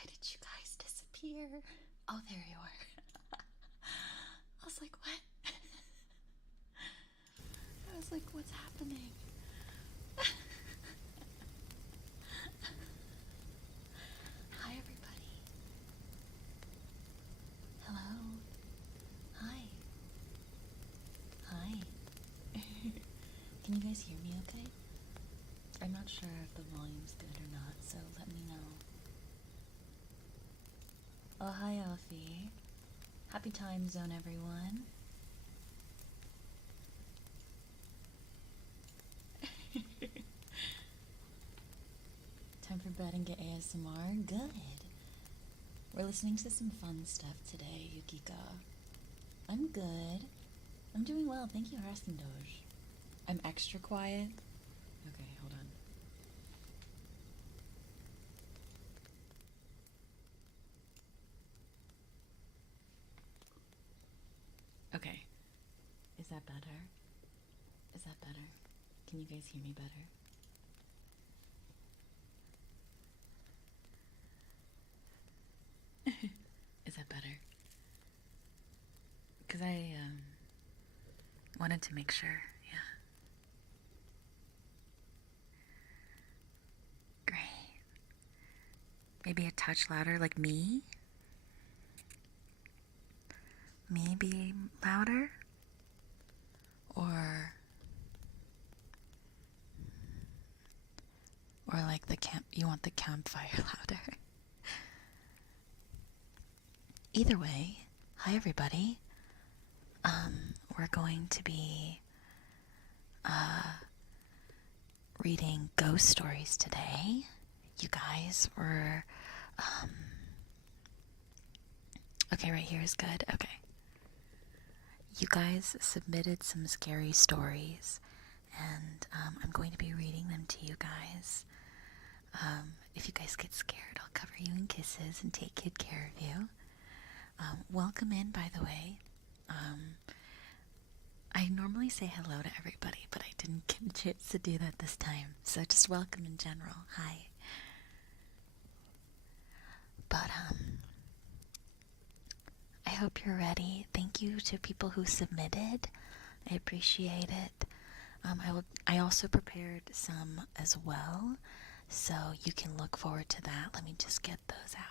Why did you guys disappear? Oh, there you are. I was like, what? I was like, what's happening? Hi, everybody. Hello. Hi. Hi. Can you guys hear me okay? I'm not sure if the volume's good or not, so let me know. Oh, hi, Alfie. Happy time zone, everyone. Time for bed and get ASMR? Good. We're listening to some fun stuff today, Yukika. I'm good. I'm doing well, thank you for asking, Doge. I'm extra quiet. Okay, hold on. Okay. Is that better? Is that better? Can you guys hear me better? Is that better? Because I wanted to make sure, yeah. Great. Maybe a touch louder, like me? Maybe louder? Or like you want the campfire louder? Either way, hi everybody. We're going to be reading ghost stories today. You guys were okay, right here is good. Okay. You guys submitted some scary stories, and I'm going to be reading them to you guys. If you guys get scared, I'll cover you in kisses and take good care of you. Welcome in, by the way. I normally say hello to everybody, but I didn't get a chance to do that this time. So just welcome in general. Hi. But I hope you're ready. Thank you to people who submitted. I appreciate it. I also prepared some as well, so you can look forward to that. Let me just get those out.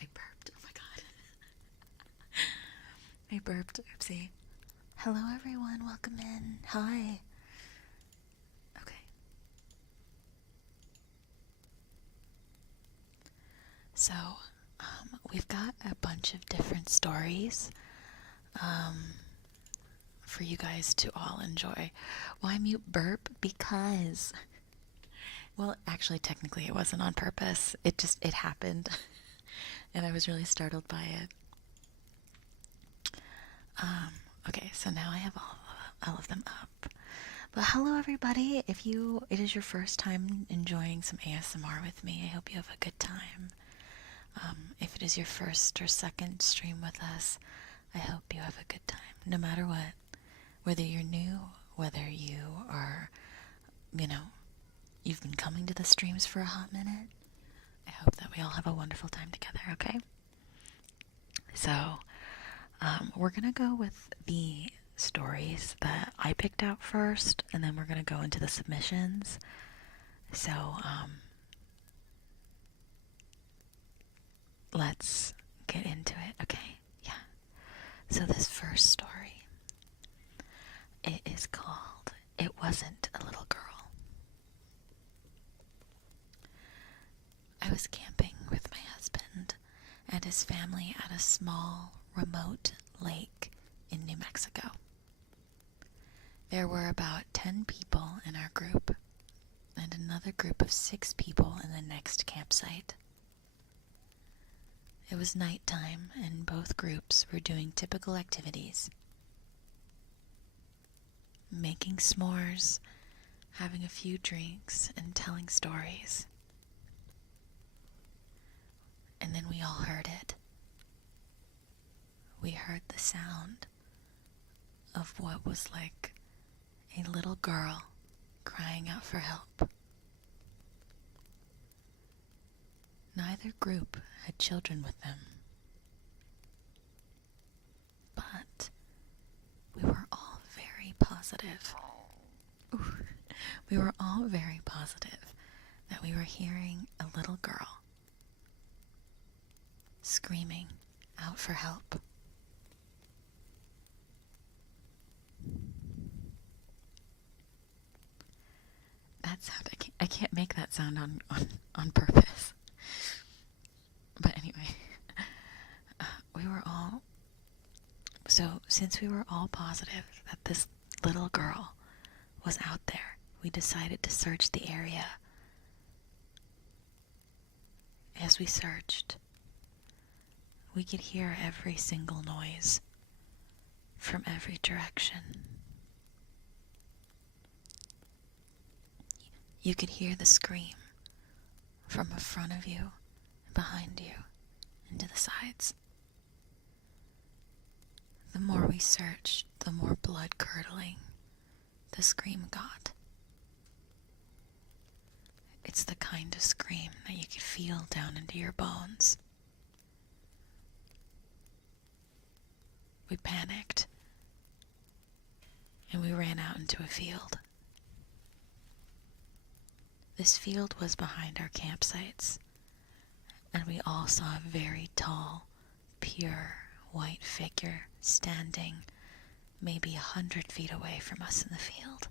I burped. Oh my god. I burped. Oopsie. Hello, everyone. Welcome in. Hi. Okay. So, we've got a bunch of different stories for you guys to all enjoy. Why mute burp? Because, well, actually, technically, it wasn't on purpose. It happened, and I was really startled by it. Okay, so now I have all of them up. But hello, everybody. If it is your first time enjoying some ASMR with me, I hope you have a good time. If it is your first or second stream with us, I hope you have a good time. No matter what, whether you're new, whether you are, you've been coming to the streams for a hot minute, I hope that we all have a wonderful time together, okay? So, we're gonna go with the stories that I picked out first, and then we're gonna go into the submissions. So, let's get into it, okay? Yeah. So this first story, it is called It Wasn't a Little Girl. I was camping with my husband and his family at a small, remote lake in New Mexico. There were about 10 people in our group and another group of 6 people in the next campsite. It was nighttime and both groups were doing typical activities. making s'mores, having a few drinks, and telling stories. And then we all heard it. We heard the sound of what was like a little girl crying out for help. Neither group had children with them, but we were all very positive. We were all very positive that we were hearing a little girl screaming out for help. That sound, I can't make that sound on purpose. But anyway, since we were all positive that this little girl was out there, we decided to search the area. As we searched, we could hear every single noise from every direction. You could hear the scream from in front of you, behind you, and to the sides. The more we searched, the more blood-curdling the scream got. It's the kind of scream that you could feel down into your bones. We panicked, and we ran out into a field. This field was behind our campsites, and we all saw a very tall, pure, white figure standing maybe 100 feet away from us in the field,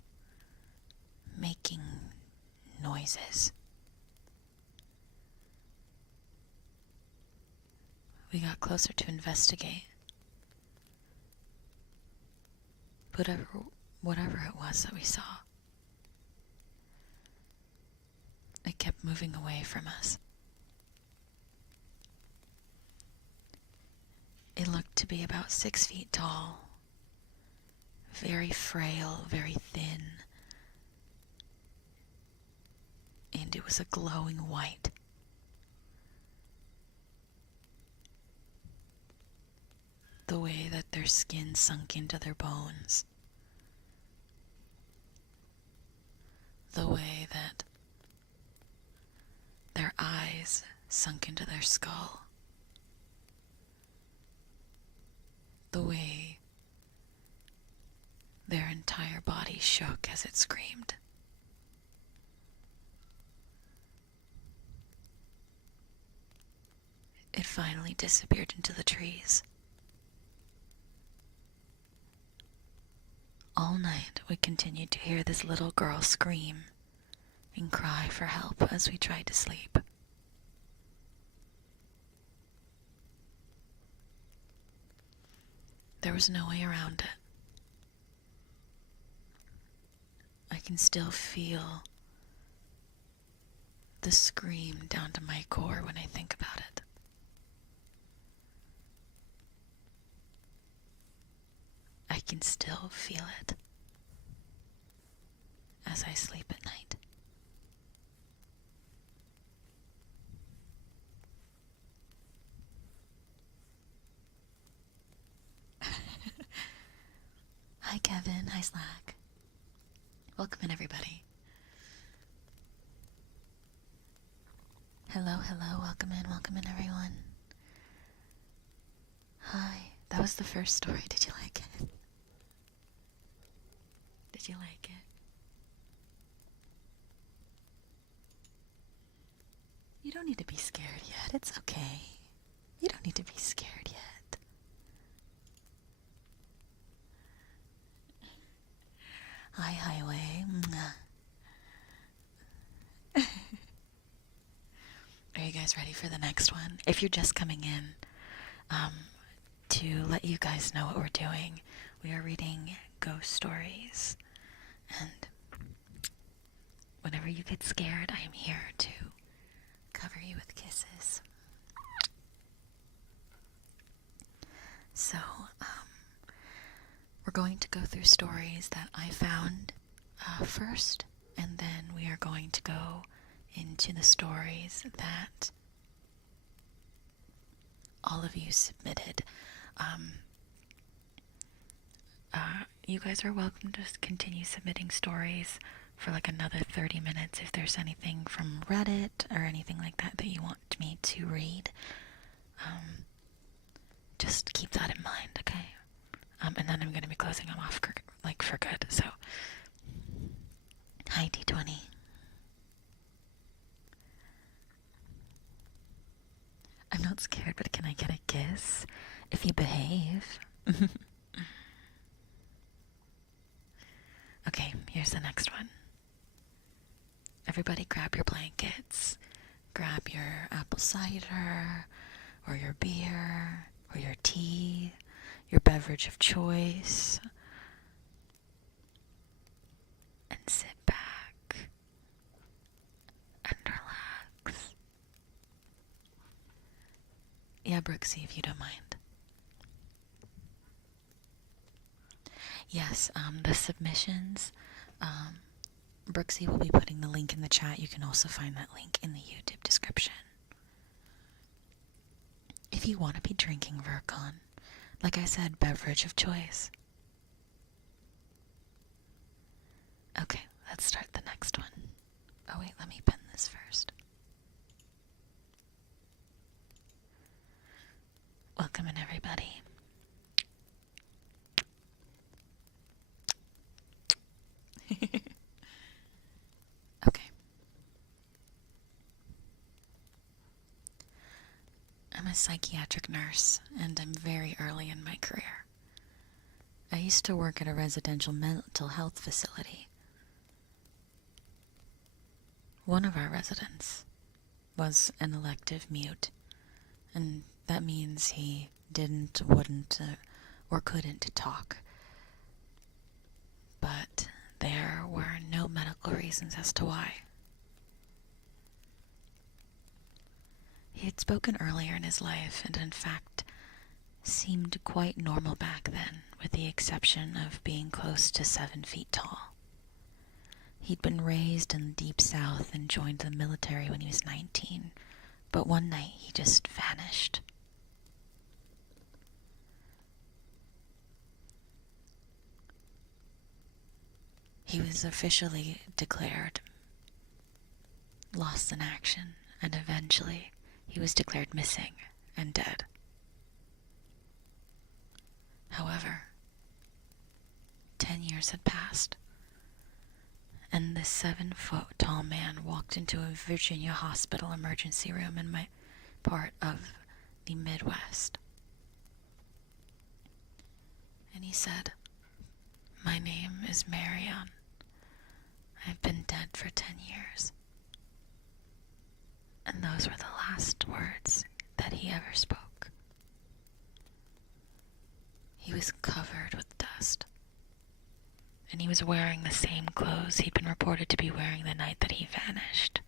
making noises. We got closer to investigate. Whatever it was that we saw, it kept moving away from us. It looked to be about 6 feet tall, very frail, very thin, and it was a glowing white. The way that their skin sunk into their bones, the way that their eyes sunk into their skull, the way their entire body shook as it screamed. It finally disappeared into the trees. All night we continued to hear this little girl scream and cry for help as we tried to sleep. There was no way around it. I can still feel the scream down to my core when I think about it. I can still feel it as I sleep at night. Hi Kevin, hi Slack. Welcome in everybody. Hello, welcome in everyone. Hi, that was the first story, did you like it? Did you like it? You don't need to be scared yet, it's okay. You don't need to be scared yet. Hi, Highway. Are you guys ready for the next one? If you're just coming in, to let you guys know what we're doing, we are reading ghost stories. And whenever you get scared, I am here to cover you with kisses. So, we're We're going to go through stories that I found first, and then we are going to go into the stories that all of you submitted. You guys are welcome to continue submitting stories for like another 30 minutes if there's anything from Reddit or anything like that that you want me to read. Just keep that in mind, okay? And then I'm going to be closing them off for good, so. Hi, D20. I'm not scared, but can I get a kiss? If you behave. Okay, here's the next one. Everybody grab your blankets, grab your apple cider, or your beer, or your tea, your beverage of choice, and sit back and relax. Yeah, Brooksy, if you don't mind. Yes, the submissions, Brooksy will be putting the link in the chat. You can also find that link in the YouTube description. If you want to be drinking Vircon, like I said, beverage of choice. Okay, let's start the next one. Oh wait, let me pen this first. Welcome in, everybody. Okay. I'm a psychiatric nurse, and I'm very early in my career. I used to work at a residential mental health facility. One of our residents was an elective mute, and that means he wouldn't, or couldn't talk. But there were no medical reasons as to why. He had spoken earlier in his life, and in fact seemed quite normal back then, with the exception of being close to 7 feet tall. He'd been raised in the Deep South and joined the military when he was 19, but one night he just vanished. He was officially declared lost in action, and eventually he was declared missing and dead. However, 10 years had passed, and this 7-foot-tall man walked into a Virginia hospital emergency room in my part of the Midwest. And he said, "My name is Marion. I've been dead for 10 years. And those were the last words that he ever spoke. He was covered with dust, and he was wearing the same clothes he'd been reported to be wearing the night that he vanished.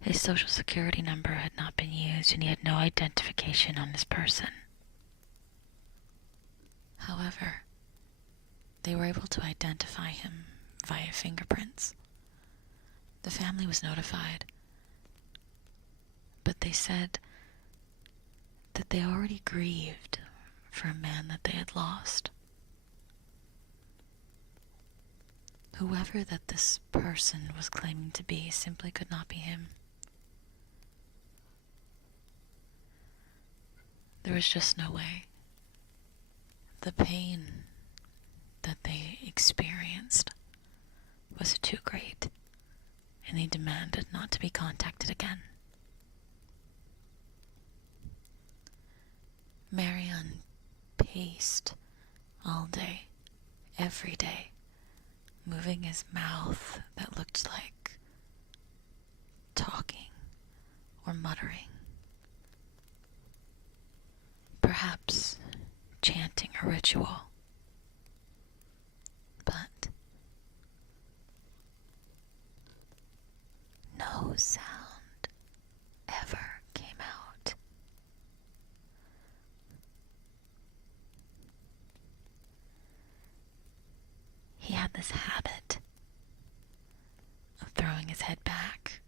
His social security number had not been used, and he had no identification on his person. However, they were able to identify him via fingerprints. The family was notified, but they said that they already grieved for a man that they had lost. Whoever that this person was claiming to be simply could not be him. There was just no way. The pain that they experienced was too great, and they demanded not to be contacted again. Marion paced all day, every day, moving his mouth that looked like talking or muttering, perhaps chanting a ritual, but no sound ever came out. had this habit of throwing his head back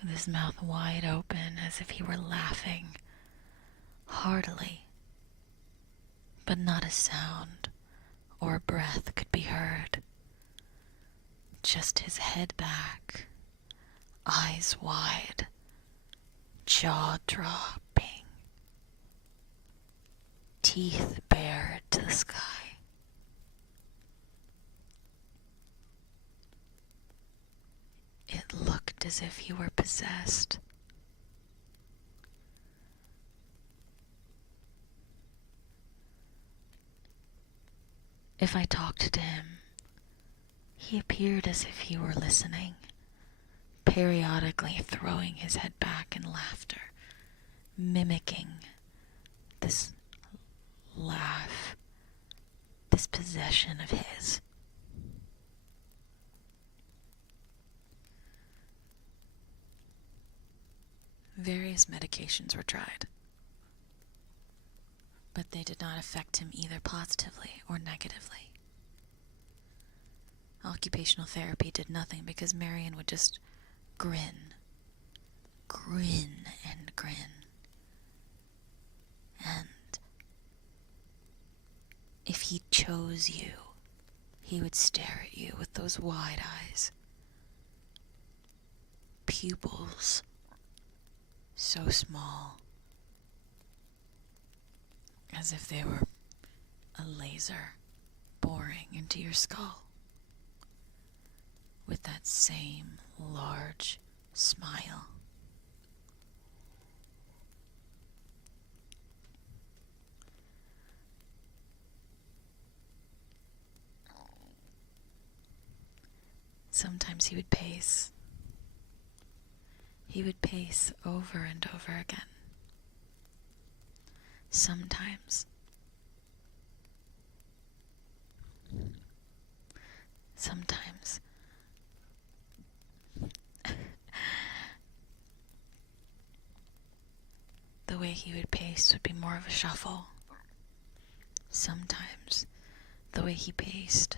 with his mouth wide open as if he were laughing heartily, but not a sound or a breath could be heard. Just his head back, eyes wide, jaw dropping, teeth bared to the sky. It looked as if he were possessed. If I talked to him, he appeared as if he were listening, periodically throwing his head back in laughter, mimicking this laugh, this possession of his. Various medications were tried, but they did not affect him either positively or negatively. Occupational therapy did nothing because Marion would just grin and grin. And if he chose you, he would stare at you with those wide eyes, pupils so small, as if they were a laser boring into your skull, with that same large smile. Sometimes he would pace. He would pace over and over again. Sometimes the way he would pace would be more of a shuffle. Sometimes the way he paced,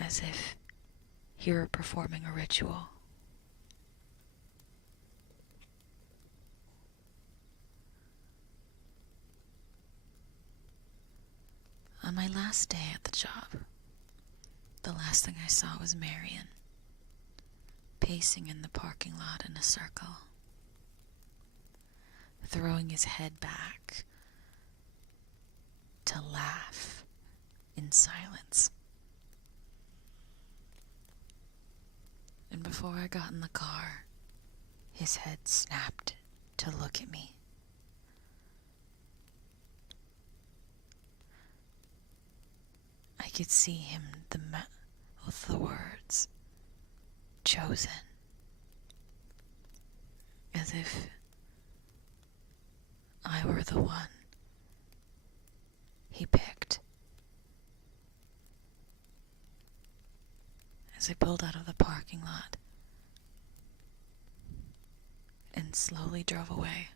as if he were performing a ritual. On my last day at the job, the last thing I saw was Marion, pacing in the parking lot in a circle, throwing his head back to laugh in silence. And before I got in the car, his head snapped to look at me. I could see him with the words, chosen, as if I were the one he picked. As I pulled out of the parking lot and slowly drove away,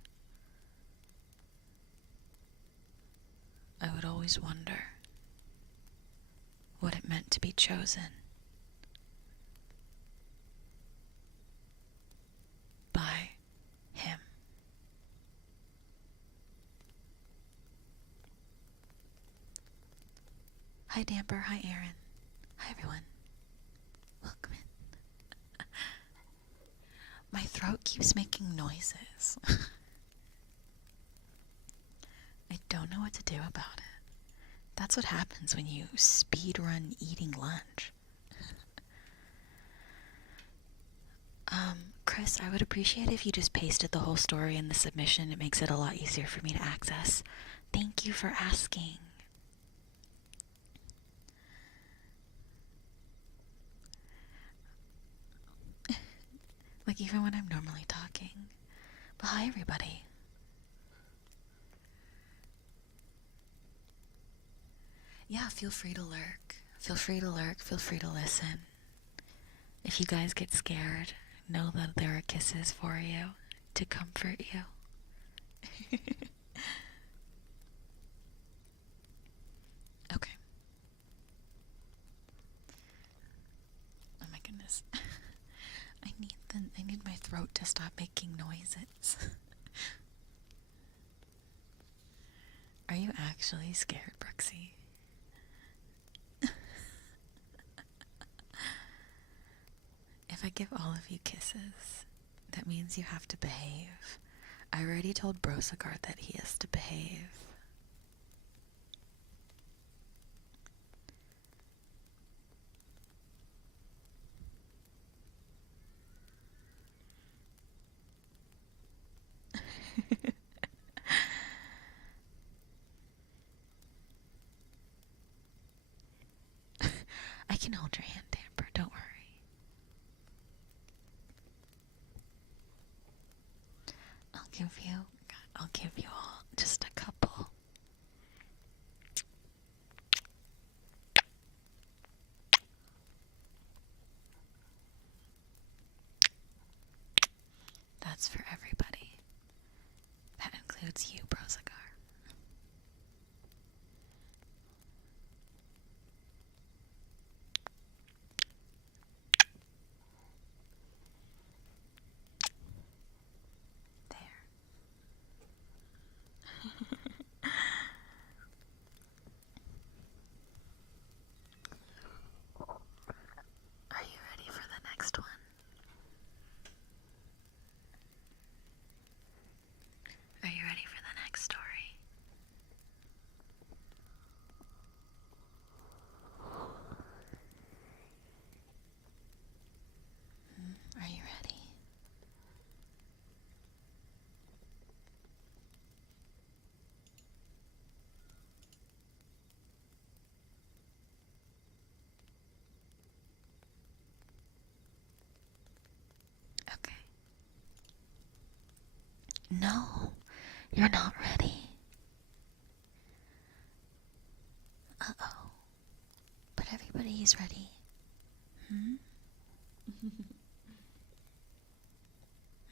I would always wonder what it meant to be chosen by him. Hi Damper, hi Aaron, hi everyone. Welcome in. My throat keeps making noises. I don't know what to do about it. That's what happens when you speed run eating lunch. Chris, I would appreciate if you just pasted the whole story in the submission. It makes it a lot easier for me to access. Thank you for asking. Like even when I'm normally talking. But hi everybody. Yeah, feel free to lurk. Feel free to lurk, feel free to listen. If you guys get scared, know that there are kisses for you to comfort you. Okay. throat to stop making noises. Are you actually scared, Brooksy? If I give all of you kisses, that means you have to behave. I already told Brosagard that he has to behave. I can hold your hand, Damper, don't worry. I'll give you all just a couple. That's for everybody. That includes you, Brosagar. Are you ready for the next one? Are you ready for the next story? Are you ready? Okay. No, you're not ready. Uh-oh. But everybody's ready. Hmm?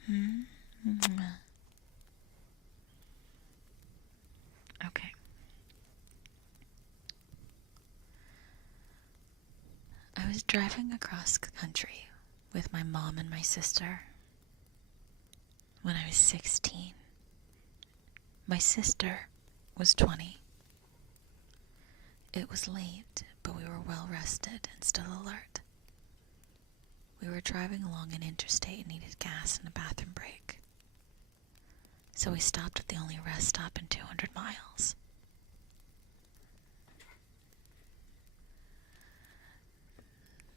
Hmm? Okay. I was driving across the country with my mom and my sister when I was 16. My sister was 20. It was late, but we were well rested and still alert. We were driving along an interstate and needed gas and a bathroom break. So we stopped at the only rest stop in 200 miles.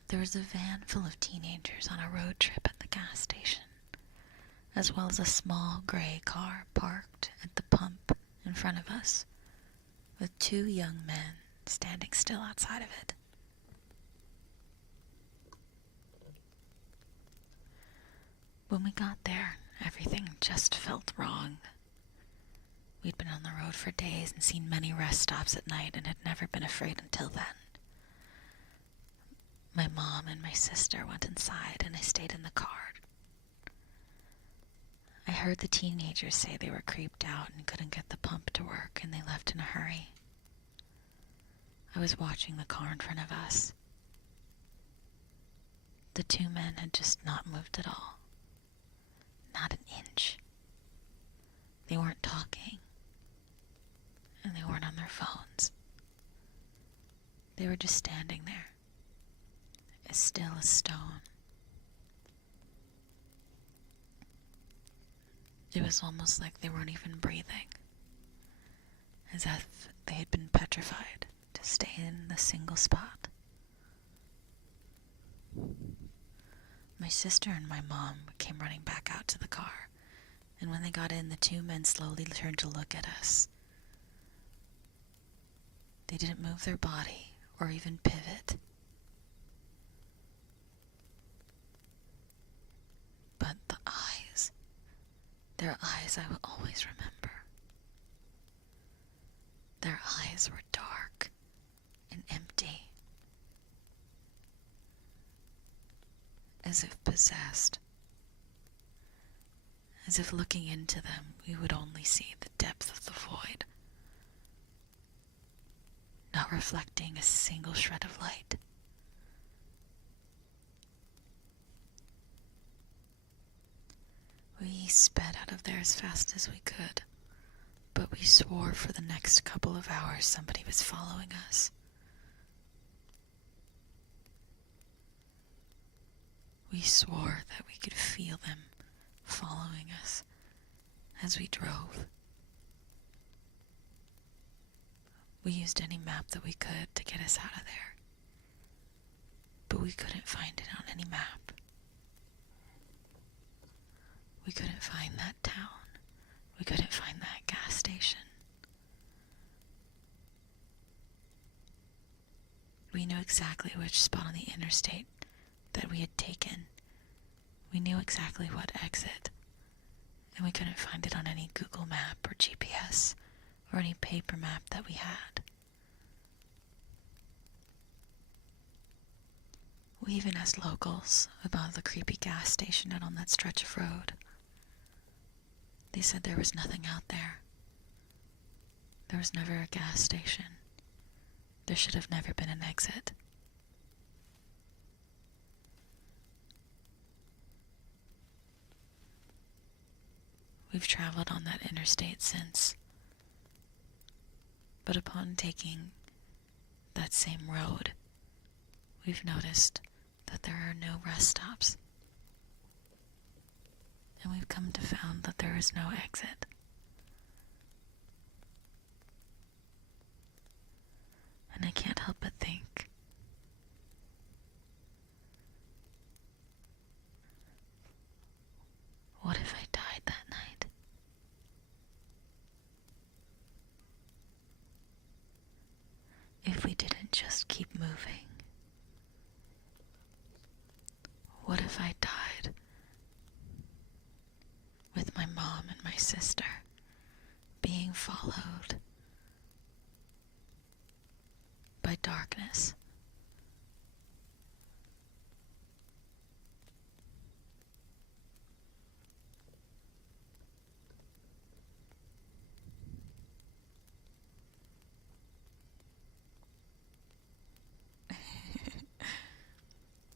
There was a van full of teenagers on a road trip at the gas station, as well as a small gray car parked at the pump in front of us, with two young men standing still outside of it. When we got there, everything just felt wrong. We'd been on the road for days and seen many rest stops at night and had never been afraid until then. My mom and my sister went inside and I stayed in the car. I heard the teenagers say they were creeped out and couldn't get the pump to work and they left in a hurry. I was watching the car in front of us. The two men had just not moved at all. Not an inch. They weren't talking. And they weren't on their phones. They were just standing there, as still as stone. It was almost like they weren't even breathing, as if they had been petrified to stay in the single spot. My sister and my mom came running back out to the car, and when they got in, the two men slowly turned to look at us. They didn't move their body or even pivot. But the eyes, their eyes I will always remember. Their eyes were dark and empty, as if possessed. As if looking into them, we would only see the depth of the void, not reflecting a single shred of light. We sped out of there as fast as we could, but we swore for the next couple of hours somebody was following us. We swore that we could feel them following us as we drove. We used any map that we could to get us out of there, but we couldn't find it on any map. We couldn't find that town. We couldn't find that gas station. We knew exactly which spot on the interstate that we had taken. We knew exactly what exit, and we couldn't find it on any Google map or GPS or any paper map that we had. We even asked locals about the creepy gas station out on that stretch of road. They said there was nothing out there. There was never a gas station. There should have never been an exit. We've traveled on that interstate since, but upon taking that same road, we've noticed that there are no rest stops, and we've come to find that there is no exit. And I can't help but think, what if I died that night? If we didn't just keep moving? What if I died with my mom and my sister being followed by darkness?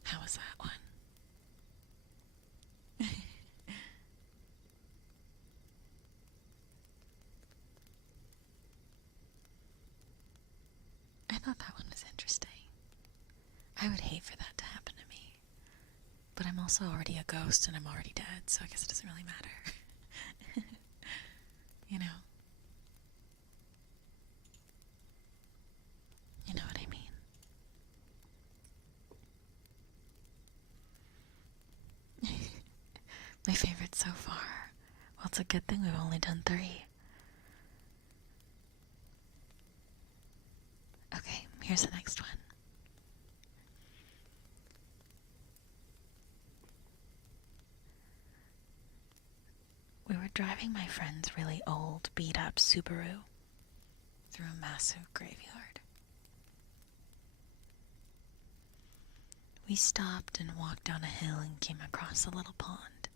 How was that one? I thought that one was interesting. I would hate for that to happen to me. But I'm also already a ghost and I'm already dead, so I guess it doesn't really matter. You know? You know what I mean? My favorite so far. Well, it's a good thing we've only done 3. Okay, here's the next one. We were driving my friend's really old, beat-up Subaru through a massive graveyard. We stopped and walked down a hill and came across a little pond.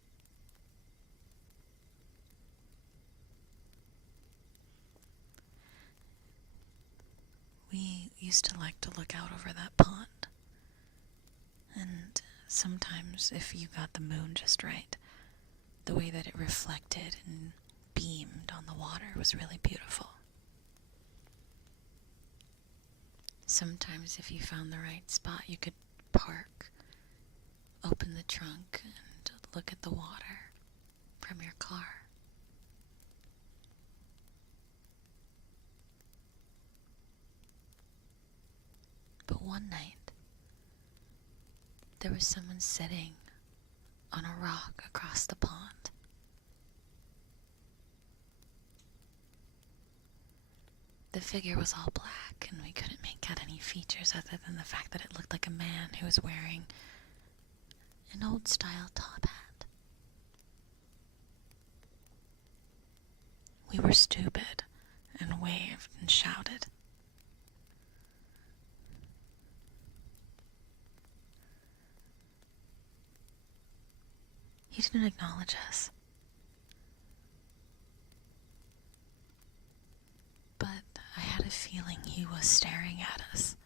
We used to like to look out over that pond, and sometimes if you got the moon just right, the way that it reflected and beamed on the water was really beautiful. Sometimes if you found the right spot, you could park, open the trunk, and look at the water from your car. But one night, there was someone sitting on a rock across the pond. The figure was all black, and we couldn't make out any features other than the fact that it looked like a man who was wearing an old-style top hat. We were stupid and waved and shouted. He didn't acknowledge us. But I had a feeling he was staring at us.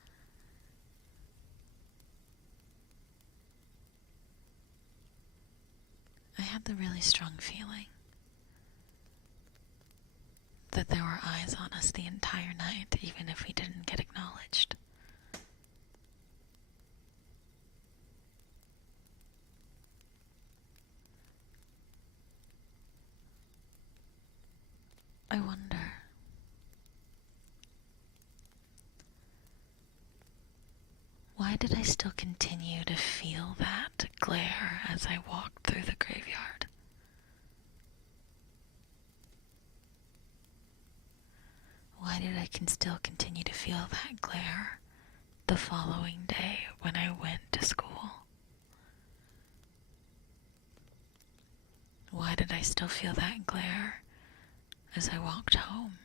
I had had the really strong feeling that there were eyes on us the entire night, even if we didn't get acknowledged. I wonder, why did I still continue to feel that glare as I walked through the graveyard? Why did I still continue to feel that glare the following day when I went to school? Why did I still feel that glare as I walked home?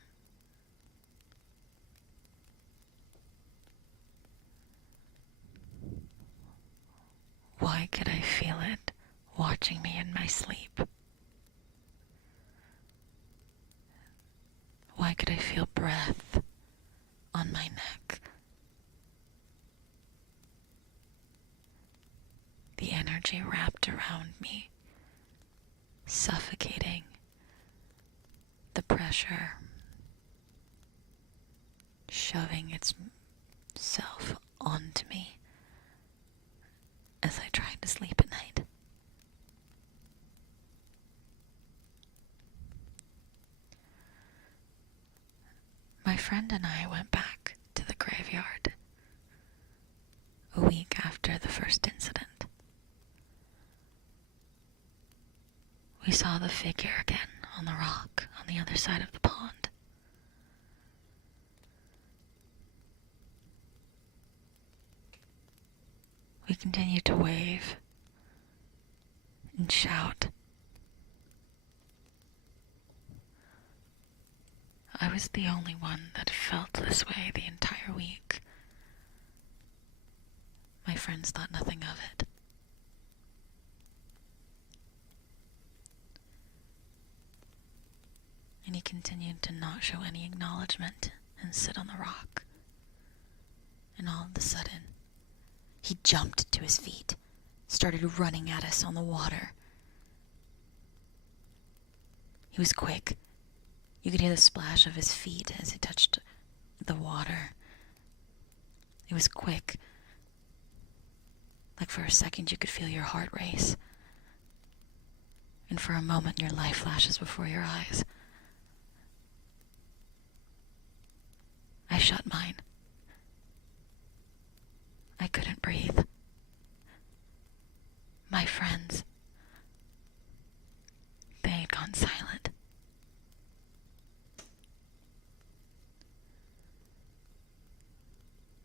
Why could I feel it watching me in my sleep? Why could I feel breath on my neck? The energy wrapped around me, suffocating, the pressure shoving itself onto me as I tried to sleep at night. My friend and I went back to the graveyard a week after the first incident. We saw the figure again on the rock on the other side of the pond. We continued to wave and shout. I was the only one that felt this way the entire week. My friends thought nothing of it. And he continued to not show any acknowledgement and sit on the rock. And all of a sudden, he jumped to his feet, started running at us on the water. He was quick. You could hear the splash of his feet as he touched the water. It was quick. Like for a second you could feel your heart race. And for a moment your life flashes before your eyes. I shut mine. I couldn't breathe. My friends, they had gone silent.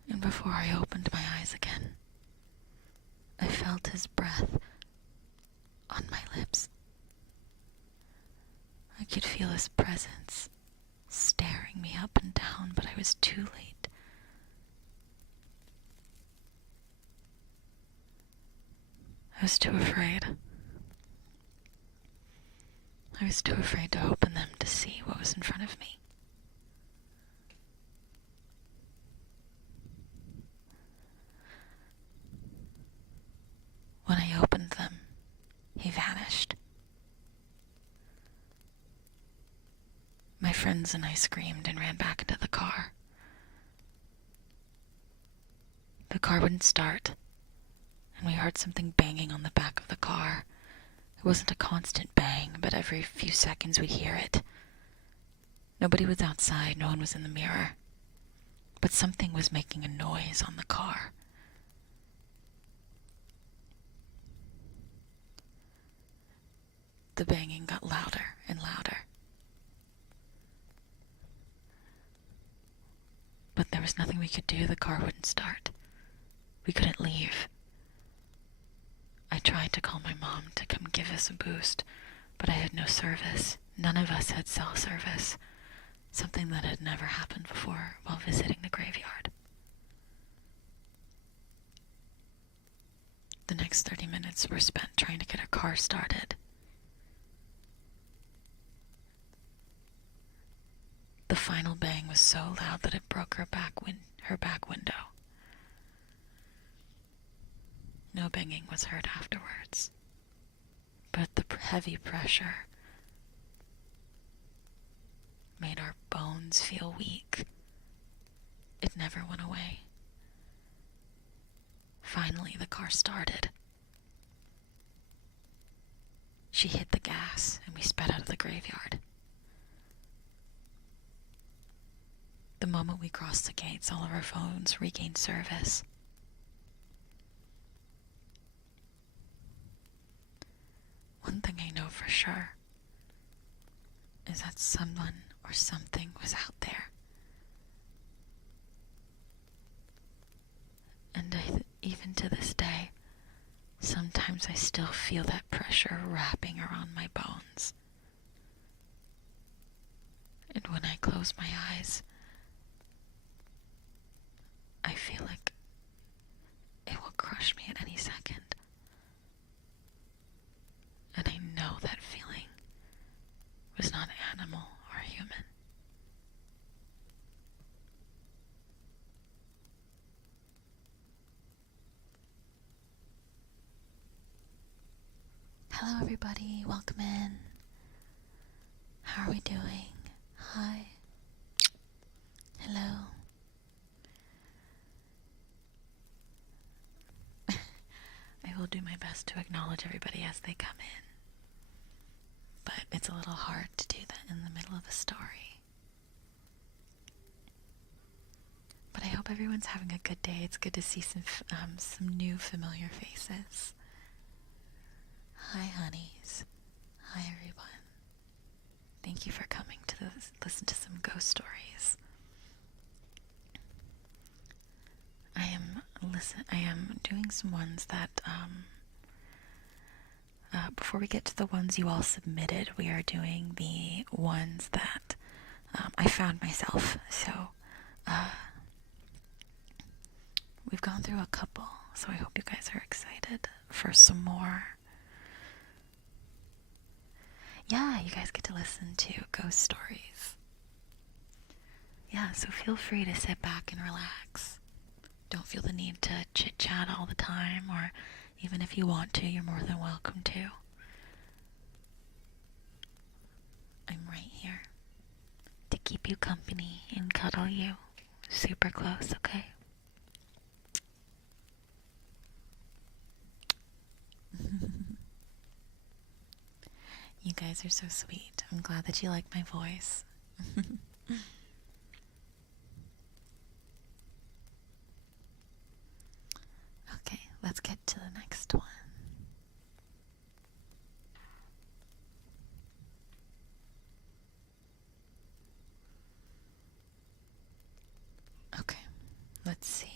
And before I opened my eyes again, I felt his breath on my lips. I could feel his presence staring me up and down, but I was too late. I was too afraid. I was too afraid to open them to see what was in front of me. When I opened them, he vanished. My friends and I screamed and ran back into the car. The car wouldn't start, and we heard something banging on the back of the car. It wasn't a constant bang, but every few seconds we'd hear it. Nobody was outside, no one was in the mirror, but something was making a noise on the car. The banging got louder and louder. But there was nothing we could do. The car wouldn't start. We couldn't leave. I tried to call my mom to come give us a boost, but I had no service. None of us had cell service, something that had never happened before while visiting the graveyard. The next 30 minutes were spent trying to get our car started. The final bang was so loud that it broke her back window. No banging was heard afterwards, but the heavy pressure made our bones feel weak. It never went away. Finally, the car started. She hit the gas, and we sped out of the graveyard. The moment we crossed the gates, all of our phones regained service. One thing I know for sure is that someone or something was out there. And even to this day, sometimes I still feel that pressure wrapping around my bones. And when I close my eyes, I feel like it will crush me at any second. And I know that feeling was not animal or human. Hello everybody, welcome in. How are we doing? Hi. Hello. I will do my best to acknowledge everybody as they come in. But it's a little hard to do that in the middle of a story. But I hope everyone's having a good day. It's good to see some new familiar faces. Hi, honeys. Hi, everyone. Thank you for coming to listen to some ghost stories. I am doing some ones that, before we get to the ones you all submitted, we are doing the ones that I found myself. So, we've gone through a couple, so I hope you guys are excited for some more. Yeah, you guys get to listen to ghost stories. Yeah, so feel free to sit back and relax. Don't feel the need to chit-chat all the time, or even if you want to, you're more than welcome to. I'm right here to keep you company and cuddle you super close, okay? You guys are so sweet. I'm glad that you like my voice. Okay, let's get to the next one. Okay, let's see.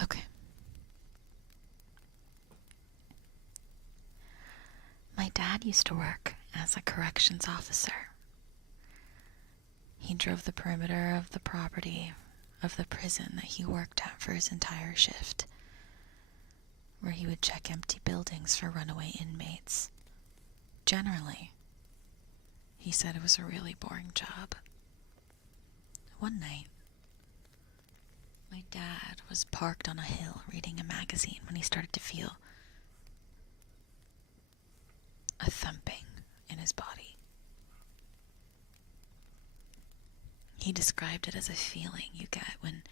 Okay. My dad used to work as a corrections officer. He drove the perimeter of the property of the prison that he worked at for his entire shift, where he would check empty buildings for runaway inmates. Generally, he said it was a really boring job. One night, my dad was parked on a hill reading a magazine when he started to feel a thumping in his body. He described it as a feeling you get when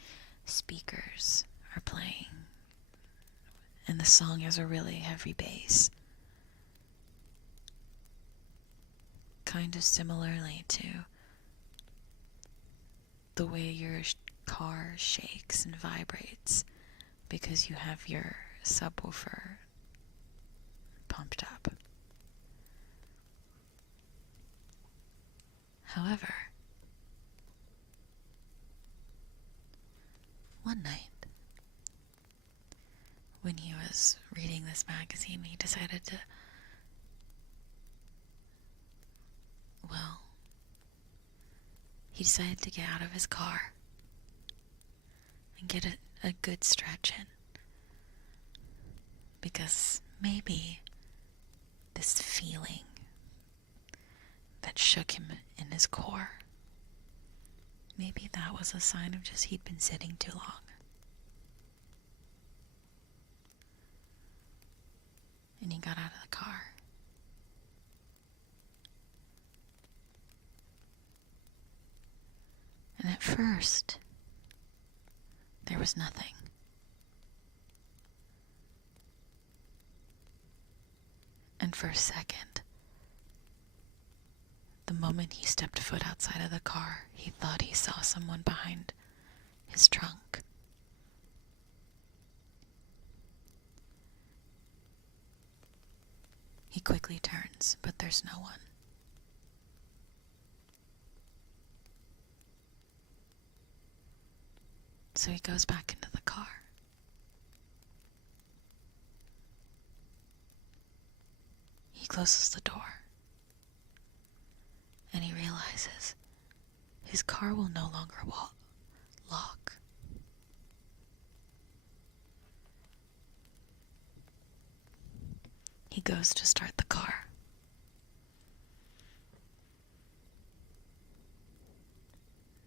speakers are playing and the song has a really heavy bass. Kind of similarly to the way your car shakes and vibrates because you have your subwoofer pumped up. However, one night, when he was reading this magazine, he decided to, get out of his car and get a good stretch in. Because maybe this feeling that shook him in his core Maybe that was a sign of just he'd been sitting too long. And he got out of the car. And at first, there was nothing. And for a second, the moment he stepped foot outside of the car, he thought he saw someone behind his trunk. He quickly turns, but there's no one. So he goes back into the car. He closes the door. And he realizes his car will no longer lock. He goes to start the car.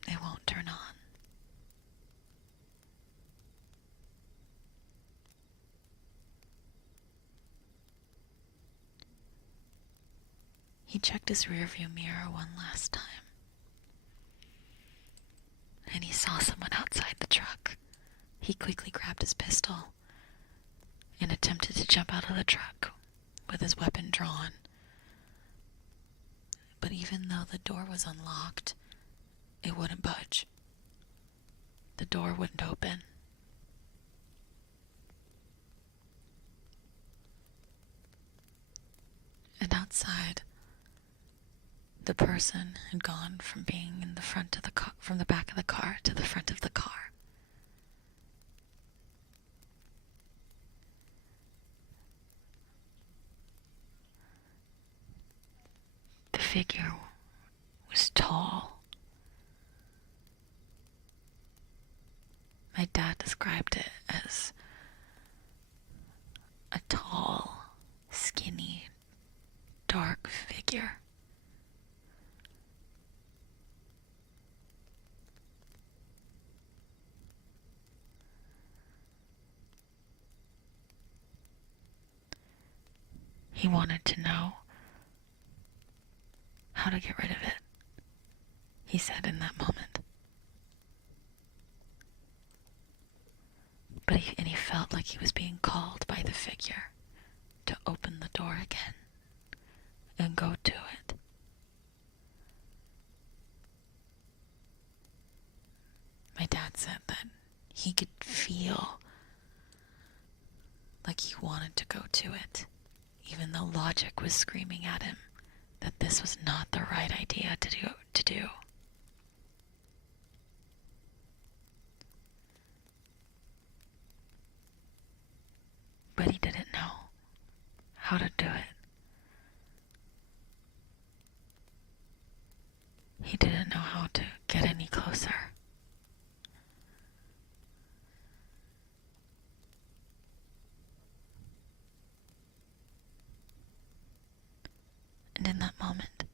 It won't turn on. He checked his rearview mirror one last time. And he saw someone outside the truck. He quickly grabbed his pistol and attempted to jump out of the truck with his weapon drawn. But even though the door was unlocked, it wouldn't budge. The door wouldn't open. And outside, the person had gone from being in the front of the car, from the back of the car to the front of the car. The figure was tall. My dad described it as a tall, skinny, dark figure. He wanted to know how to get rid of it, he said in that moment. But he felt like he was being called by the figure to open the door again and go to it. My dad said that he could feel like he wanted to go to it, even though logic was screaming at him that this was not the right idea to do. But he didn't know how to do it. He didn't know how to get any closer. And in that moment,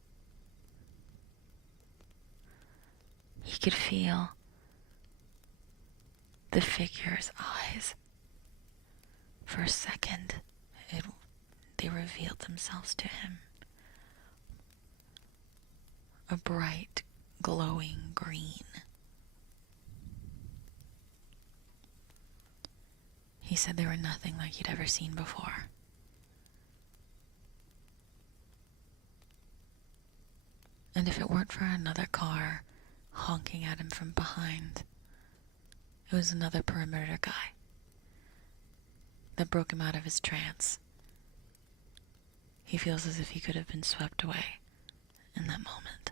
he could feel the figure's eyes. For a second, they revealed themselves to him. A bright, glowing green. He said they were nothing like he'd ever seen before. And if it weren't for another car honking at him from behind, it was another perimeter guy that broke him out of his trance. He feels as if he could have been swept away in that moment.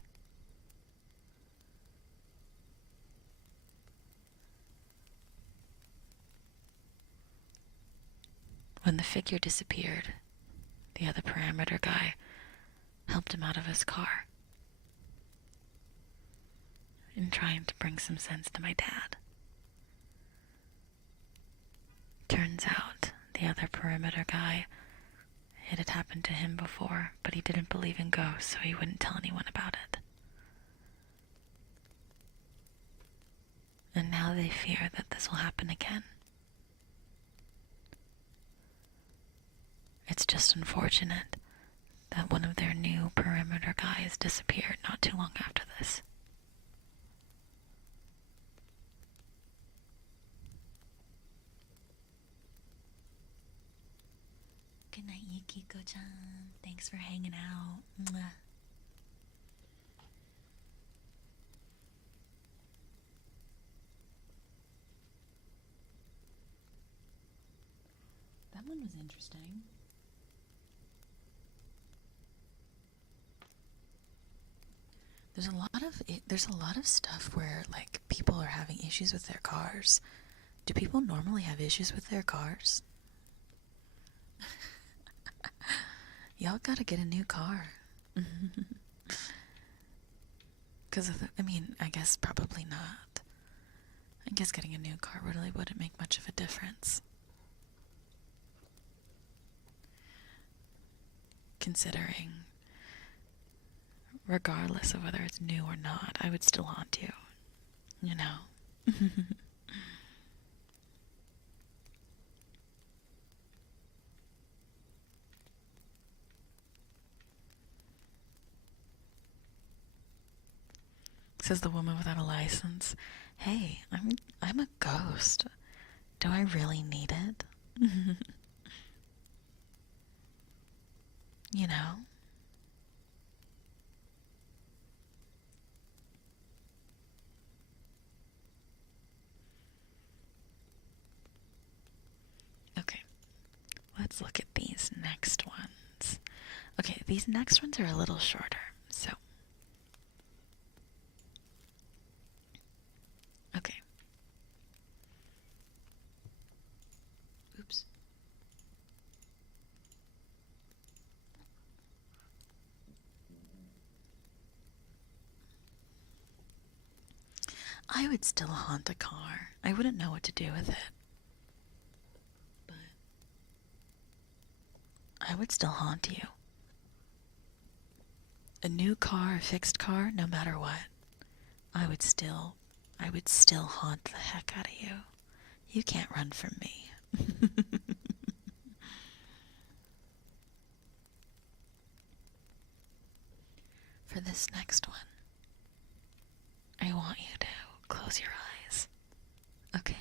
When the figure disappeared, the other parameter guy helped him out of his car in trying to bring some sense to my dad. Turns out the other perimeter guy, it had happened to him before, but he didn't believe in ghosts, so he wouldn't tell anyone about it. And now they fear that this will happen again. It's just unfortunate that one of their new perimeter guys disappeared not too long after this. Good night, Yukiko-chan. Thanks for hanging out. Mwah. That one was interesting. There's a lot of stuff where like people are having issues with their cars. Do people normally have issues with their cars? Y'all gotta get a new car. Because, I mean, I guess probably not. I guess getting a new car really wouldn't make much of a difference. Considering, regardless of whether it's new or not, I would still haunt you. You know? Says the woman without a license. Hey, I'm a ghost. Do I really need it? You know? Okay. Let's look at these next ones. Okay, these next ones are a little shorter, so. Okay. Oops. I would still haunt a car. I wouldn't know what to do with it. But I would still haunt you. A new car, a fixed car, no matter what. I would still haunt the heck out of you. You can't run from me. For this next one, I want you to close your eyes. Okay?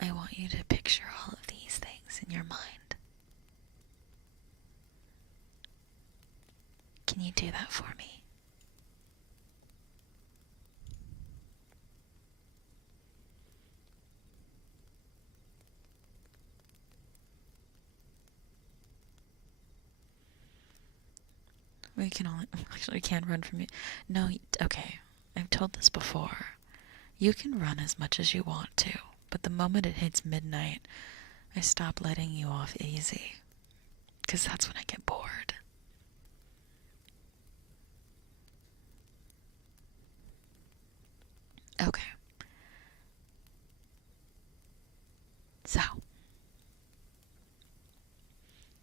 I want you to picture all of these things in your mind. Can you do that for me? We can only... Actually, we can't run from you. No, okay. I've told this before. You can run as much as you want to, but the moment it hits midnight, I stop letting you off easy. Because that's when I get bored. Okay. So,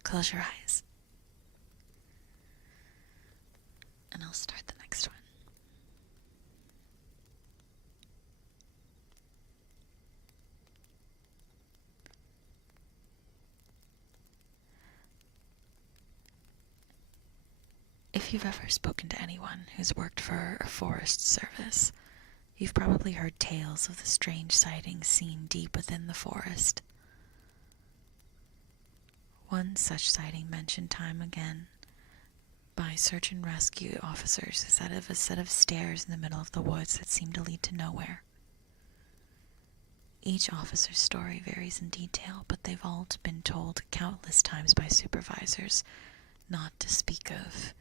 close your eyes. And I'll start the next one. If you've ever spoken to anyone who's worked for a forest service, you've probably heard tales of the strange sightings seen deep within the forest. One such sighting mentioned time again by search and rescue officers is that of a set of stairs in the middle of the woods that seem to lead to nowhere. Each officer's story varies in detail, but they've all been told countless times by supervisors, not to speak of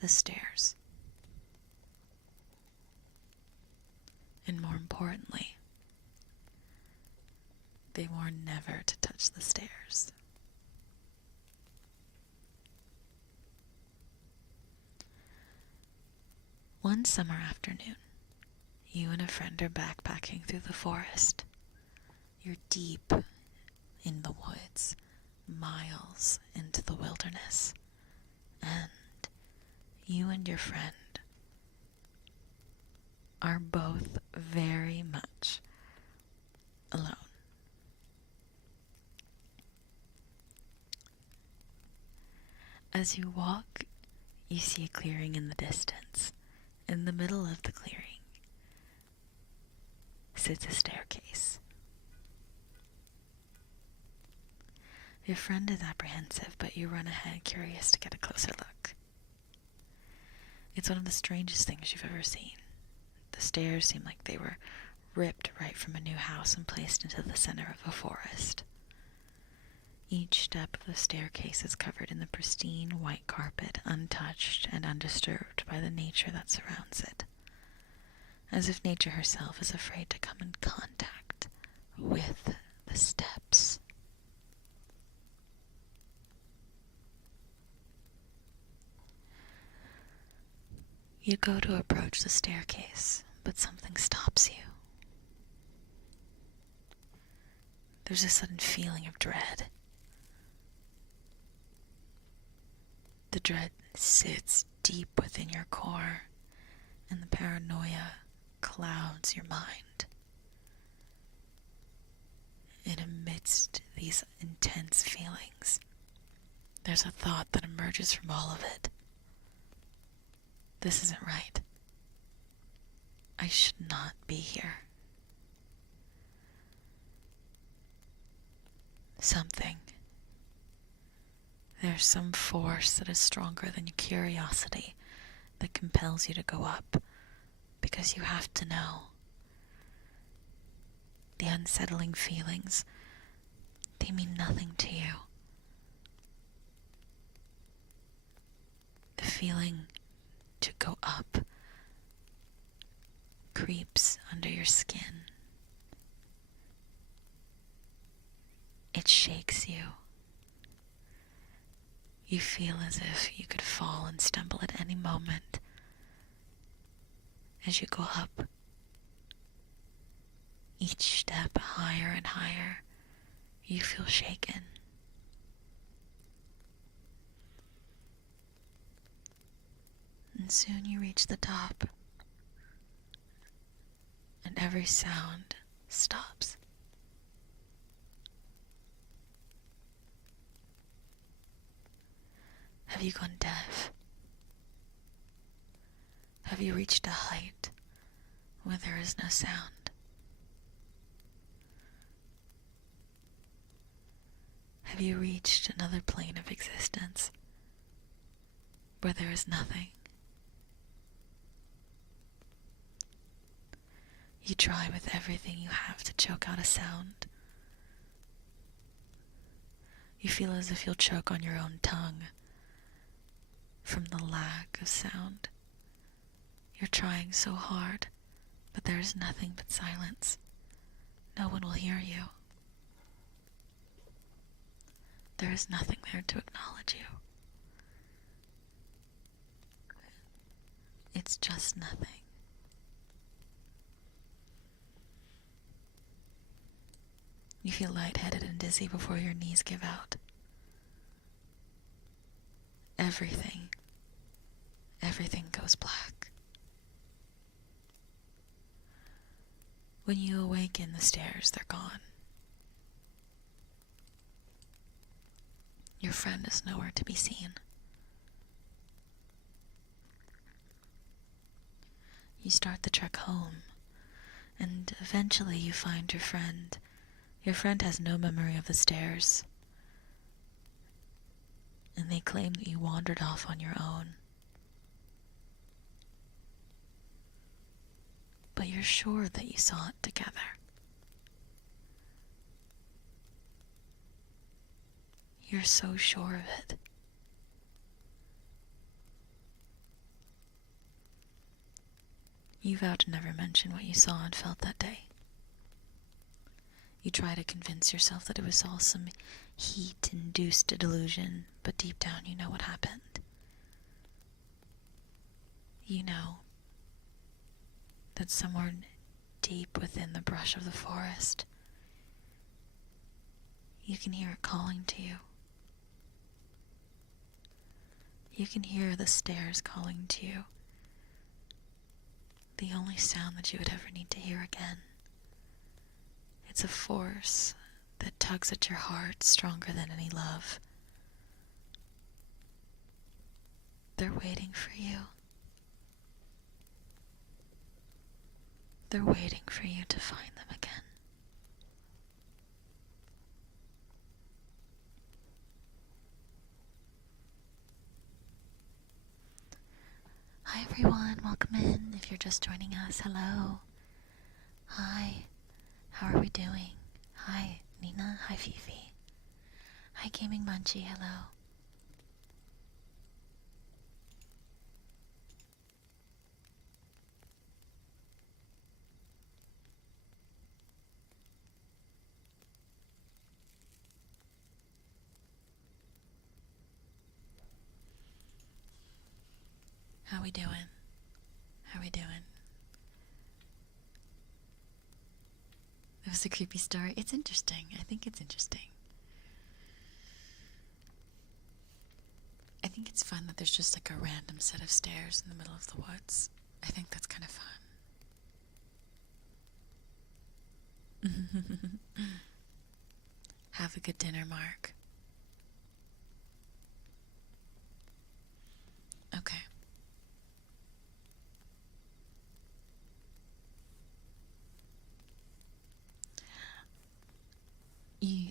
the stairs. And more importantly, they warn never to touch the stairs. One summer afternoon, you and a friend are backpacking through the forest. You're deep in the woods, miles into the wilderness, and you and your friend are both very much alone. As you walk, you see a clearing in the distance. In the middle of the clearing sits a staircase. Your friend is apprehensive, but you run ahead, curious to get a closer look. It's one of the strangest things you've ever seen. The stairs seem like they were ripped right from a new house and placed into the center of a forest. Each step of the staircase is covered in the pristine white carpet, untouched and undisturbed by the nature that surrounds it, as if nature herself is afraid to come in contact with the steps. You go to approach the staircase, but something stops you. There's a sudden feeling of dread. The dread sits deep within your core, and the paranoia clouds your mind. And amidst these intense feelings, there's a thought that emerges from all of it. This isn't right. I should not be here. There's some force that is stronger than your curiosity that compels you to go up, because you have to know. The unsettling feelings, they mean nothing to you. The feeling to go up creeps under your skin. It shakes you. You feel as if you could fall and stumble at any moment. As you go up, each step higher and higher, you feel shaken. And soon you reach the top, and every sound stops. Have you gone deaf? Have you reached a height where there is no sound? Have you reached another plane of existence where there is nothing? You try with everything you have to choke out a sound. You feel as if you'll choke on your own tongue from the lack of sound. You're trying so hard, but there is nothing but silence. No one will hear you. There is nothing there to acknowledge you. It's just nothing. You feel lightheaded and dizzy before your knees give out. Everything goes black. When you awaken, the stairs, they're gone. Your friend is nowhere to be seen. You start the trek home, and eventually you find your friend. Your friend has no memory of the stairs, and they claim that you wandered off on your own. But you're sure that you saw it together. You're so sure of it. You vow to never mention what you saw and felt that day. You try to convince yourself that it was all some heat-induced delusion, but deep down you know what happened. You know that somewhere deep within the brush of the forest, you can hear it calling to you. You can hear the stairs calling to you. the only sound that you would ever need to hear again. It's a force that tugs at your heart stronger than any love. They're waiting for you. They're waiting for you to find them again. Hi everyone, welcome in. If you're just joining us, hello. Hi, how are we doing? Hi, Nina. Hi, Fifi. Hi, Gaming Munchie. Hello. How we doing? How we doing? It was a creepy story. It's interesting. I think it's interesting. I think it's fun that there's just like a random set of stairs in the middle of the woods. I think that's kind of fun. Have a good dinner, Mark. Okay.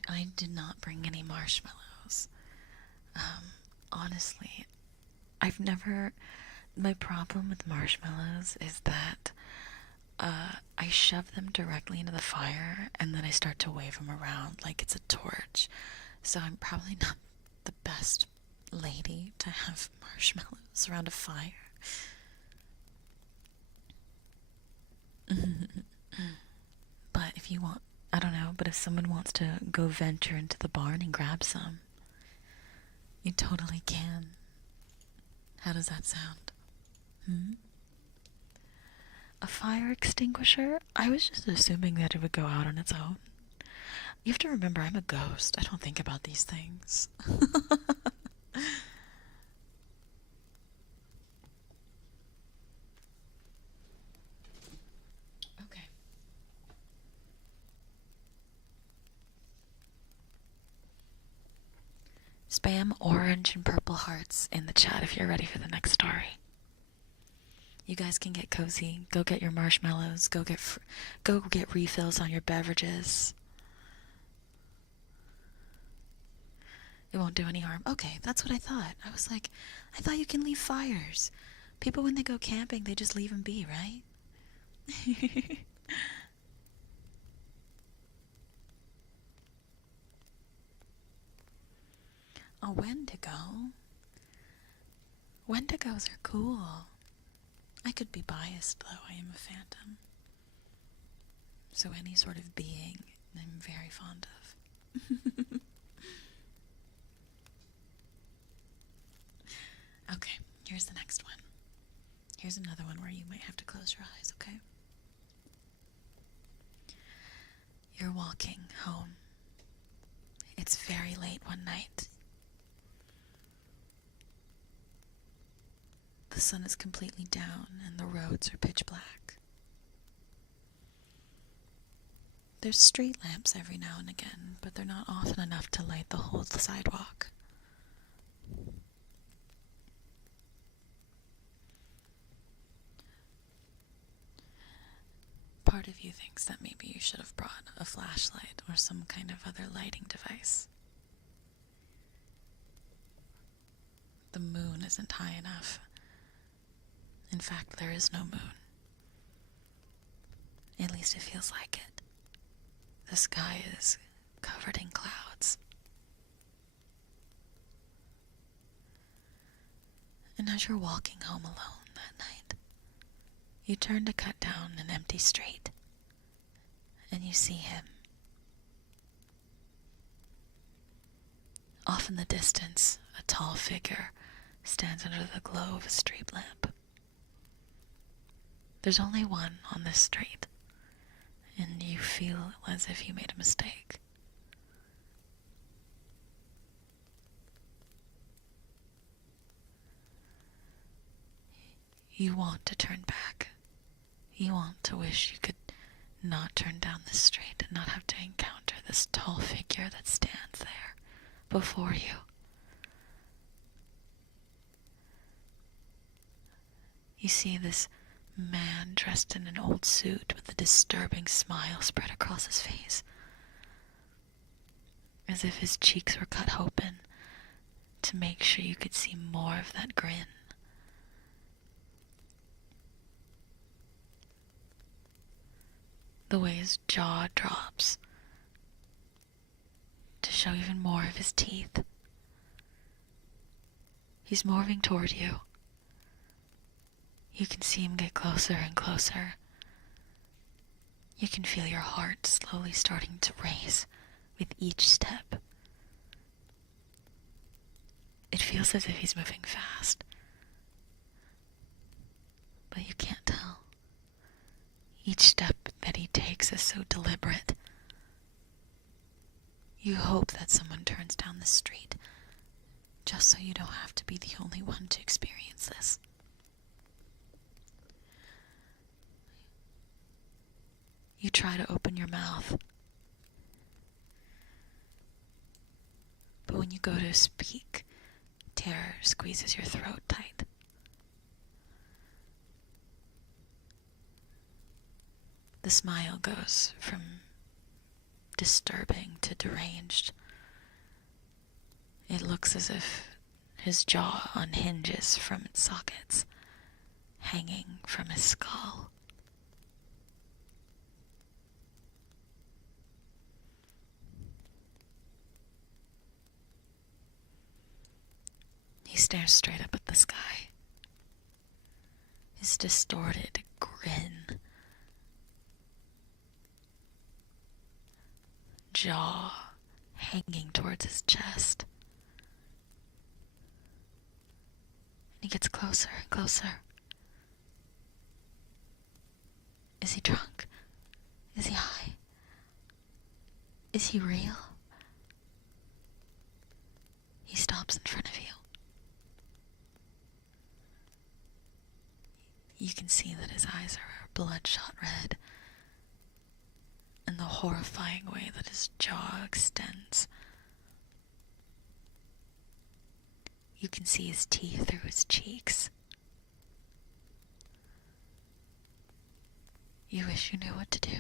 I did not bring any marshmallows. Honestly, I've never... My problem with marshmallows is that I shove them directly into the fire and then I start to wave them around like it's a torch. So I'm probably not the best lady to have marshmallows around a fire. But if you want, I don't know, but if someone wants to go venture into the barn and grab some, you totally can. How does that sound? A fire extinguisher? I was just assuming that it would go out on its own. You have to remember, I'm a ghost. I don't think about these things. Okay. Spam orange and purple hearts in the chat if you're ready for the next story. You guys can get cozy. Go get your marshmallows. Go get refills on your beverages. It won't do any harm. Okay, that's what I thought. I was like, I thought you can leave fires. People, when they go camping, they just leave them be, right? A Wendigo? Wendigos are cool. I could be biased, though. I am a phantom. So any sort of being I'm very fond of. Okay, here's the next one. Here's another one where you might have to close your eyes, okay? You're walking home. It's very late one night. The sun is completely down and the roads are pitch black. There's street lamps every now and again, but they're not often enough to light the whole sidewalk. Part of you thinks that maybe you should have brought a flashlight or some kind of other lighting device. The moon isn't high enough. In fact, there is no moon. At least it feels like it. The sky is covered in clouds. And as you're walking home alone that night, you turn to cut down an empty street, and you see him. Off in the distance, a tall figure stands under the glow of a street lamp. There's only one on this street, and you feel as if you made a mistake. You want to turn back, You want to wish you could not turn down this street and not have to encounter this tall figure that stands there before you. You see this man dressed in an old suit with a disturbing smile spread across his face, as if his cheeks were cut open to make sure you could see more of that grin. The way his jaw drops to show even more of his teeth. He's moving toward you. You can see him get closer and closer. You can feel your heart slowly starting to race with each step. It feels as if he's moving fast, but you can't tell. Each step that he takes is so deliberate. You hope that someone turns down the street, just so you don't have to be the only one to experience this. You try to open your mouth, but when you go to speak, terror squeezes your throat tight. The smile goes from disturbing to deranged. It looks as if his jaw unhinges from its sockets, hanging from his skull. He stares straight up at the sky. His distorted grin, jaw hanging towards his chest. And he gets closer and closer. Is he drunk? Is he high? Is he real? He stops in front of you. You can see that his eyes are bloodshot red, and the horrifying way that his jaw extends. You can see his teeth through his cheeks. You wish you knew what to do.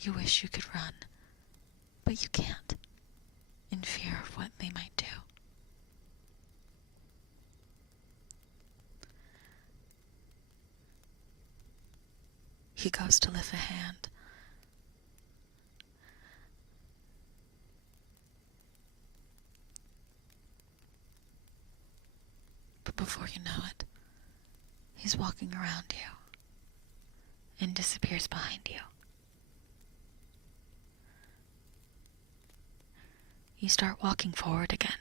You wish you could run, but you can't, in fear of what they might do. He goes to lift a hand. But before you know it, he's walking around you and disappears behind you. You start walking forward again,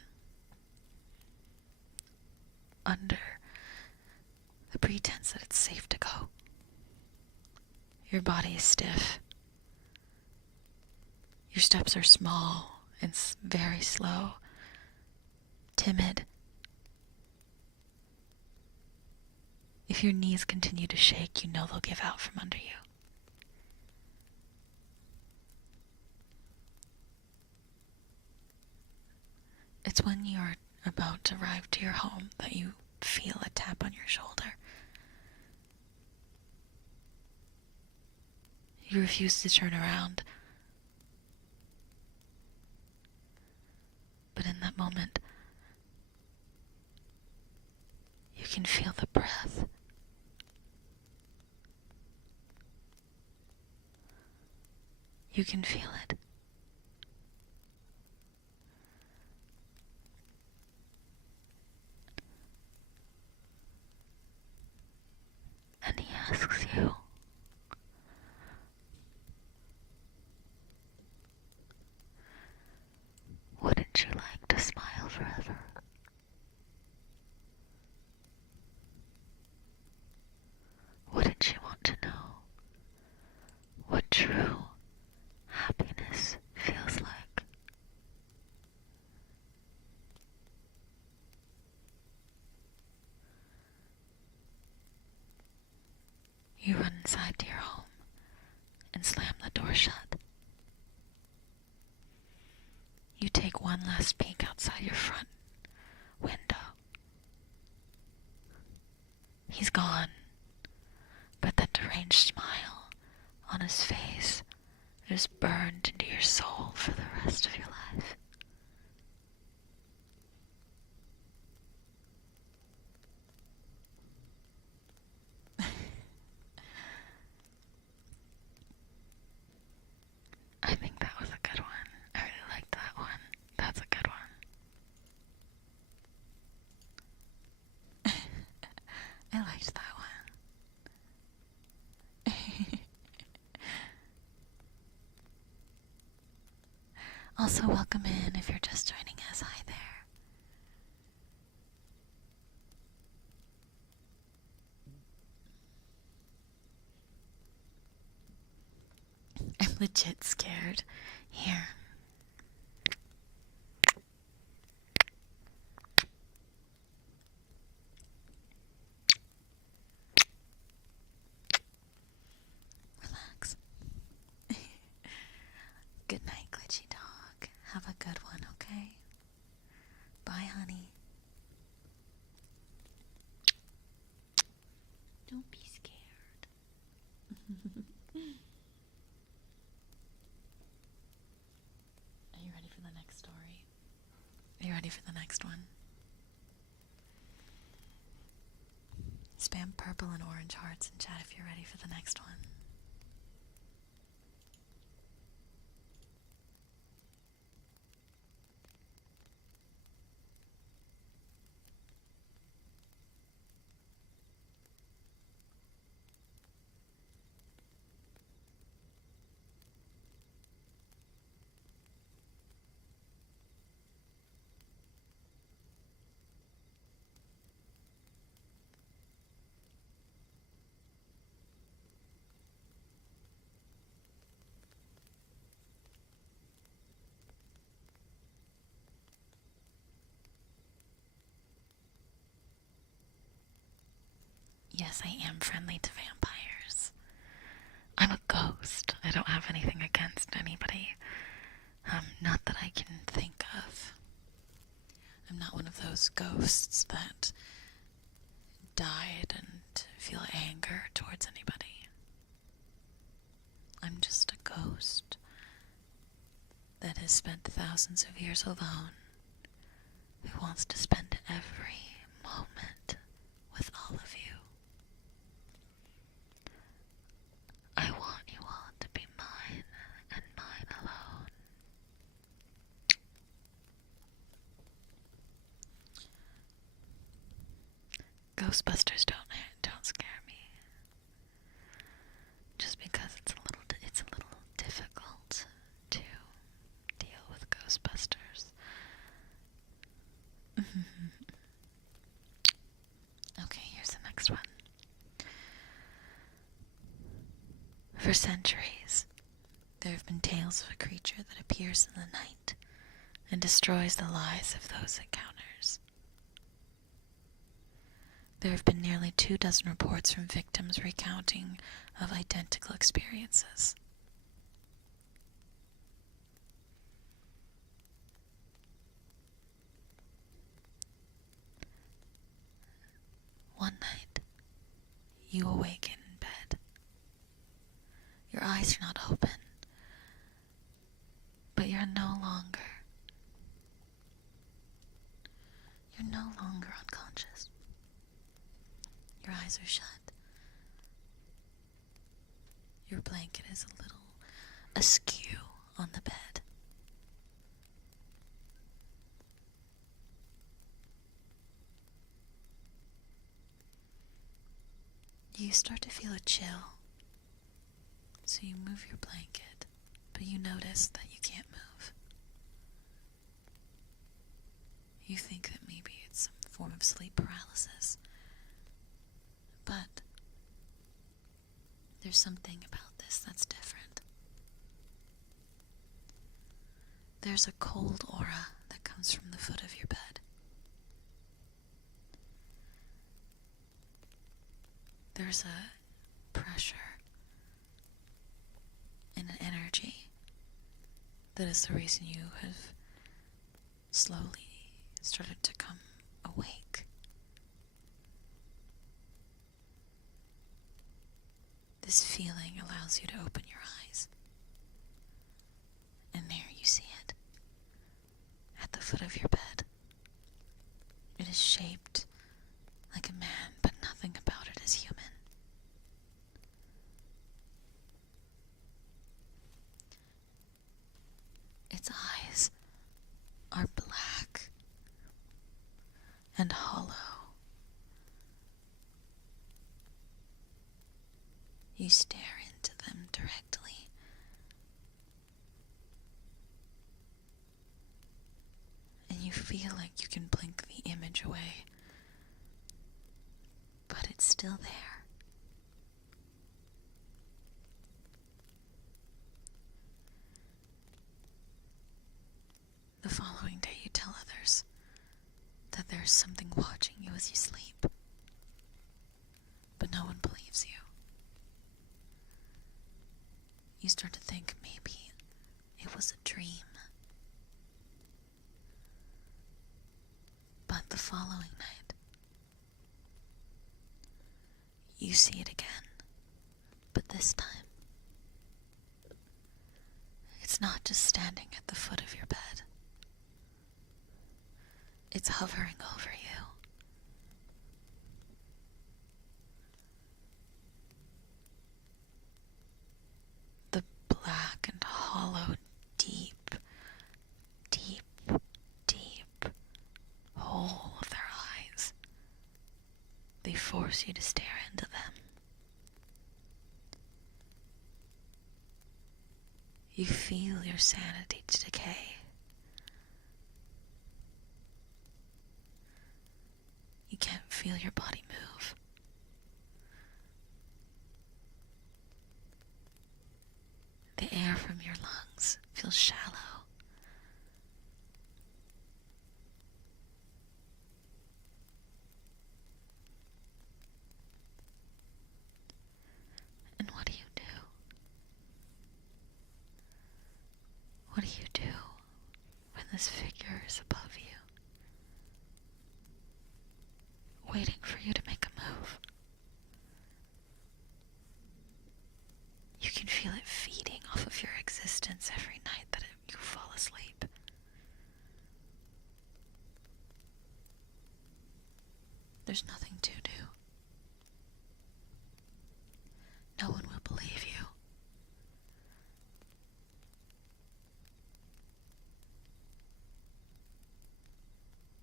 under the pretense that it's safe to go. Your body is stiff. Your steps are small and very slow, timid. If your knees continue to shake, you know they'll give out from under you. It's when you're about to arrive to your home that you feel a tap on your shoulder. You refuse to turn around. But in that moment, you can feel the breath. You can feel it. And he asks you, wouldn't you like to smile forever? Wouldn't you want to know what true happiness feels like? inside to your home and slam the door shut. You take one last peek outside your front window. He's gone, but that deranged smile on his face is burned into your soul for the rest of your life. I think that was a good one. I really liked that one. That's a good one. I liked that one. Also, welcome in if you're just joining us. Hi there. I'm legit scared. Here. Relax. Good night, glitchy dog. Have a good one, okay? Bye, honey. Don't be scared. Are you ready for the next story? Are you ready for the next one? Spam purple and orange hearts in chat if you're ready for the next one. Yes, I am friendly to vampires. I'm a ghost. I don't have anything against anybody. Not that I can think of. I'm not one of those ghosts that died and feel anger towards anybody. I'm just a ghost that has spent thousands of years alone, who wants to spend every moment with all of you. I want you all to be mine and mine alone. Ghostbusters don't scare me. Just because it's a little difficult to deal with Ghostbusters. Okay, here's the next one. For centuries, there have been tales of a creature that appears in the night and destroys the lives of those it encounters. There have been nearly 24 reports from victims recounting of identical experiences. One night, you awaken in bed. Your eyes are not open, but you're no longer unconscious. Your eyes are shut. Your blanket is a little askew on the bed. You start to feel a chill, so you move your blanket, but you notice that you can't move. You think that maybe it's some form of sleep paralysis, but there's something about this that's different. There's a cold aura that comes from the foot of your bed. There's a pressure in an energy that is the reason you have slowly started to come awake. This feeling allows you to open your eyes. And there you see it, at the foot of your bed. It is shaped like a man, but nothing about it is human. Its eyes are black and hollow. You stare into them directly. And you feel like you can blink the image away. But it's still there. The following day you tell others that there's something watching you as you sleep. But no one believes you. You start to think maybe it was a dream. But the following night, you see it again. But this time, it's not just standing at the foot of your bed. It's hovering over you. The black and hollow, deep, deep, deep hole of their eyes. They force you to stare into them. You feel your sanity to decay. You can't feel your body move. The air from your lungs feels shallow. And what do you do? What do you do when this figure is above you, waiting for you to make a move? You can feel it feeding off of your existence every night that you fall asleep. There's nothing to do. No one will believe you.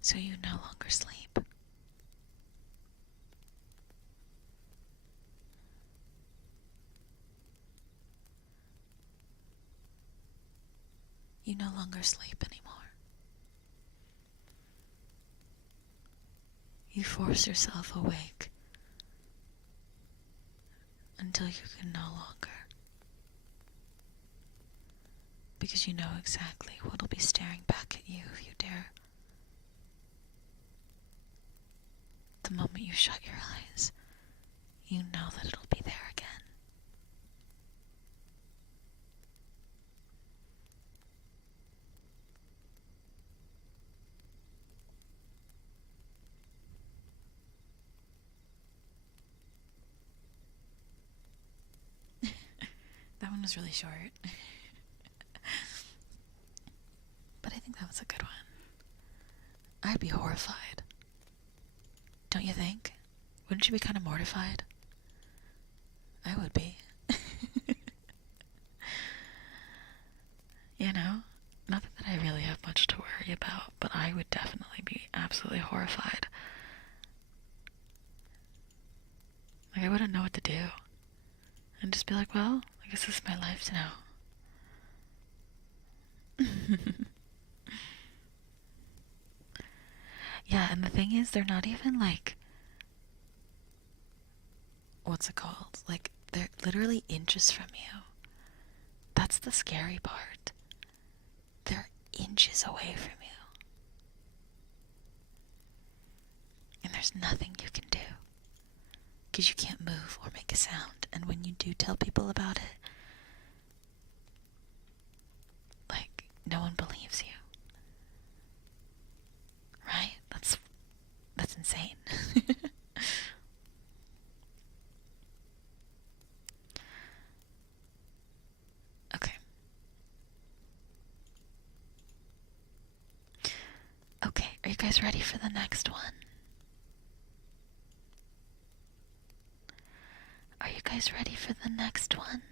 So you no longer sleep. You no longer sleep anymore. You force yourself awake until you can no longer. Because you know exactly what'll be staring back at you if you dare. The moment you shut your eyes, you know that it'll be there again. That one was really short. But I think that was a good one. I'd be horrified. Don't you think? Wouldn't you be kind of mortified? I would be. You know? Not that I really have much to worry about, but I would definitely be absolutely horrified. Like, I wouldn't know what to do. And just be like, well, I guess this is my life now. Yeah, and the thing is, they're not even like, what's it called? Like, they're literally inches from you. That's the scary part. They're inches away from you. And there's nothing you can do. Because you can't move or make a sound. And when you do tell people about it, no one believes you. Right? That's insane. Okay. Okay, are you guys ready for the next one? Are you guys ready for the next one?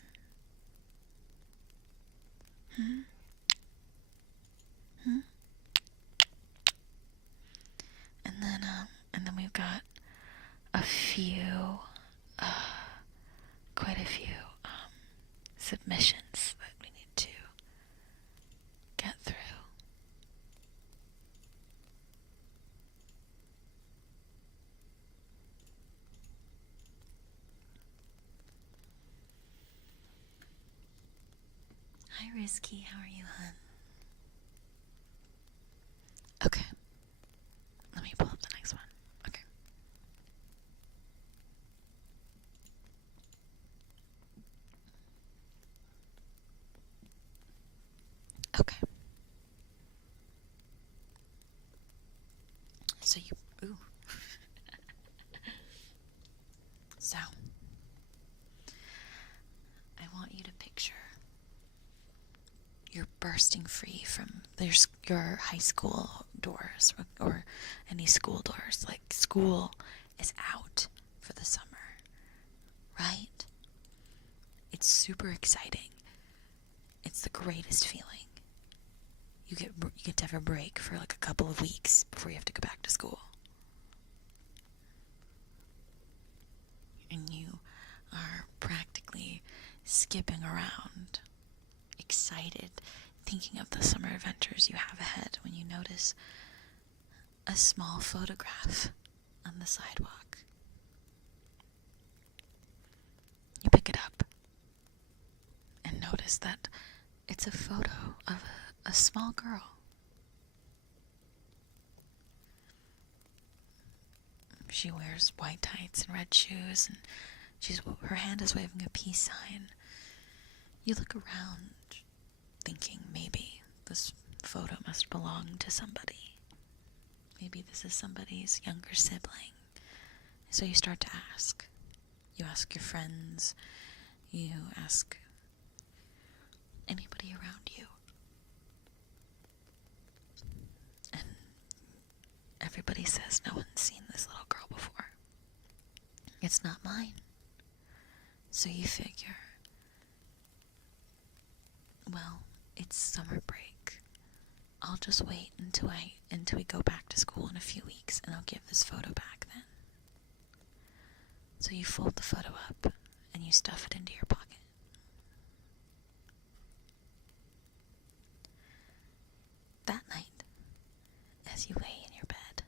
Hmm? Hmm? And then we've got a few, quite a few submissions that we need to get through. Hi, Risky. How are you, hun? Okay. Let me pull up the next one. Okay. Okay. So ooh. So, I want you to picture you're bursting free from your high school doors or any school doors. Like, school is out for the summer, right? It's super exciting. It's the greatest feeling. You get to have a break for like a couple of weeks before you have to go back to school. And you are practically skipping around, excited, thinking of the summer adventures you have ahead when you notice a small photograph on the sidewalk. You pick it up and notice that it's a photo of a small girl. She wears white tights and red shoes, and her hand is waving a peace sign. You look around, thinking maybe this photo must belong to somebody. Maybe this is somebody's younger sibling. So you start to ask. You ask your friends. You ask anybody around you. And everybody says no one's seen this little girl before. It's not mine. So you figure, well, it's summer break. I'll just wait until we go back to school in a few weeks, and I'll give this photo back then. So you fold the photo up and you stuff it into your pocket. That night, as you lay in your bed,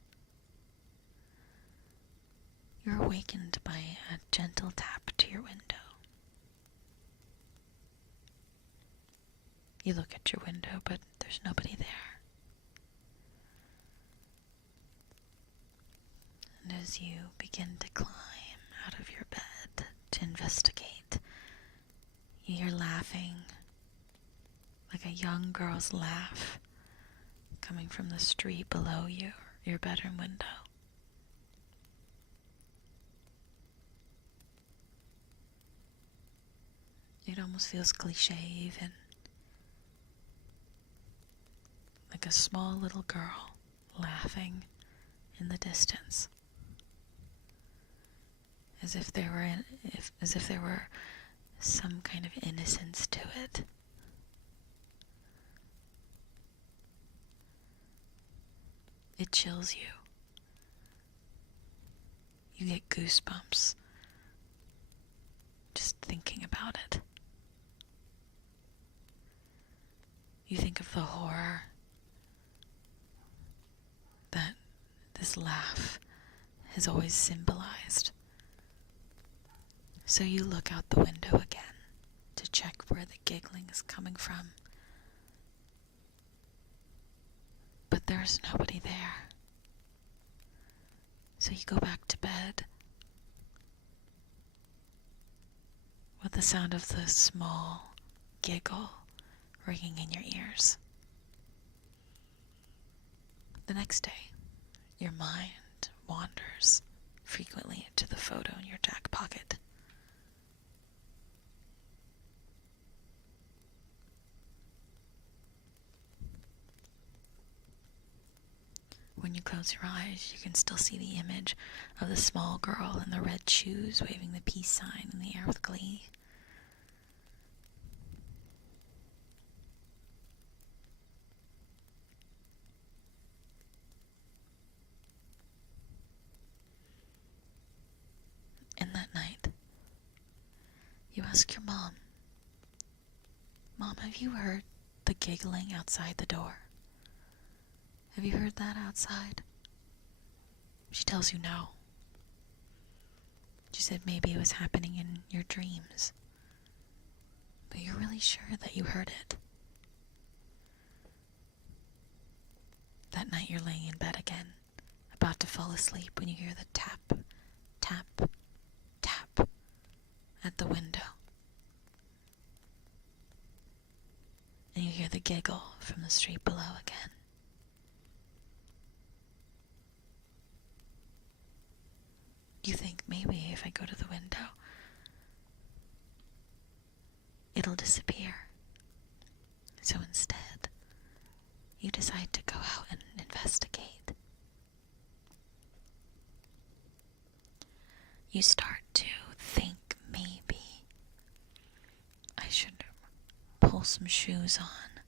you're awakened by a gentle tap to your window. You look at your window, but there's nobody there. And as you begin to climb out of your bed to investigate, you hear laughing, like a young girl's laugh, coming from the street below your bedroom window. It almost feels cliche even. Like a small little girl laughing in the distance. As if there were some kind of innocence to it. It chills you. You get goosebumps just thinking about it. You think of the horror that this laugh has always symbolized. So you look out the window again to check where the giggling is coming from. But there's nobody there. So you go back to bed with the sound of the small giggle ringing in your ears. The next day, your mind wanders frequently to the photo in your jacket pocket. When you close your eyes, you can still see the image of the small girl in the red shoes waving the peace sign in the air with glee. And that night, you ask your mom, "Mom, have you heard the giggling outside the door? Have you heard that outside?" She tells you no. She said maybe it was happening in your dreams, but you're really sure that you heard it. That night you're laying in bed again, about to fall asleep when you hear the tap, tap, tap at the window. And you hear the giggle from the street below again. You think maybe if I go to the window, it'll disappear. So instead, you decide to go out and investigate. You start to think maybe I should pull some shoes on,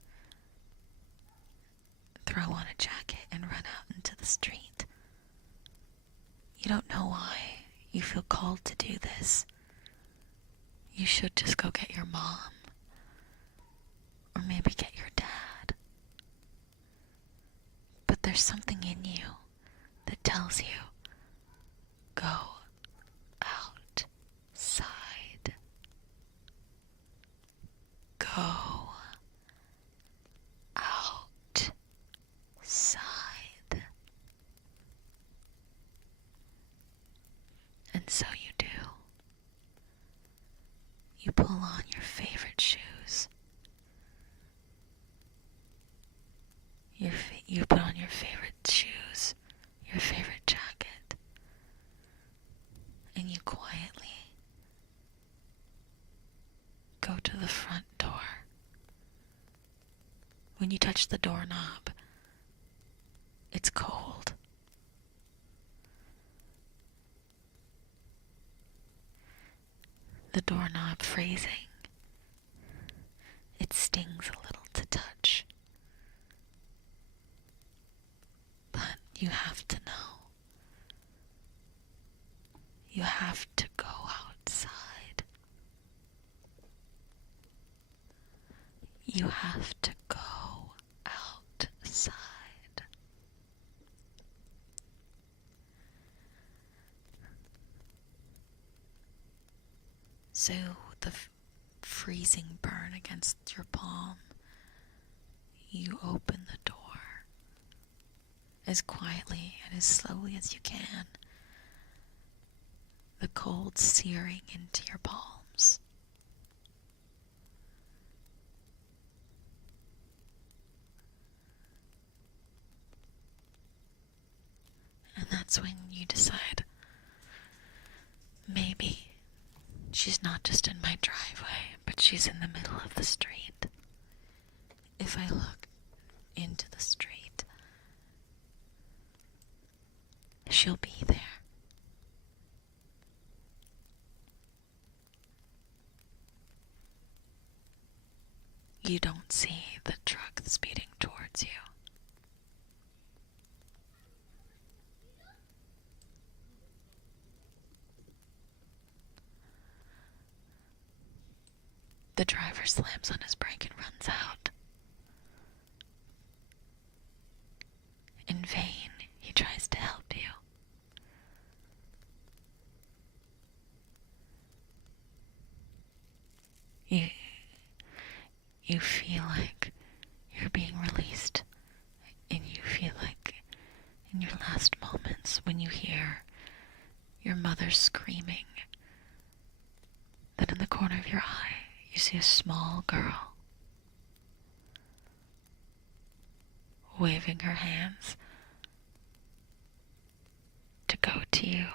throw on a jacket, and run out into the street. You don't know why you feel called to do this. You should just go get your mom, or maybe get your dad. But there's something in you that tells you, go outside. Go outside. And so you do. You pull on your favorite shoes. You put on your favorite shoes, your favorite jacket, and you quietly go to the front door. When you touch the doorknob, it's cold. The doorknob freezing. It stings a little to touch. But you have to know. You have to go outside. You have to go outside. So the freezing burn against your palm, you open the door as quietly and as slowly as you can, the cold searing into your palms. And that's when you decide, maybe she's not just in my driveway, but she's in the middle of the street. If I look into the street, she'll be there. You don't see the truck speeding towards you. The driver slams on his brake and runs out. In vain, he tries to help you. You feel like you're being released, and you feel like in your last moments when you hear your mother screaming, that in the corner of your eye you see a small girl waving her hands to you.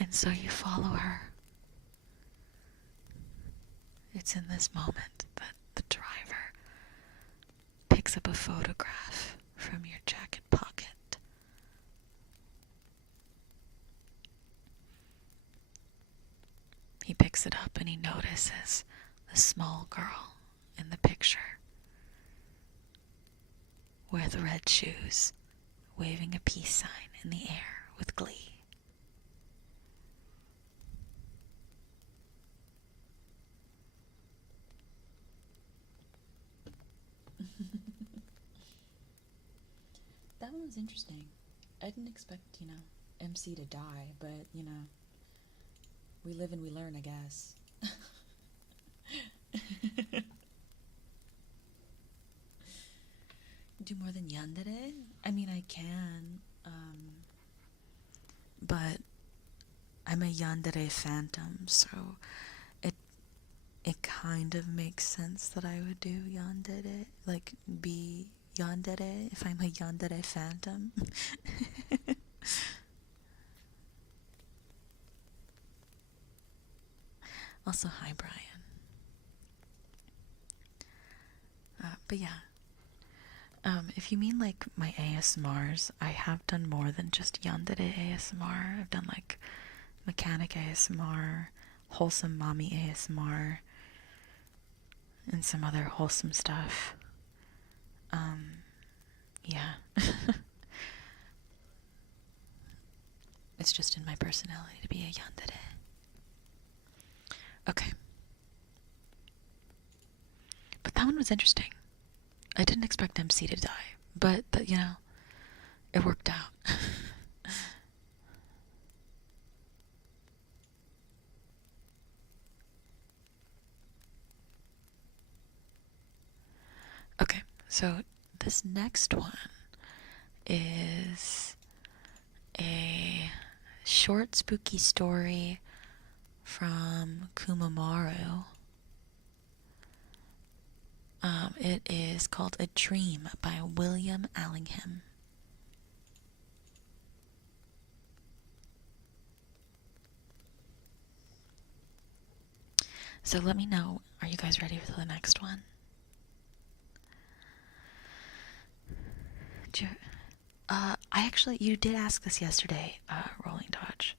And so you follow her. It's in this moment that the driver picks up a photograph from your jacket pocket. He picks it up and he notices the small girl in the picture with red shoes, waving a peace sign in the air with glee. That one was interesting. I didn't expect, MC to die, but, we live and we learn, I guess. Do more than Yandere? I mean, I can, but I'm a Yandere Phantom, so it kind of makes sense that I would do Yandere, like, be Yandere if I'm a Yandere Phantom. Also, hi, Brian. But yeah. If you mean like my ASMRs, I have done more than just Yandere ASMR. I've done like mechanic ASMR, wholesome mommy ASMR, and some other wholesome stuff. Yeah. It's just in my personality to be a Yandere. Okay. But that one was interesting. I didn't expect MC to die, but, it worked out. Okay, so this next one is a short, spooky story from Kumamaru. It is called A Dream by William Allingham. So let me know, are you guys ready for the next one? You did ask this yesterday, Rolling Dodge.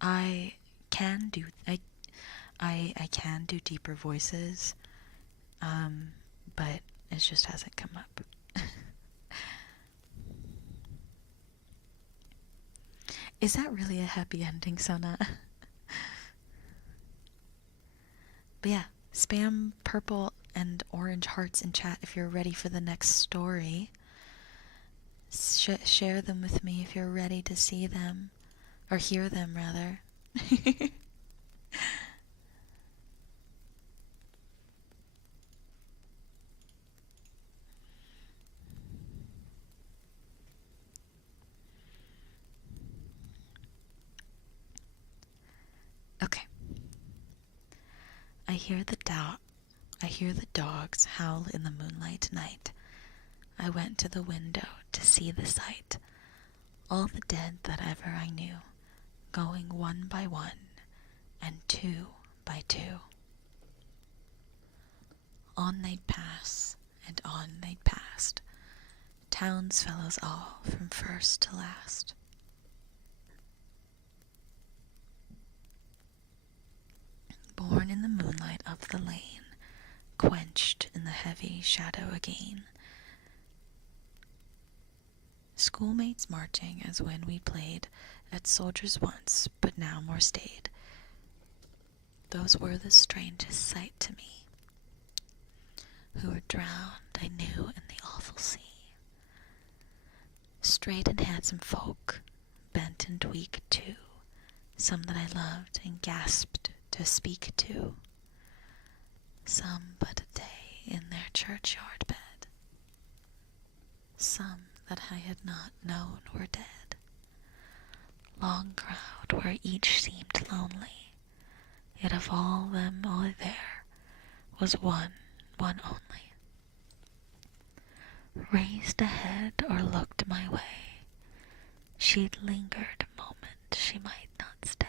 I can do deeper voices, but it just hasn't come up. Is that really a happy ending, Sona? But yeah, spam purple and orange hearts in chat if you're ready for the next story. Share them with me if you're ready to see them, or hear them rather. Okay. I hear the dogs howl in the moonlight tonight. I went to the window to see the sight. All the dead that ever I knew, going one by one, and two by two. On they'd pass, and on they'd passed, townsfellows all from first to last. Born in the moonlight of the lane, quenched in the heavy shadow again. Schoolmates marching as when we played at soldiers once, but now more staid. Those were the strangest sight to me, who were drowned, I knew, in the awful sea. Straight and handsome folk, bent and weak too, some that I loved and gasped to speak to, some but a day in their churchyard bed, some that I had not known were dead. Long crowd where each seemed lonely, yet of all them all there was one one only, raised a head or looked my way. She'd lingered a moment, she might not stay.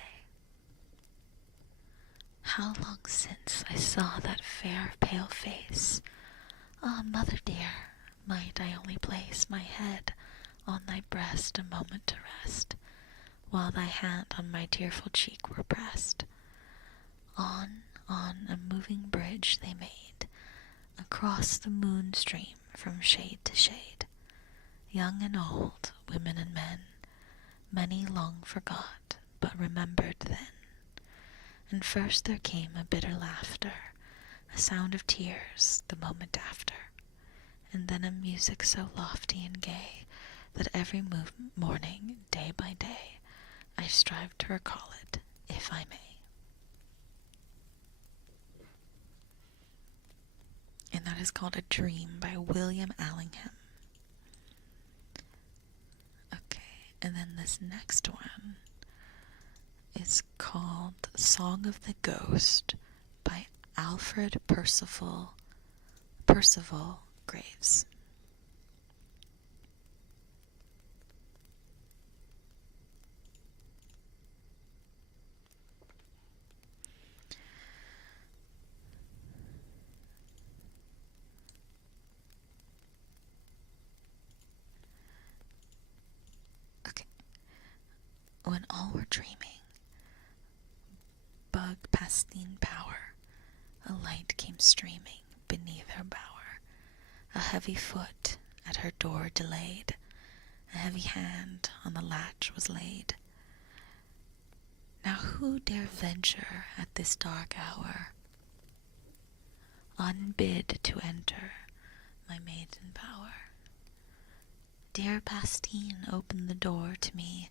How long since I saw that fair pale face? Ah, mother dear, might I only place my head on thy breast a moment to rest, while thy hand on my tearful cheek were pressed. On a moving bridge they made, across the moon stream from shade to shade. Young and old, women and men, many long forgot, but remembered then. And first there came a bitter laughter, a sound of tears the moment after, and then a music so lofty and gay that every morning, day by day, I strive to recall it, if I may. And that is called A Dream by William Allan. Okay, and then this next one is called Song of the Ghost by Alfred Percival Graves. Okay. When all were dreaming, bug Pastine power, a light came streaming beneath her bower. A heavy foot at her door delayed, a heavy hand on the latch was laid. Now who dare venture at this dark hour, unbid to enter my maiden bower? Dear Pastine, open the door to me,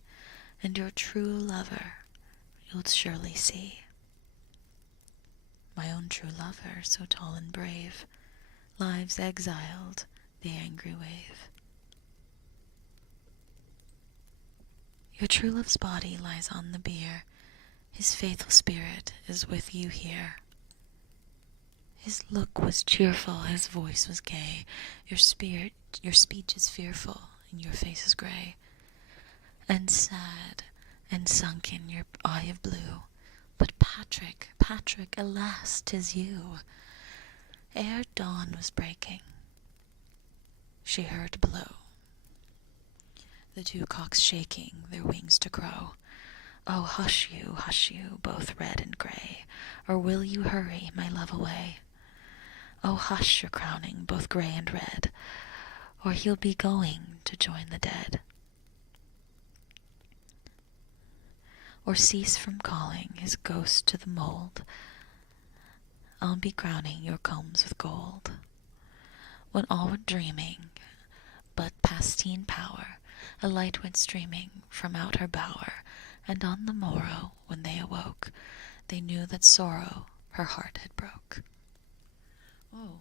and your true lover you'll surely see. My own true lover, so tall and brave, lives exiled the angry wave. Your true love's body lies on the bier, his faithful spirit is with you here. His look was cheerful, his voice was gay, your speech is fearful, and your face is grey, and sad, and sunken your eye of blue. But Patrick, alas, 'tis you. Ere dawn was breaking, she heard below the two cocks shaking their wings to crow. Oh, hush you, both red and grey, or will you hurry my love away? Oh, hush your crowning, both grey and red, or he'll be going to join the dead. Or cease from calling his ghost to the mould, I'll be crowning your combs with gold. When all were dreaming, but Pastine power, a light went streaming from out her bower, and on the morrow, when they awoke, they knew that sorrow her heart had broke. Oh,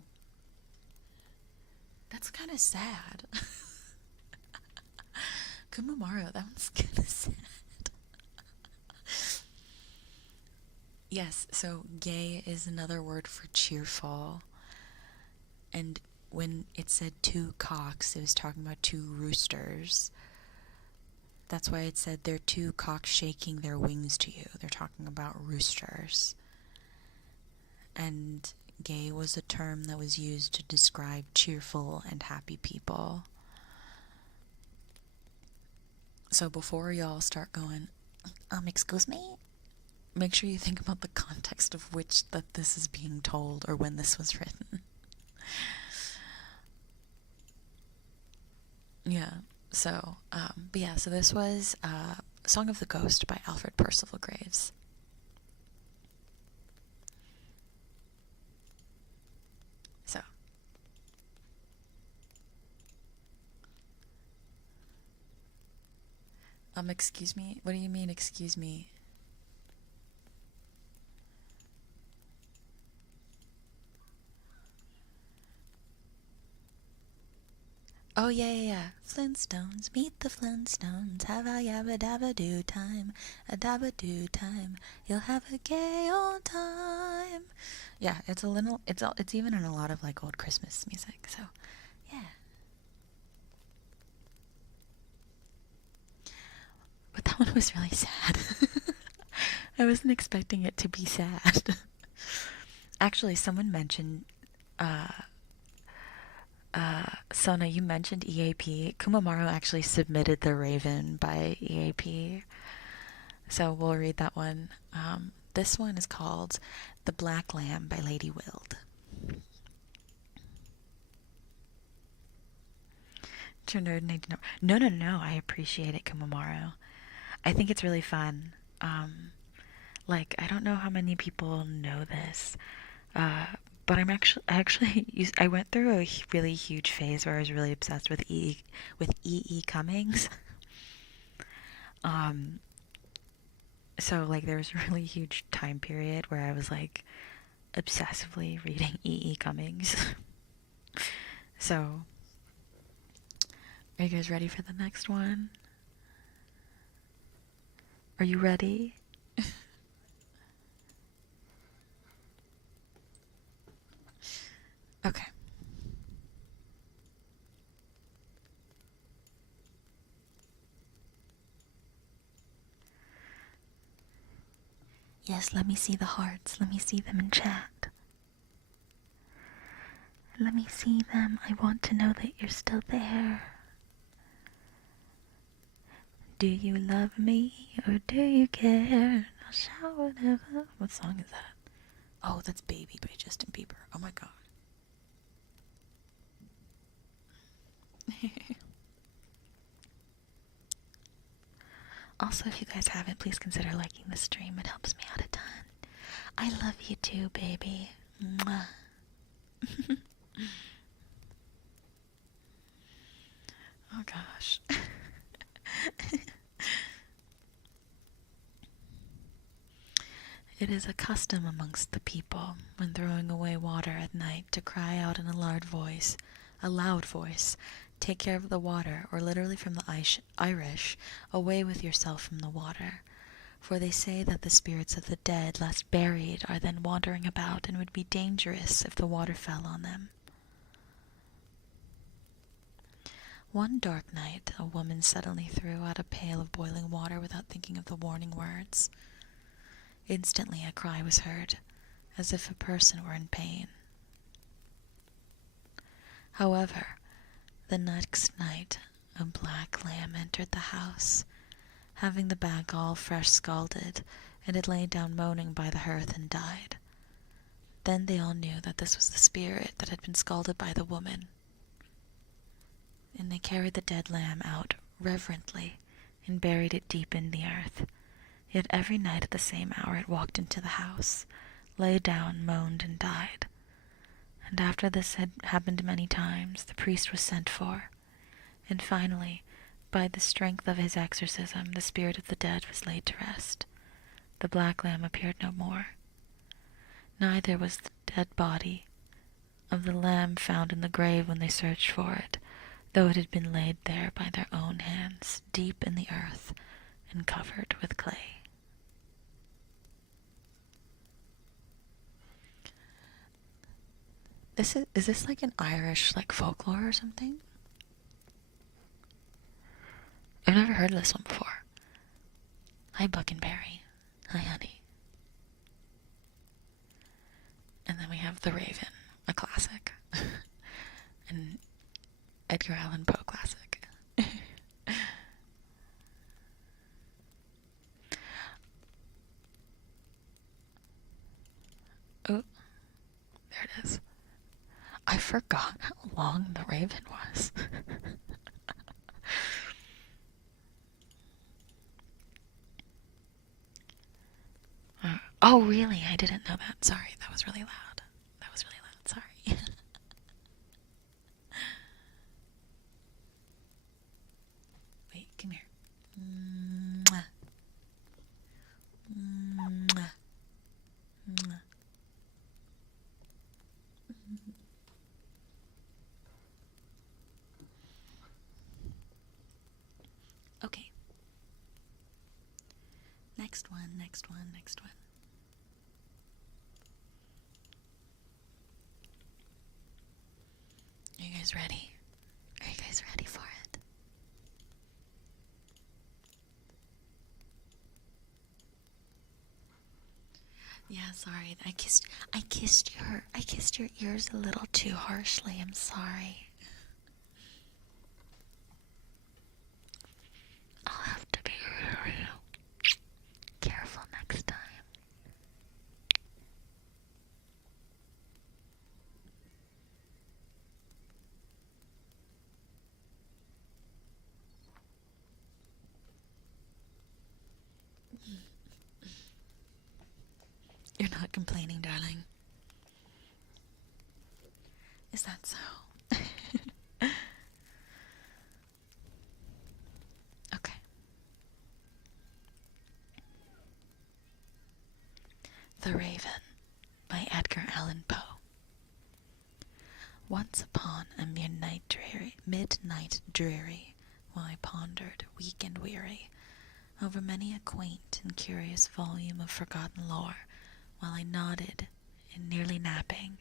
that's kind of sad. Kumamaro, that one's kind of sad. Yes, so gay is another word for cheerful. And when it said two cocks, it was talking about two roosters. That's why it said they're two cocks shaking their wings to you. They're talking about roosters. And gay was a term that was used to describe cheerful and happy people. So before y'all start going, excuse me? Make sure you think about the context of which that this is being told or when this was written. Yeah, so, but yeah, so this was Song of the Ghost by Alfred Percival Graves. So. Excuse me? What do you mean, excuse me? Oh, yeah. Flintstones, meet the Flintstones. Have a yabba dabba do time. A dabba do time. You'll have a gay old time. him. Yeah, it's a little, it's even in a lot of like old Christmas music. So, yeah. But that one was really sad. I wasn't expecting it to be sad. Actually, someone mentioned, Sona, you mentioned EAP. Kumamaru actually submitted the Raven by EAP. So we'll read that one. This one is called The Black Lamb by Lady Wild. To nerd need to know. No. I appreciate it, Kumamaru. I think it's really fun. Like, I don't know how many people know this, but I went through a really huge phase where I was really obsessed with E.E. Cummings. So like there was a really huge time period where I was like obsessively reading E.E. Cummings. So, are you guys ready for the next one? Are you ready? Okay. Yes, let me see the hearts. Let me see them in chat. Let me see them. I want to know that you're still there. Do you love me or do you care? I'll shout whatever. What song is that? Oh, that's Baby by Justin Bieber. Oh my god. Also, if you guys haven't, please consider liking the stream. It helps me out a ton. I love you too, baby. Mwah. Oh gosh. It is a custom amongst the people, when throwing away water at night, to cry out in a loud voice, take care of the water, or literally from the Irish, away with yourself from the water. For they say that the spirits of the dead, last buried, are then wandering about, and would be dangerous if the water fell on them. One dark night, a woman suddenly threw out a pail of boiling water without thinking of the warning words. Instantly a cry was heard, as if a person were in pain. However, the next night, a black lamb entered the house, having the back all fresh scalded, and it lay down moaning by the hearth and died. Then they all knew that this was the spirit that had been scalded by the woman. And they carried the dead lamb out reverently and buried it deep in the earth. Yet every night at the same hour it walked into the house, lay down, moaned, and died. And after this had happened many times, the priest was sent for, and finally, by the strength of his exorcism, the spirit of the dead was laid to rest. The black lamb appeared no more. Neither was the dead body of the lamb found in the grave when they searched for it, though it had been laid there by their own hands, deep in the earth, and covered with clay. Is this like an Irish like folklore or something? I've never heard of this one before. Hi, Buckenberry. Hi, honey. And then we have The Raven, a classic. An Edgar Allan Poe classic. Oh, there it is. I forgot how long The Raven was. Oh, really? I didn't know that. Sorry, that was really loud. That was really loud. Sorry. Wait, come here. Mwah. Mwah. Mwah. Okay. Next one. guys ready? Are you guys ready for it? Yeah, sorry. I kissed your ears a little too harshly. I'm sorry. I'll have to be really careful next time. You're not complaining, darling. Is that so? Okay. The Raven by Edgar Allan Poe. Once upon a midnight dreary, while I pondered, weak and weary, over many a quaint and curious volume of forgotten lore, while I nodded and nearly napping,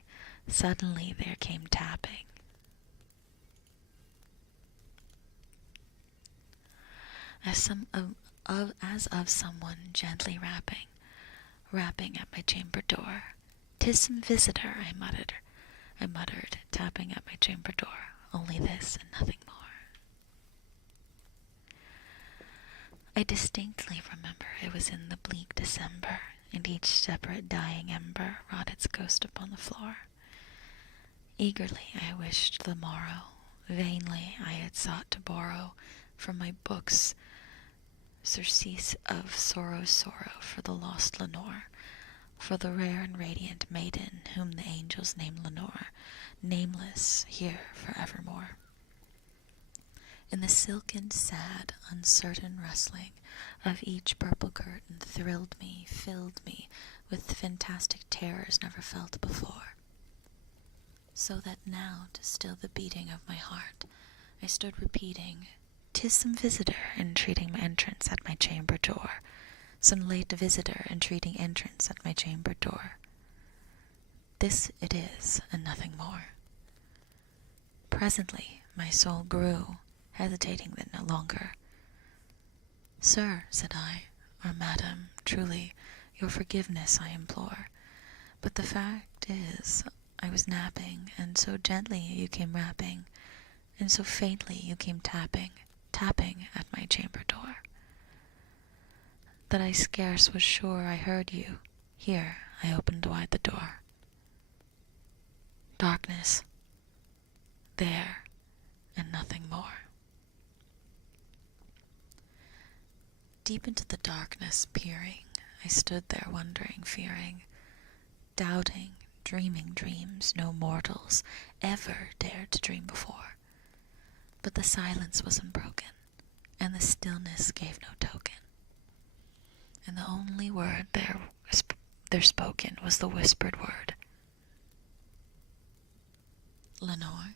suddenly there came tapping. As of someone gently rapping at my chamber door. "'Tis some visitor," I muttered, tapping at my chamber door. Only this and nothing more. I distinctly remember it was in the bleak December, and each separate dying ember wrought its ghost upon the floor. Eagerly I wished the morrow. Vainly I had sought to borrow from my books surcease of sorrow for the lost Lenore, for the rare and radiant maiden whom the angels name Lenore, nameless here forevermore. And the silken, sad, uncertain rustling of each purple curtain thrilled me, filled me with fantastic terrors never felt before. So that now, to still the beating of my heart, I stood repeating, "'Tis some visitor entreating entrance at my chamber door, some late visitor entreating entrance at my chamber door. This it is, and nothing more." Presently my soul grew, hesitating then no longer. "Sir," said I, "or madam, truly, your forgiveness I implore. But the fact is, I was napping, and so gently you came rapping, and so faintly you came tapping at my chamber door, that I scarce was sure I heard you. Here I opened wide the door. Darkness. There, and nothing more." Deep into the darkness peering, I stood there wondering, fearing, doubting, dreaming dreams no mortals ever dared to dream before. But the silence was unbroken, and the stillness gave no token. And the only word there spoken was the whispered word, "Lenore."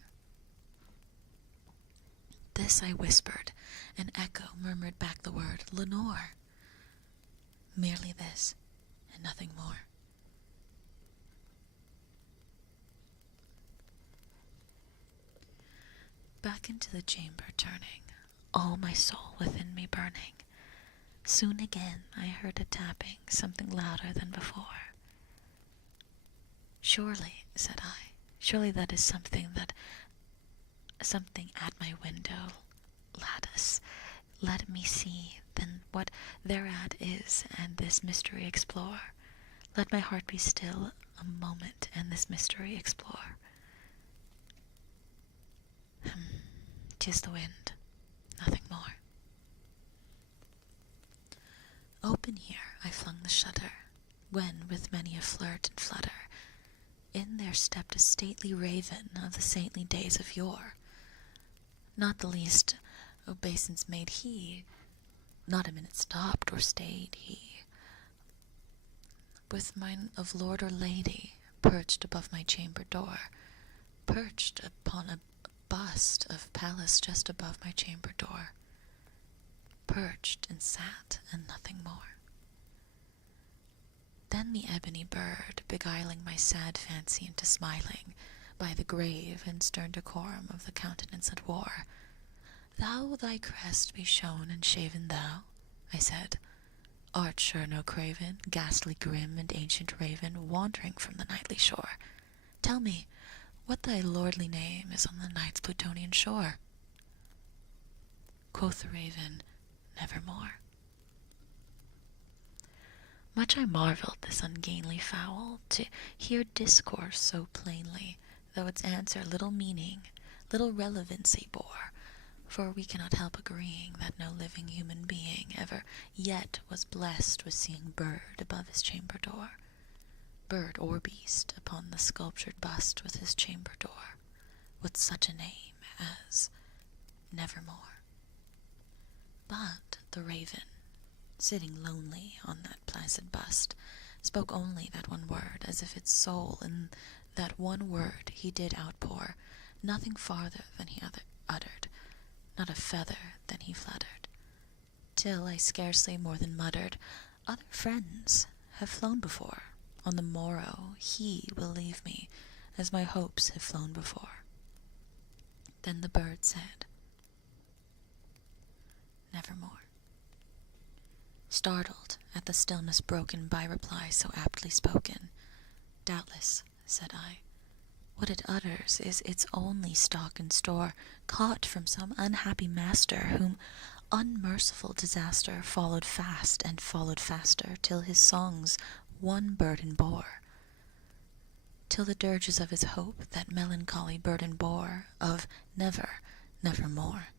This I whispered, and echo murmured back the word, "Lenore." Merely this, and nothing more. Back into the chamber turning, all my soul within me burning. Soon again I heard a tapping, something louder than before. "Surely," said I, "surely that is something at my window lattice. Let me see, then, what thereat is, and this mystery explore. Let my heart be still a moment, and this mystery explore." 'Tis the wind, nothing more. Open here I flung the shutter, when, with many a flirt and flutter, in there stepped a stately raven of the saintly days of yore. Not the least obeisance made he, not a minute stopped or stayed he. With mine of lord or lady perched above my chamber door, perched upon a bust of Pallas just above my chamber door, perched and sat, and nothing more. Then the ebony bird, beguiling my sad fancy into smiling, by the grave and stern decorum of the countenance at war. "Thou thy crest be shown and shaven thou," I said. "Art sure no craven, ghastly grim and ancient raven, wandering from the nightly shore? Tell me, what thy lordly name is on the night's Plutonian shore?" Quoth the raven, "Nevermore." Much I marvelled this ungainly fowl, to hear discourse so plainly, though its answer little meaning, little relevancy bore, for we cannot help agreeing that no living human being ever yet was blessed with seeing bird above his chamber door, bird or beast upon the sculptured bust with his chamber door, with such a name as Nevermore. But the raven, sitting lonely on that placid bust, spoke only that one word, as if its soul in that one word he did outpour, nothing farther than he uttered, not a feather than he fluttered, till I scarcely more than muttered, "Other friends have flown before. On the morrow he will leave me, as my hopes have flown before." Then the bird said, "Nevermore." Startled at the stillness broken by reply so aptly spoken, "Doubtless," said I, "what it utters is its only stock and store, caught from some unhappy master, whom unmerciful disaster followed fast and followed faster, till his songs one burden bore, till the dirges of his hope that melancholy burden bore, of never, nevermore."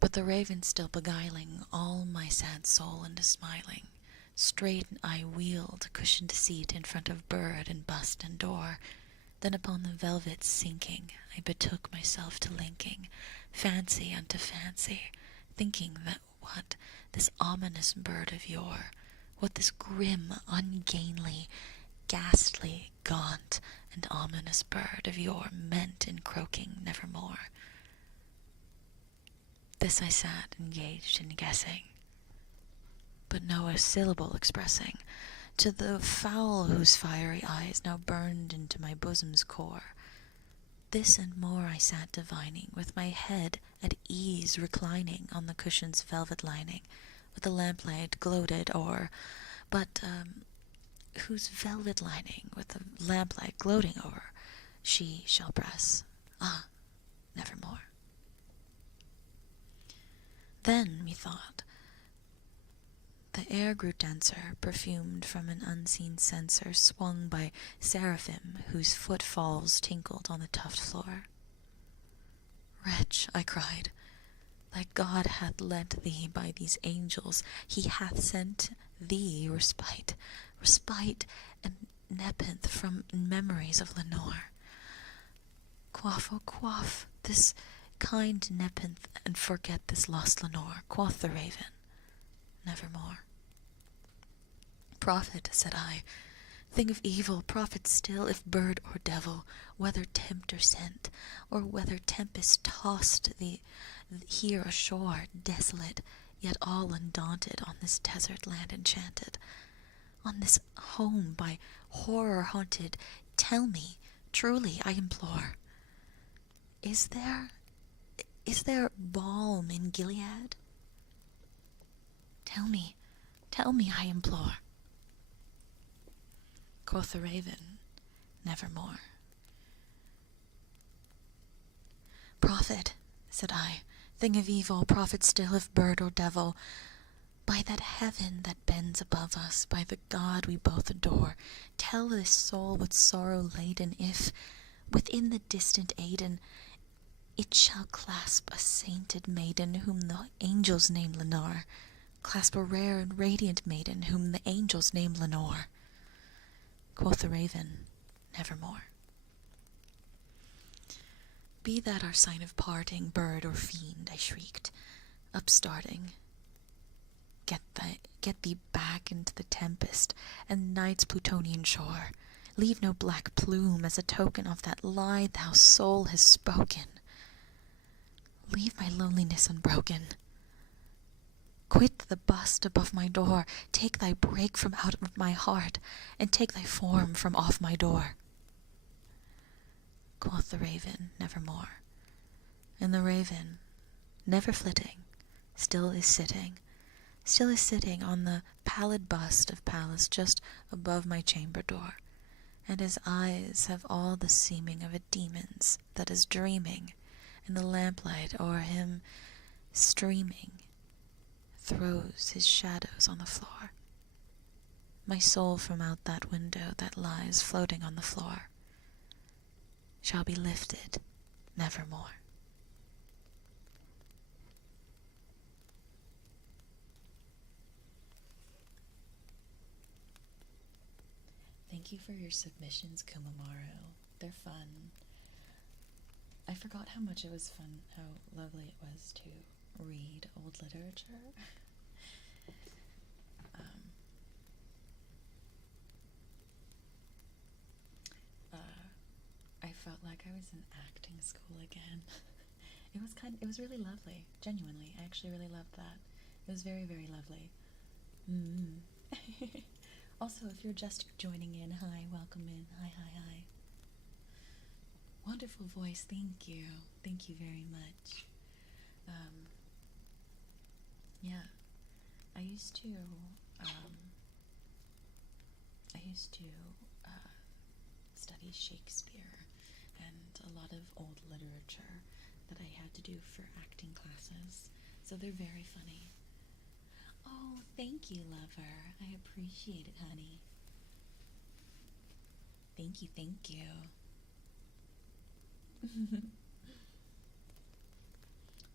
But the raven still beguiling all my sad soul into smiling, straight I wheeled a cushioned seat in front of bird and bust and door. Then upon the velvet sinking, I betook myself to linking fancy unto fancy, thinking that what this ominous bird of yore, what this grim, ungainly, ghastly, gaunt, and ominous bird of yore meant in croaking nevermore. This I sat engaged in guessing, but no a syllable expressing, to the fowl whose fiery eyes now burned into my bosom's core. This and more I sat divining, with my head at ease reclining on the cushion's velvet lining, with the lamplight gloated o'er, but whose velvet lining with the lamplight gloating o'er she shall press, ah, nevermore. Then, methought, the air grew denser, perfumed from an unseen censer swung by seraphim whose footfalls tinkled on the tufted floor. "Wretch," I cried, "thy God hath lent thee by these angels, he hath sent thee respite and nepenthe from memories of Lenore. Quaff, oh quaff, this kind nepenthe, and forget this lost Lenore," quoth the raven, "nevermore." "Prophet," said I, "thing of evil, prophet still, if bird or devil, whether tempter sent, or whether tempest tossed thee here ashore, desolate, yet all undaunted, on this desert land enchanted, on this home by horror haunted, tell me, truly I implore, is there balm in Gilead? Tell me, I implore." Quoth the raven, "Nevermore." "Prophet," said I, "thing of evil, prophet still, if bird or devil, by that heaven that bends above us, by the God we both adore, tell this soul with sorrow laden if, within the distant Aidenn, it shall clasp a sainted maiden whom the angels name Lenore, clasp a rare and radiant maiden whom the angels name Lenore." Quoth the raven, "Nevermore." "Be that our sign of parting, bird or fiend," I shrieked, upstarting. Get thee back into the tempest and night's Plutonian shore. Leave no black plume as a token of that lie thou soul has spoken. Leave my loneliness unbroken. Quit the bust above my door, take thy break from out of my heart, and take thy form from off my door. quoth the raven, nevermore. And the raven, never flitting, still is sitting on the pallid bust of Pallas just above my chamber door, and his eyes have all the seeming of a demon's that is dreaming, and the lamplight o'er him streaming throws his shadows on the floor. My soul from out that window that lies floating on the floor shall be lifted nevermore. Thank you for your submissions, Kumamaru. They're fun. I forgot how much it was fun, how lovely it was to read old literature. I felt like I was in acting school again. It was really lovely, genuinely. I actually really loved that. It was very, very lovely. Also, if you're just joining in, hi, welcome in. Hi, hi, hi. Wonderful voice, thank you. Thank you very much. Yeah, I used to study Shakespeare and a lot of old literature that I had to do for acting classes, so they're very funny. Oh, thank you, lover. I appreciate it, honey. Thank you, thank you.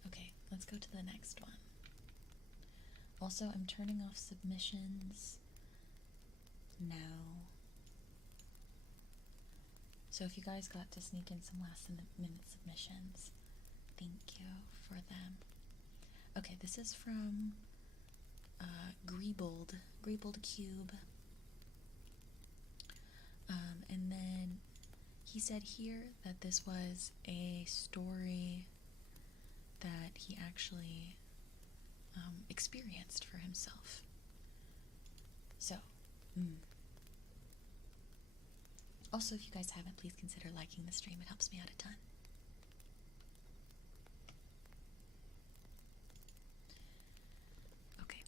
Okay, let's go to the next one. Also, I'm turning off submissions now. So if you guys got to sneak in some last-minute submissions, thank you for them. Okay, this is from Greebold Cube. And then he said here that this was a story that he actually experienced for himself. So, also, if you guys haven't, please consider liking the stream. It helps me out a ton. Okay.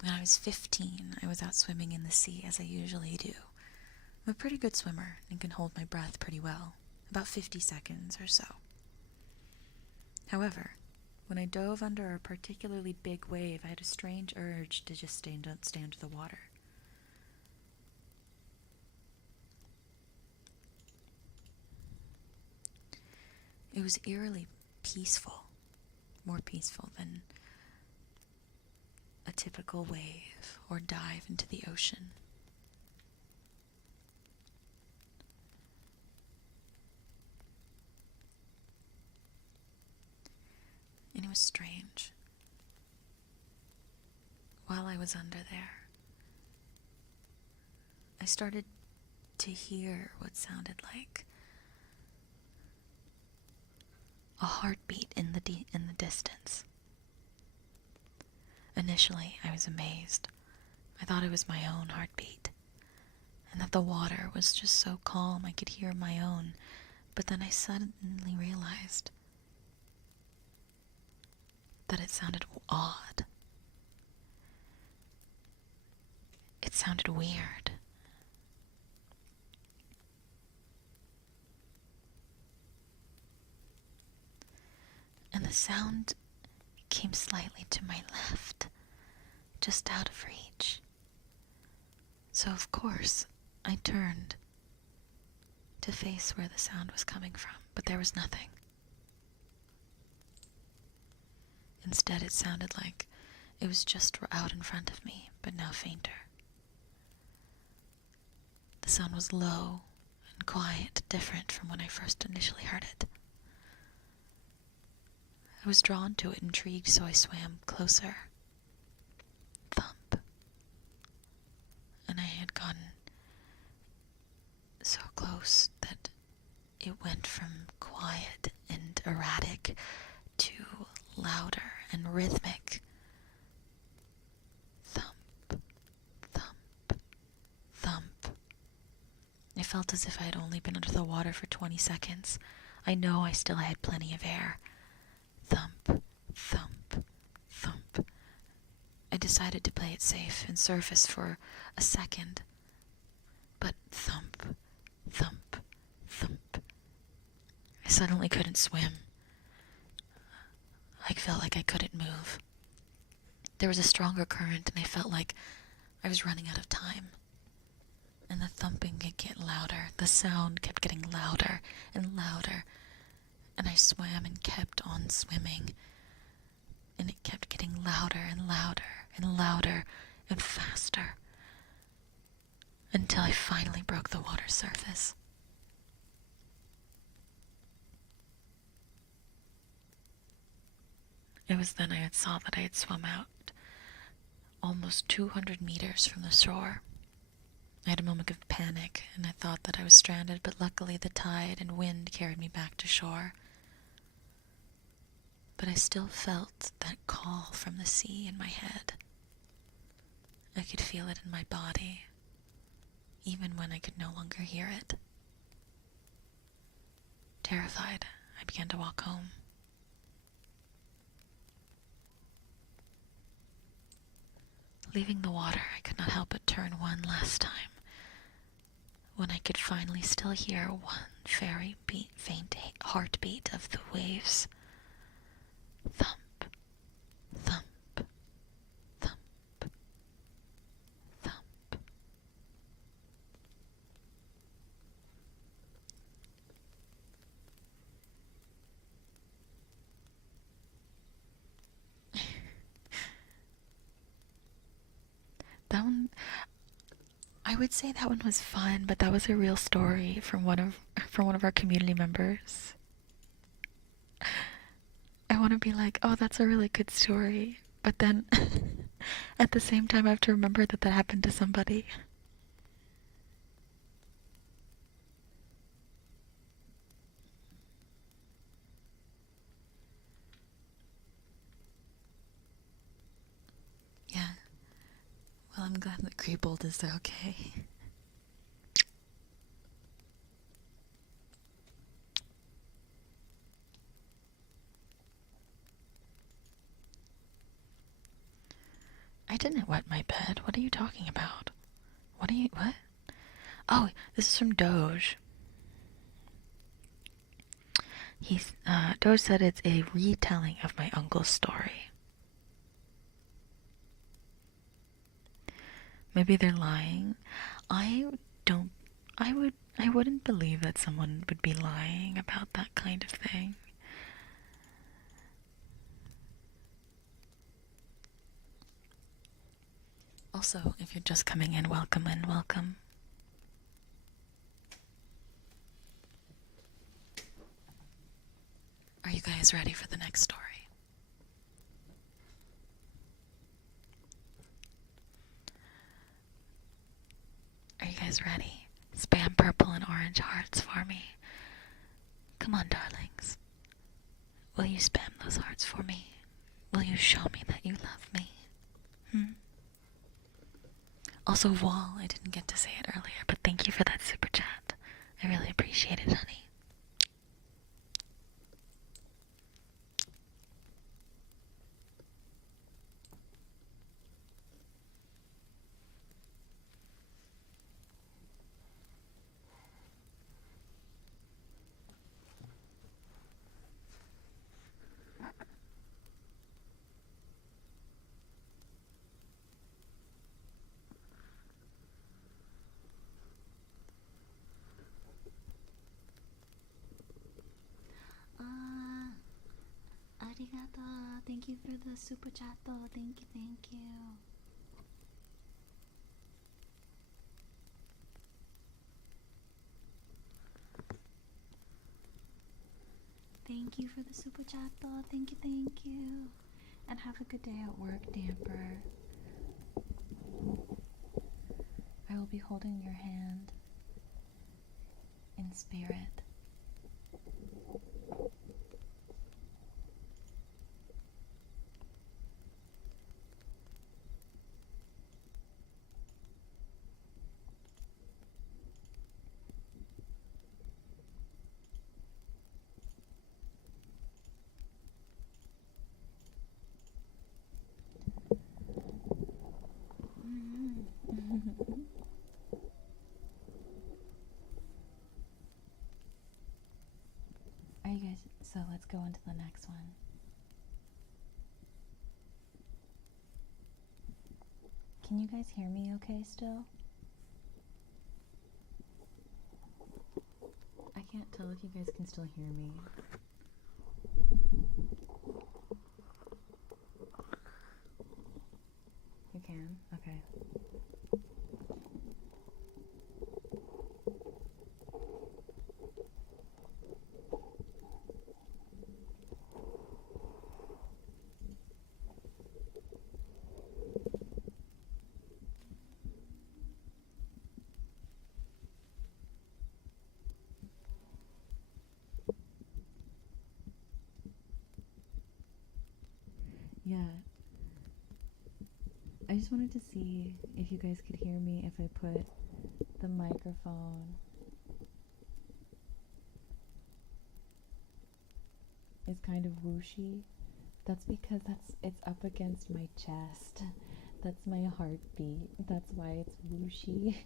When I was 15, I was out swimming in the sea, as I usually do. I'm a pretty good swimmer and can hold my breath pretty well, about 50 seconds or so. However, when I dove under a particularly big wave, I had a strange urge to just stay under the water. It was eerily peaceful, more peaceful than a typical wave or dive into the ocean. And it was strange. While I was under there, I started to hear what sounded like a heartbeat in the distance. Initially, I was amazed. I thought it was my own heartbeat, and that the water was just so calm I could hear my own. But then I suddenly realized that it sounded odd. It sounded weird. And the sound came slightly to my left, just out of reach. So of course, I turned to face where the sound was coming from, but there was nothing. Instead, it sounded like it was just out in front of me, but now fainter. The sound was low and quiet, different from when I first initially heard it. I was drawn to it, intrigued, so I swam closer. Thump. And I had gotten so close that it went from quiet and erratic to louder and rhythmic. Thump, thump, thump. felt as if I had only been under the water for 20 seconds. I know I still had plenty of air. Thump, thump, thump. I decided to play it safe and surface for a second. But thump, thump, thump. I suddenly couldn't swim. I felt like I couldn't move. There was a stronger current, and I felt like I was running out of time. And the thumping could get louder. The sound kept getting louder and louder. And I swam and kept on swimming. And it kept getting louder and louder and louder and faster. Until I finally broke the water surface. It was then I saw that I had swum out almost 200 meters from the shore. I had a moment of panic, and I thought that I was stranded, but luckily the tide and wind carried me back to shore. But I still felt that call from the sea in my head. I could feel it in my body, even when I could no longer hear it. Terrified, I began to walk home. Leaving the water, I could not help but turn one last time, when I could finally still hear one very faint heartbeat of the waves. Thump, thump, thump, thump. That one, I would say that one was fun, but that was a real story from one of our community members. I want to be like, oh, that's a really good story, but then at the same time I have to remember that that happened to somebody. Yeah. Well, I'm glad that Creepold is okay. I didn't wet my bed. What are you talking about? What? Oh, this is from Doge. Doge said it's a retelling of my uncle's story. Maybe they're lying. I wouldn't believe that someone would be lying about that kind of thing. Also, if you're just coming in, welcome and welcome. Are you guys ready for the next story? Are you guys ready? Spam purple and orange hearts for me. Come on, darlings. Will you spam those hearts for me? Will you show me that you love me? Also, Wall, I didn't get to say it earlier, but thank you for that super chat. I really appreciate it, honey. Arigato. Thank you for the super chat though. Thank you, thank you. Thank you for the super chat though. Thank you, thank you. And have a good day at work, Damper. I will be holding your hand in spirit. So let's go on to the next one. Can you guys hear me okay still? I can't tell if you guys can still hear me. You can? Okay. Yeah. I just wanted to see if you guys could hear me if I put the microphone. It's kind of whooshy. That's because it's up against my chest. That's my heartbeat. That's why it's whooshy.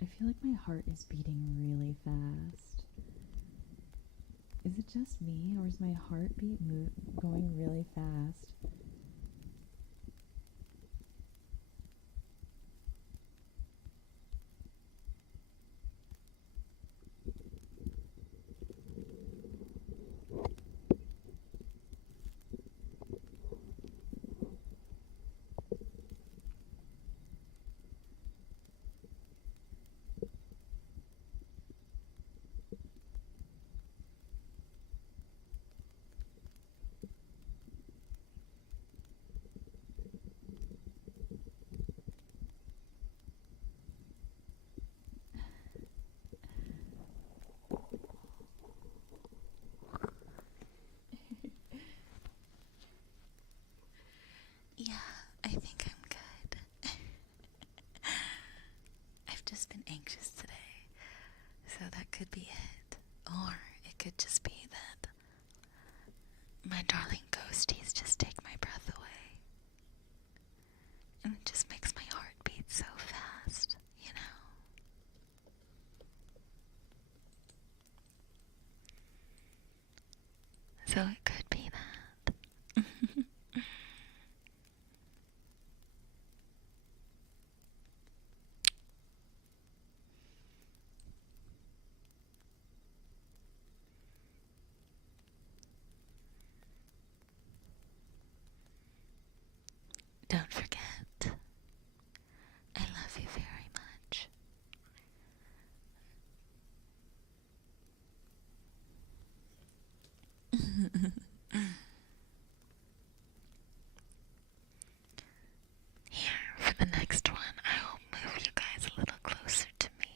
I feel like my heart is beating really fast. Is it just me, or is my heartbeat going really fast? Yeah, I think I'm good. I've just been anxious today, so that could be it. Or it could just be that my darling ghosties just take my breath away. And it just makes my heart beat so fast, you know? So it could be that. Don't forget, I love you very much. Here, for the next one, I will move you guys a little closer to me.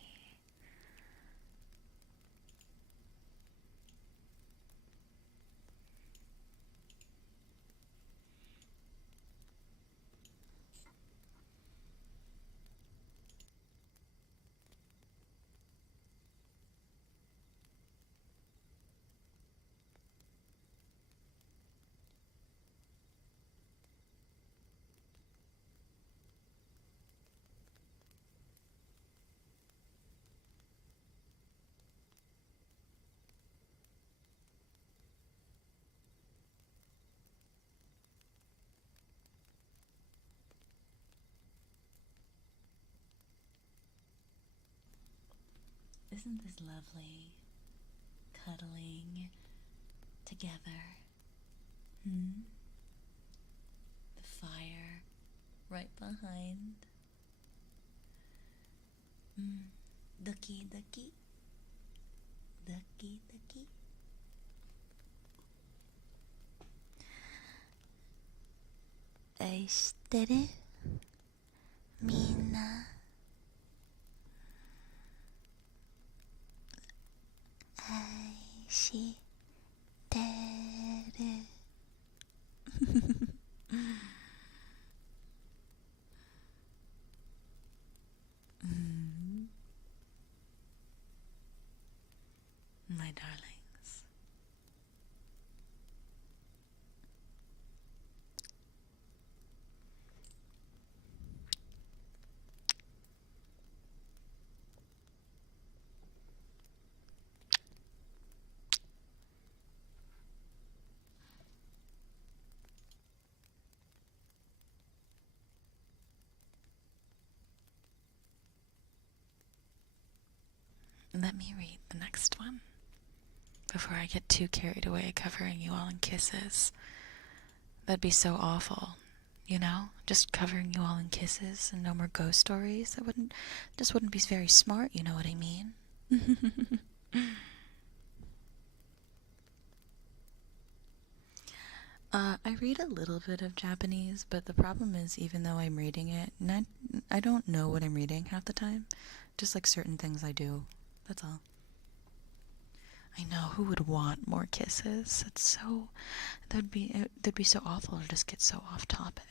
Isn't this lovely? Cuddling together. The fire right behind. Ducky, ducky. Ducky, ducky. Aishiteru, minna. Aishiteru. let me read the next one before I get too carried away covering you all in kisses. That'd be so awful, you know? Just covering you all in kisses and no more ghost stories. That wouldn't be very smart, you know what I mean? I read a little bit of Japanese, but the problem is, even though I'm reading it, I don't know what I'm reading half the time. Just like certain things I do. That's all. I know, who would want more kisses? That'd be so awful to just get so off topic.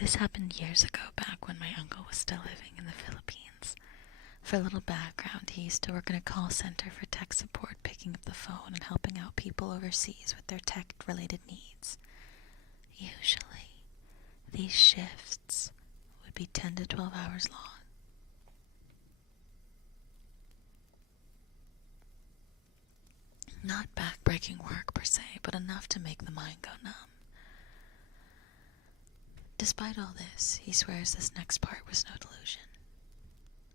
This happened years ago, back when my uncle was still living in the Philippines. For a little background, he used to work in a call center for tech support, picking up the phone and helping out people overseas with their tech-related needs. Usually, these shifts would be 10 to 12 hours long. Not back-breaking work per se, but enough to make the mind go numb. Despite all this, he swears this next part was no delusion.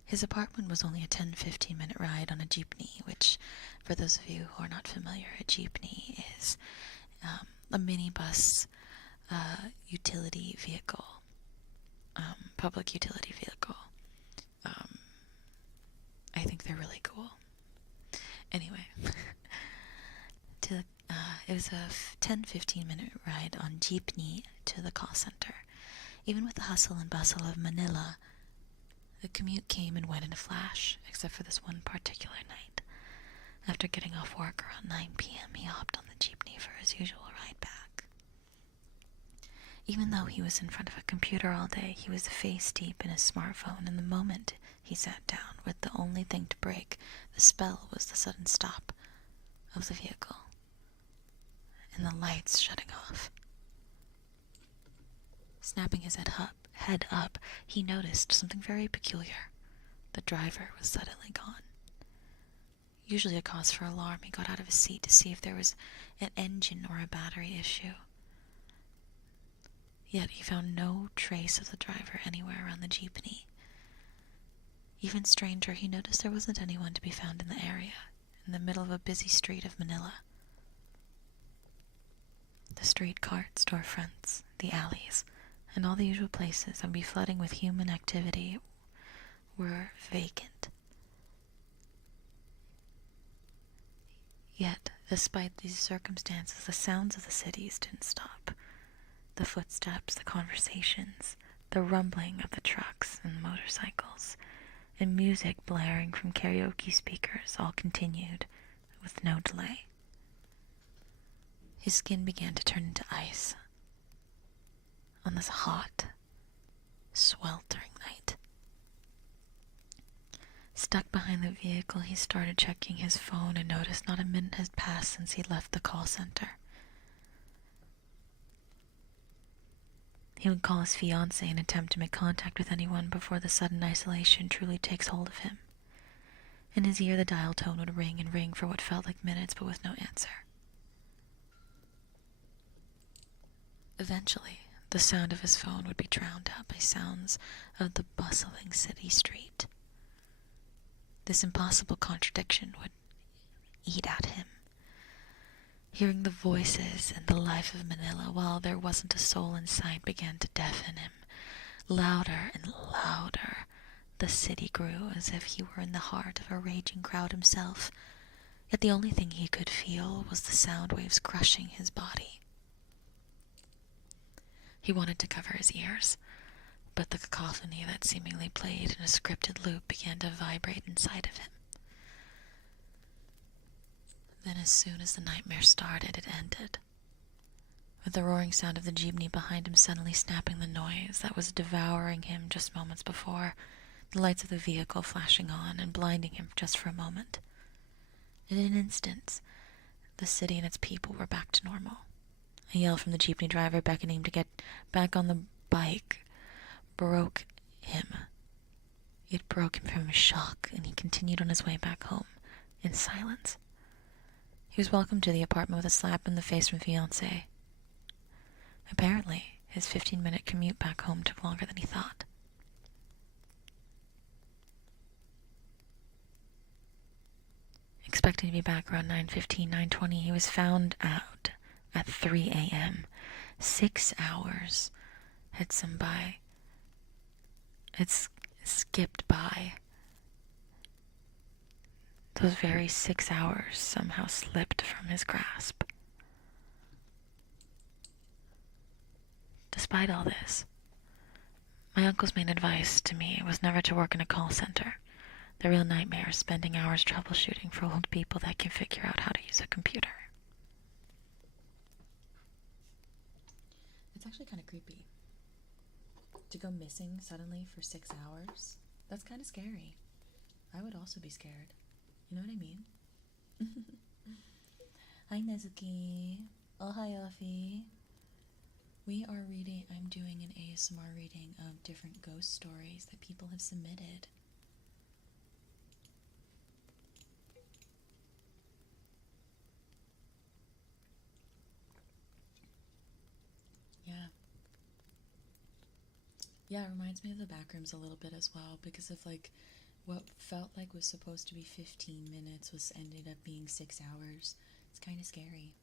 His apartment was only a 10-15 minute ride on a jeepney, which, for those of you who are not familiar, a jeepney is a minibus utility vehicle, public utility vehicle. I think they're really cool. Anyway, it was a 10-15 minute ride on jeepney to the call center. Even with the hustle and bustle of Manila, the commute came and went in a flash, except for this one particular night. After getting off work around 9 p.m., he hopped on the jeepney for his usual ride back. Even though he was in front of a computer all day, he was face deep in his smartphone, and the moment he sat down, with the only thing to break the spell was the sudden stop of the vehicle and the lights shutting off. Snapping his head up, he noticed something very peculiar. The driver was suddenly gone. Usually a cause for alarm, he got out of his seat to see if there was an engine or a battery issue. Yet he found no trace of the driver anywhere around the jeepney. Even stranger, he noticed there wasn't anyone to be found in the area, in the middle of a busy street of Manila. The street carts, storefronts, the alleys, and all the usual places that would be flooding with human activity were vacant. Yet, despite these circumstances, the sounds of the cities didn't stop. The footsteps, the conversations, the rumbling of the trucks and motorcycles, and music blaring from karaoke speakers all continued with no delay. His skin began to turn into ice on this hot, sweltering night. Stuck behind the vehicle, he started checking his phone and noticed not a minute had passed since he left the call center. He would call his fiancée and attempt to make contact with anyone before the sudden isolation truly takes hold of him. In his ear, the dial tone would ring and ring for what felt like minutes, but with no answer. Eventually, the sound of his phone would be drowned out by sounds of the bustling city street. This impossible contradiction would eat at him. Hearing the voices and the life of Manila while there wasn't a soul in sight began to deafen him. Louder and louder, the city grew as if he were in the heart of a raging crowd himself. Yet the only thing he could feel was the sound waves crushing his body. He wanted to cover his ears, but the cacophony that seemingly played in a scripted loop began to vibrate inside of him. Then as soon as the nightmare started, it ended, with the roaring sound of the jeepney behind him suddenly snapping the noise that was devouring him just moments before, the lights of the vehicle flashing on and blinding him just for a moment. In an instant, the city and its people were back to normal, A yell from the jeepney driver beckoning him to get back on the bike broke him. It broke him from his shock, and he continued on his way back home, in silence. He was welcomed to the apartment with a slap in the face from fiancée. Apparently, his 15-minute commute back home took longer than he thought. Expecting to be back around 9:15, 9:20, he was found out at 3 a.m. 6 hours had skipped by. Those very 6 hours somehow slipped from his grasp. Despite all this, my uncle's main advice to me was never to work in a call center. The real nightmare is spending hours troubleshooting for old people that can figure out how to use a computer. It's actually kind of creepy. To go missing suddenly for 6 hours, that's kind of scary. I would also be scared. You know what I mean? Hi, Nezuki. Oh, hi, Offie. I'm doing an ASMR reading of different ghost stories that people have submitted. Yeah, it reminds me of the backrooms a little bit as well, because of like what felt like was supposed to be 15 minutes was ended up being 6 hours. It's kind of scary.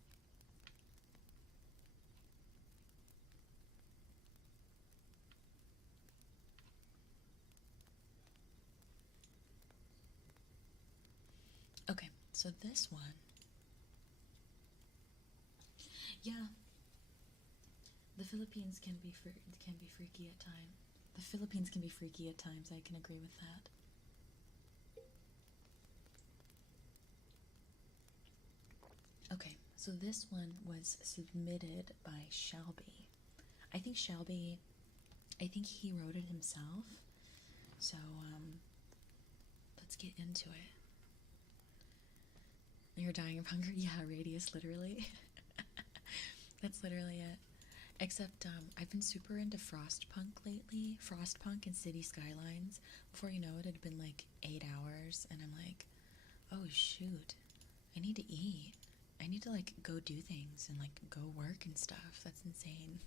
Okay, so this one, yeah, the Philippines can be freaky at times. The Philippines can be freaky at times. I can agree with that. Okay, so this one was submitted by Shelby. I think he wrote it himself. So, let's get into it. You're dying of hunger? Yeah, Radius, literally. That's literally it. Except, I've been super into Frostpunk lately. Frostpunk and City Skylines. Before you know it, it had been like 8 hours, and I'm like, oh shoot, I need to eat. I need to, like, go do things and, like, go work and stuff. That's insane.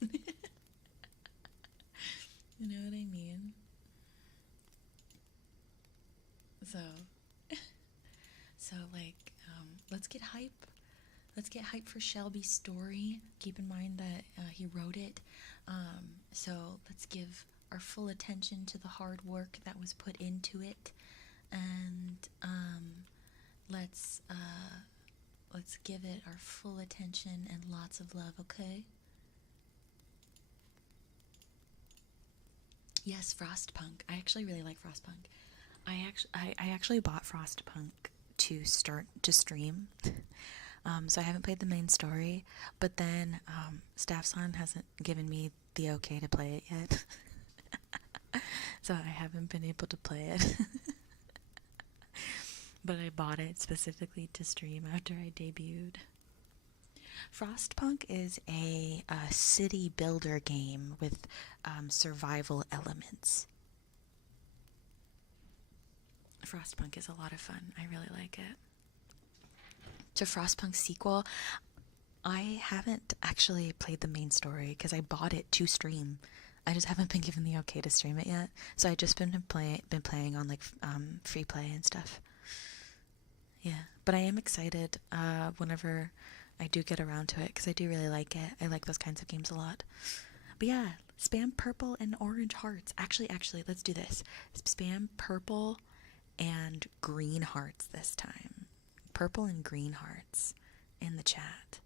You know what I mean? So, like, let's get hype. Let's get hype for Shelby's story. Keep in mind that he wrote it. So let's give our full attention to the hard work that was put into it. And let's give it our full attention and lots of love, okay? Yes, Frostpunk. I actually really like Frostpunk. I actually bought Frostpunk to start to stream. So I haven't played the main story, but then Staffson hasn't given me the okay to play it yet. So I haven't been able to play it. But I bought it specifically to stream after I debuted. Frostpunk is a city builder game with survival elements. Frostpunk is a lot of fun. I really like it. To Frostpunk sequel, I haven't actually played the main story because I bought it to stream. I just haven't been given the okay to stream it yet. So I just been playing on like free play and stuff. Yeah, but I am excited whenever I do get around to it because I do really like it. I like those kinds of games a lot. But yeah, spam purple and orange hearts. Actually, let's do this. Spam purple and green hearts this time. Purple and green hearts in the chat.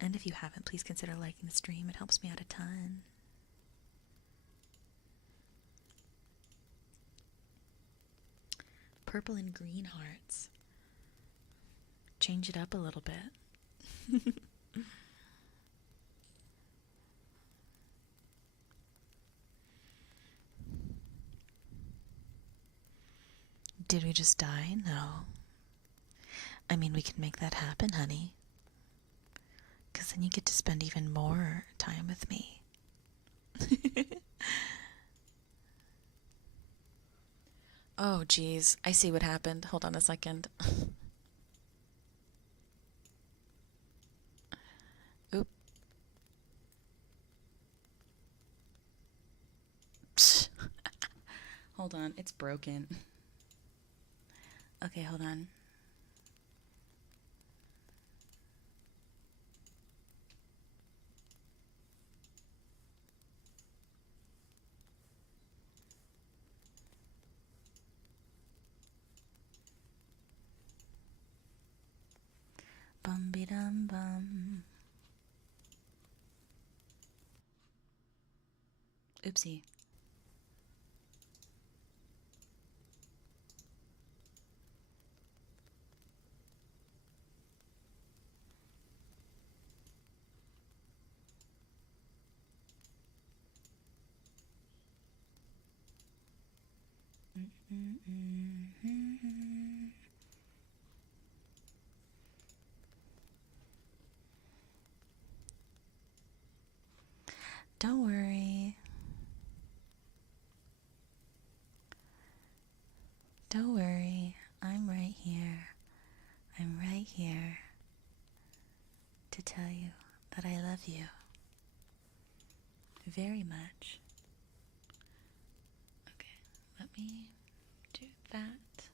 And if you haven't, please consider liking the stream. It helps me out a ton. Purple and green hearts. Change it up a little bit. Did we just die? No. I mean, we can make that happen, honey. Because and you get to spend even more time with me. Oh, geez. I see what happened. Hold on a second. Oop. Hold on. It's broken. Okay, hold on. Bum-be-dum-bum. Oopsie. Don't worry. Don't worry. I'm right here. I'm right here to tell you that I love you very much. Okay, let me do that.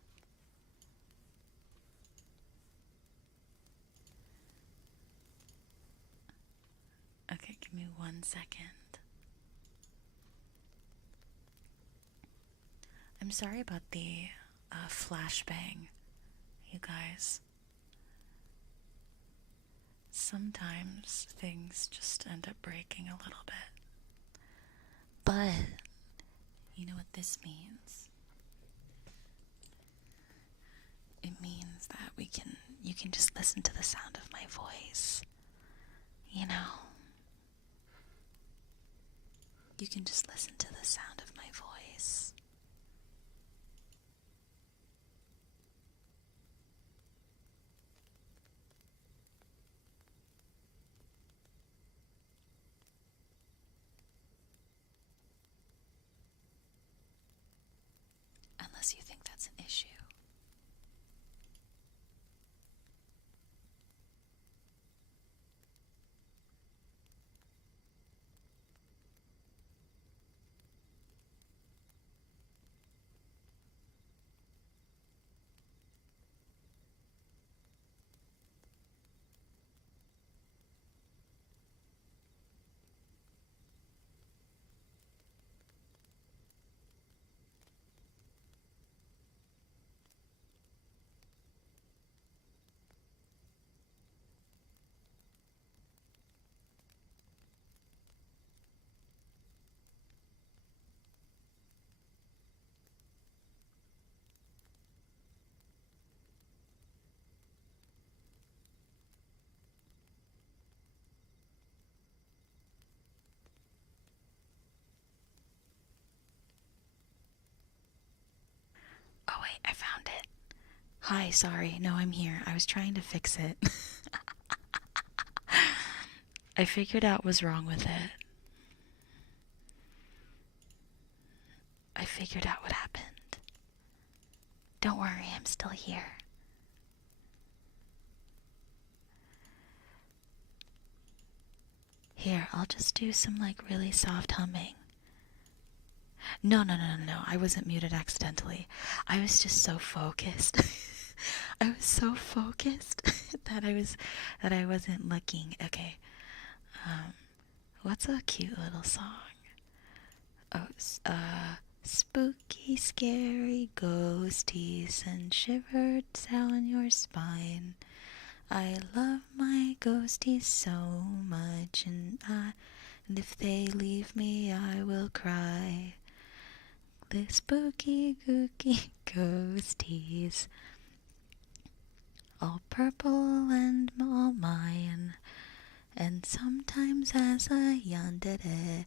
Okay, give me 1 second. I'm sorry about the flashbang, you guys. Sometimes things just end up breaking a little bit. But you know what this means? It means that you can just listen to the sound of my voice. You know? You can just listen to the sound of my voice. Unless you think that's an issue. Oh wait, I found it. Hi, sorry. No, I'm here. I was trying to fix it. I figured out what's wrong with it. I figured out what happened. Don't worry, I'm still here. Here, I'll just do some like really soft humming. No. I wasn't muted accidentally. I was just so focused. I was so focused that I wasn't looking. Okay. What's a cute little song? Oh, spooky, scary ghosties and shivers down your spine. I love my ghosties so much, and if they leave me, I will cry. The spooky, gooky ghosties, all purple and all mine, and sometimes as a yandere,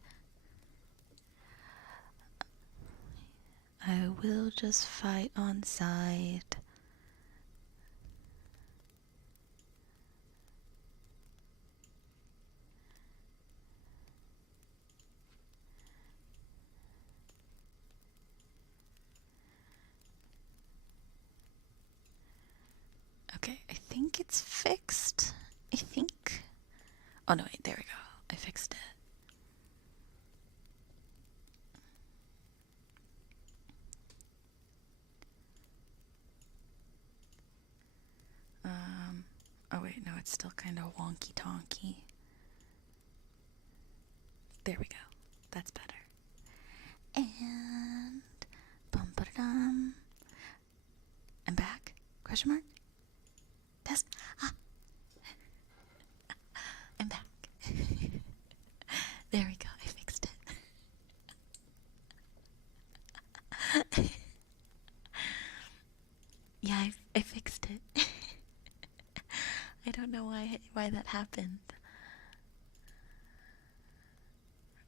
I will just fight on sight. Okay, I think it's fixed. I think. Oh no, wait, there we go. I fixed it. Oh wait, no, it's still kind of wonky-tonky. There we go. That's better. And bum-ba-da-dum. I'm back? Question mark? Test. I'm back. There we go. I fixed it. Yeah, I fixed it. I don't know why that happened.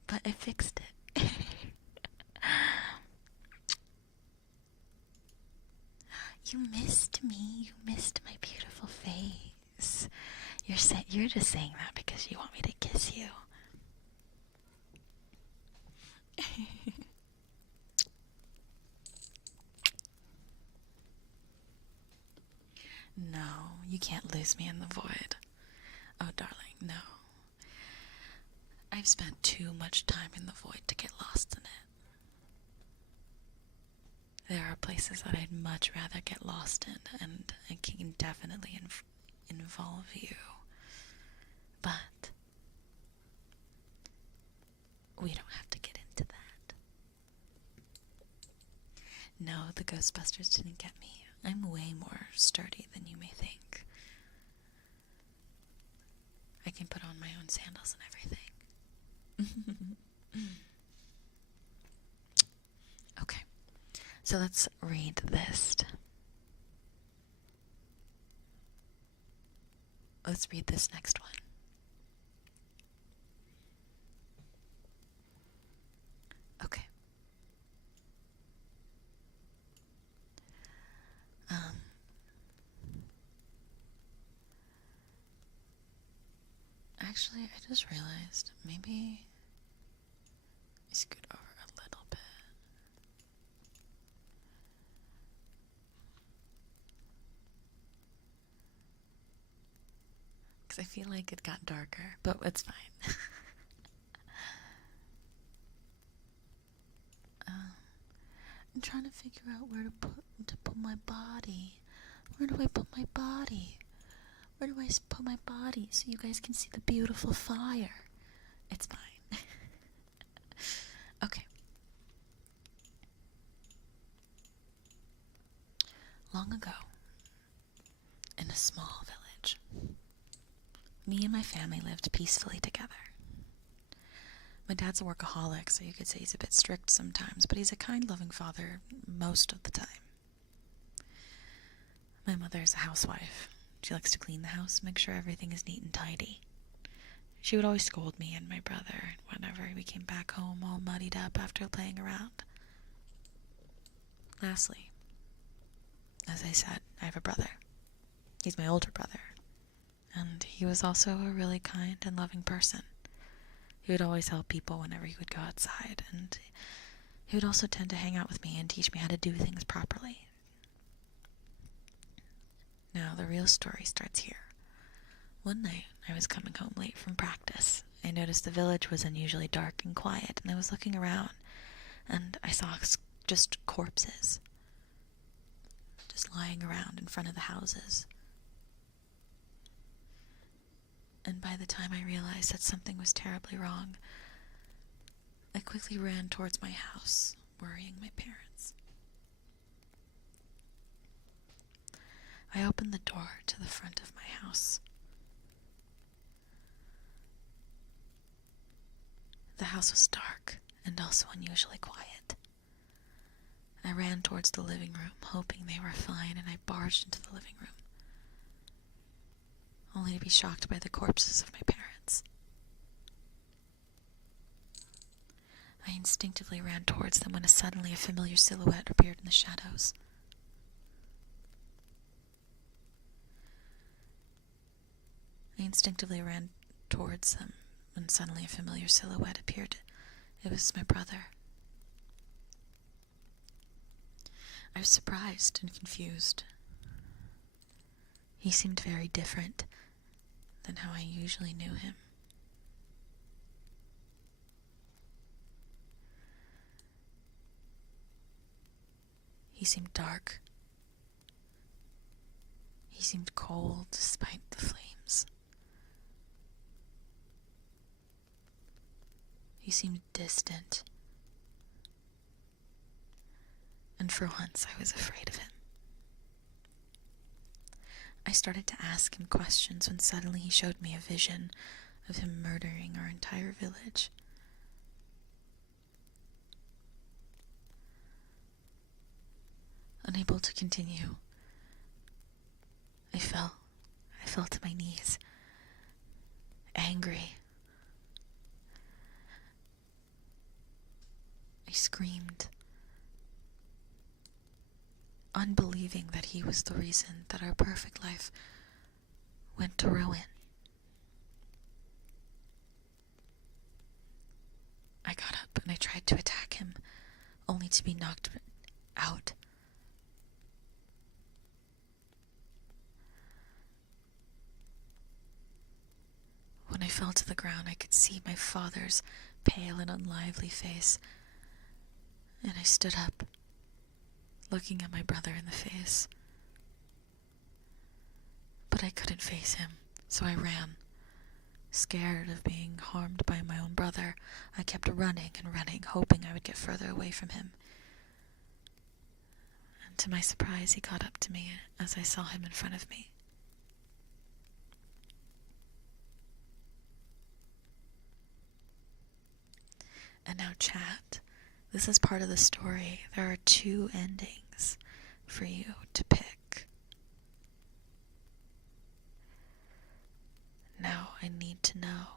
But I fixed it. You missed me. You missed my beautiful face. You're just saying that because you want me to kiss you. No, you can't lose me in the void. Oh, darling, no. I've spent too much time in the void to get lost in it. There are places that I'd much rather get lost in, and I can definitely involve you. But we don't have to get into that. No, the Ghostbusters didn't get me. I'm way more sturdy than you may think. I can put on my own sandals and everything. Okay, so let's read this. Let's read this next one. Okay. Actually, I just realized maybe I scoot over a little bit. Because I feel like it got darker, but it's fine. I'm trying to figure out where to put my body. Where do I put my body? Where do I put my body so you guys can see the beautiful fire? It's fine. Okay. Long ago, in a small village, me and my family lived peacefully together. My dad's a workaholic, so you could say he's a bit strict sometimes, but he's a kind, loving father most of the time. My mother is a housewife. She likes to clean the house, make sure everything is neat and tidy. She would always scold me and my brother whenever we came back home all muddied up after playing around. Lastly, as I said, I have a brother. He's my older brother. And he was also a really kind and loving person. He would always help people whenever he would go outside, and he would also tend to hang out with me and teach me how to do things properly. Now, the real story starts here. One night, I was coming home late from practice. I noticed the village was unusually dark and quiet, and I was looking around, and I saw just corpses, just lying around in front of the houses. And by the time I realized that something was terribly wrong, I quickly ran towards my house, worrying my parents. I opened the door to the front of my house. The house was dark and also unusually quiet. I ran towards the living room, hoping they were fine, and I barged into the living room, only to be shocked by the corpses of my parents. I instinctively ran towards them when suddenly a familiar silhouette appeared in the shadows. I instinctively ran towards them when suddenly a familiar silhouette appeared. It was my brother. I was surprised and confused. He seemed very different than how I usually knew him. He seemed dark. He seemed cold despite the flames. He seemed distant. And for once, I was afraid of him. I started to ask him questions when suddenly he showed me a vision of him murdering our entire village. Unable to continue, I fell to my knees, angry. I screamed, unbelieving that he was the reason that our perfect life went to ruin. I got up and I tried to attack him, only to be knocked out. When I fell to the ground, I could see my father's pale and unlively face, and I stood up, looking at my brother in the face. But I couldn't face him, so I ran. Scared of being harmed by my own brother, I kept running and running, hoping I would get further away from him. And to my surprise, he got up to me as I saw him in front of me. And now, chat, this is part of the story. There are 2 endings for you to pick. Now I need to know.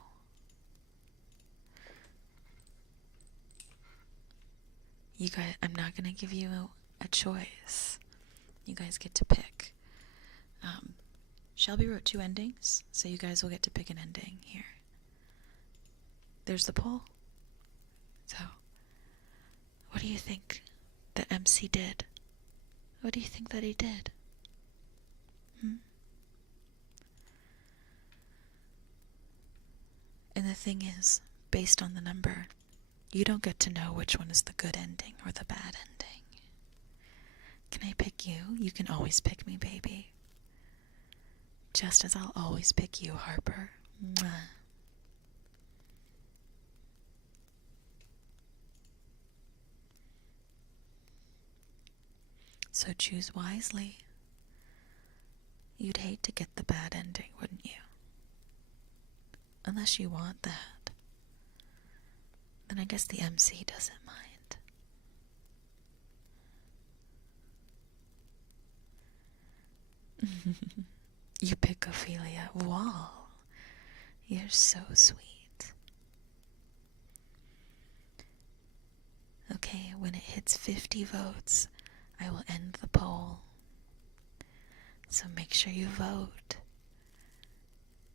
You guys, I'm not going to give you a choice. You guys get to pick. Shelby wrote 2 endings, so you guys will get to pick an ending here. There's the poll. So, what do you think that MC did? What do you think that he did? And the thing is, based on the number, you don't get to know which one is the good ending or the bad ending. Can I pick you? You can always pick me, baby. Just as I'll always pick you, Harper. Mwah. So choose wisely. You'd hate to get the bad ending, wouldn't you? Unless you want that. Then I guess the MC doesn't mind. You pick Ophelia. Wow. You're so sweet. Okay, when it hits 50 votes, I will end the poll. So make sure you vote.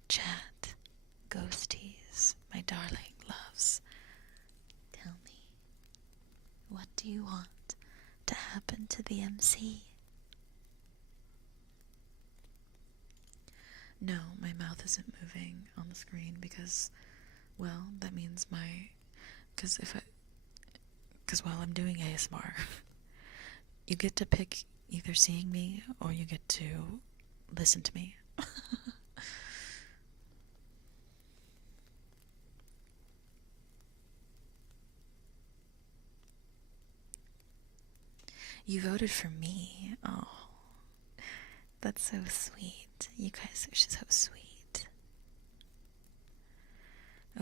Chat, ghosties, my darling loves. Tell me, what do you want to happen to the MC? No, my mouth isn't moving on the screen because, well, that means because while I'm doing ASMR, you get to pick either seeing me or you get to listen to me. You voted for me. Oh, that's so sweet. You guys are so sweet.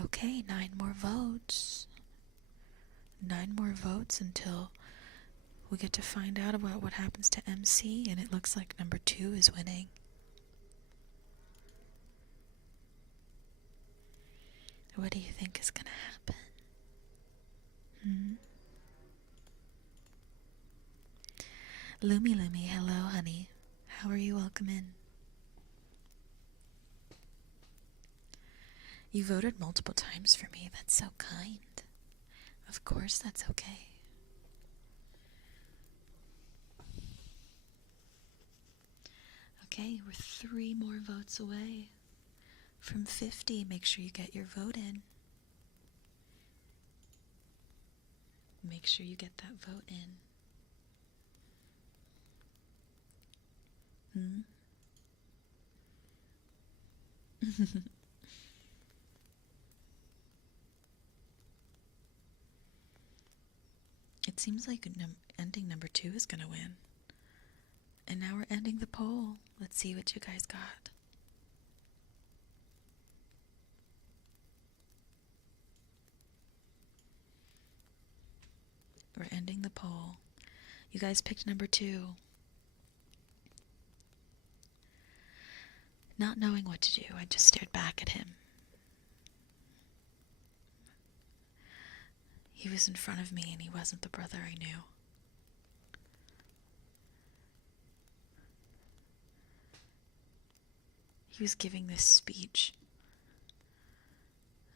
Okay, 9 more votes. 9 more votes until we get to find out about what happens to MC, and it looks like number 2 is winning. What do you think is gonna happen? Lumi, hello, honey. How are you? Welcome in. You voted multiple times for me. That's so kind. Of course, that's okay. Okay, we're 3 more votes away from 50. Make sure you get your vote in. Make sure you get that vote in. It seems like ending number 2 is gonna win. And now we're ending the poll. Let's see what you guys got. We're ending the poll. You guys picked number 2. Not knowing what to do, I just stared back at him. He was in front of me and he wasn't the brother I knew. He was giving this speech,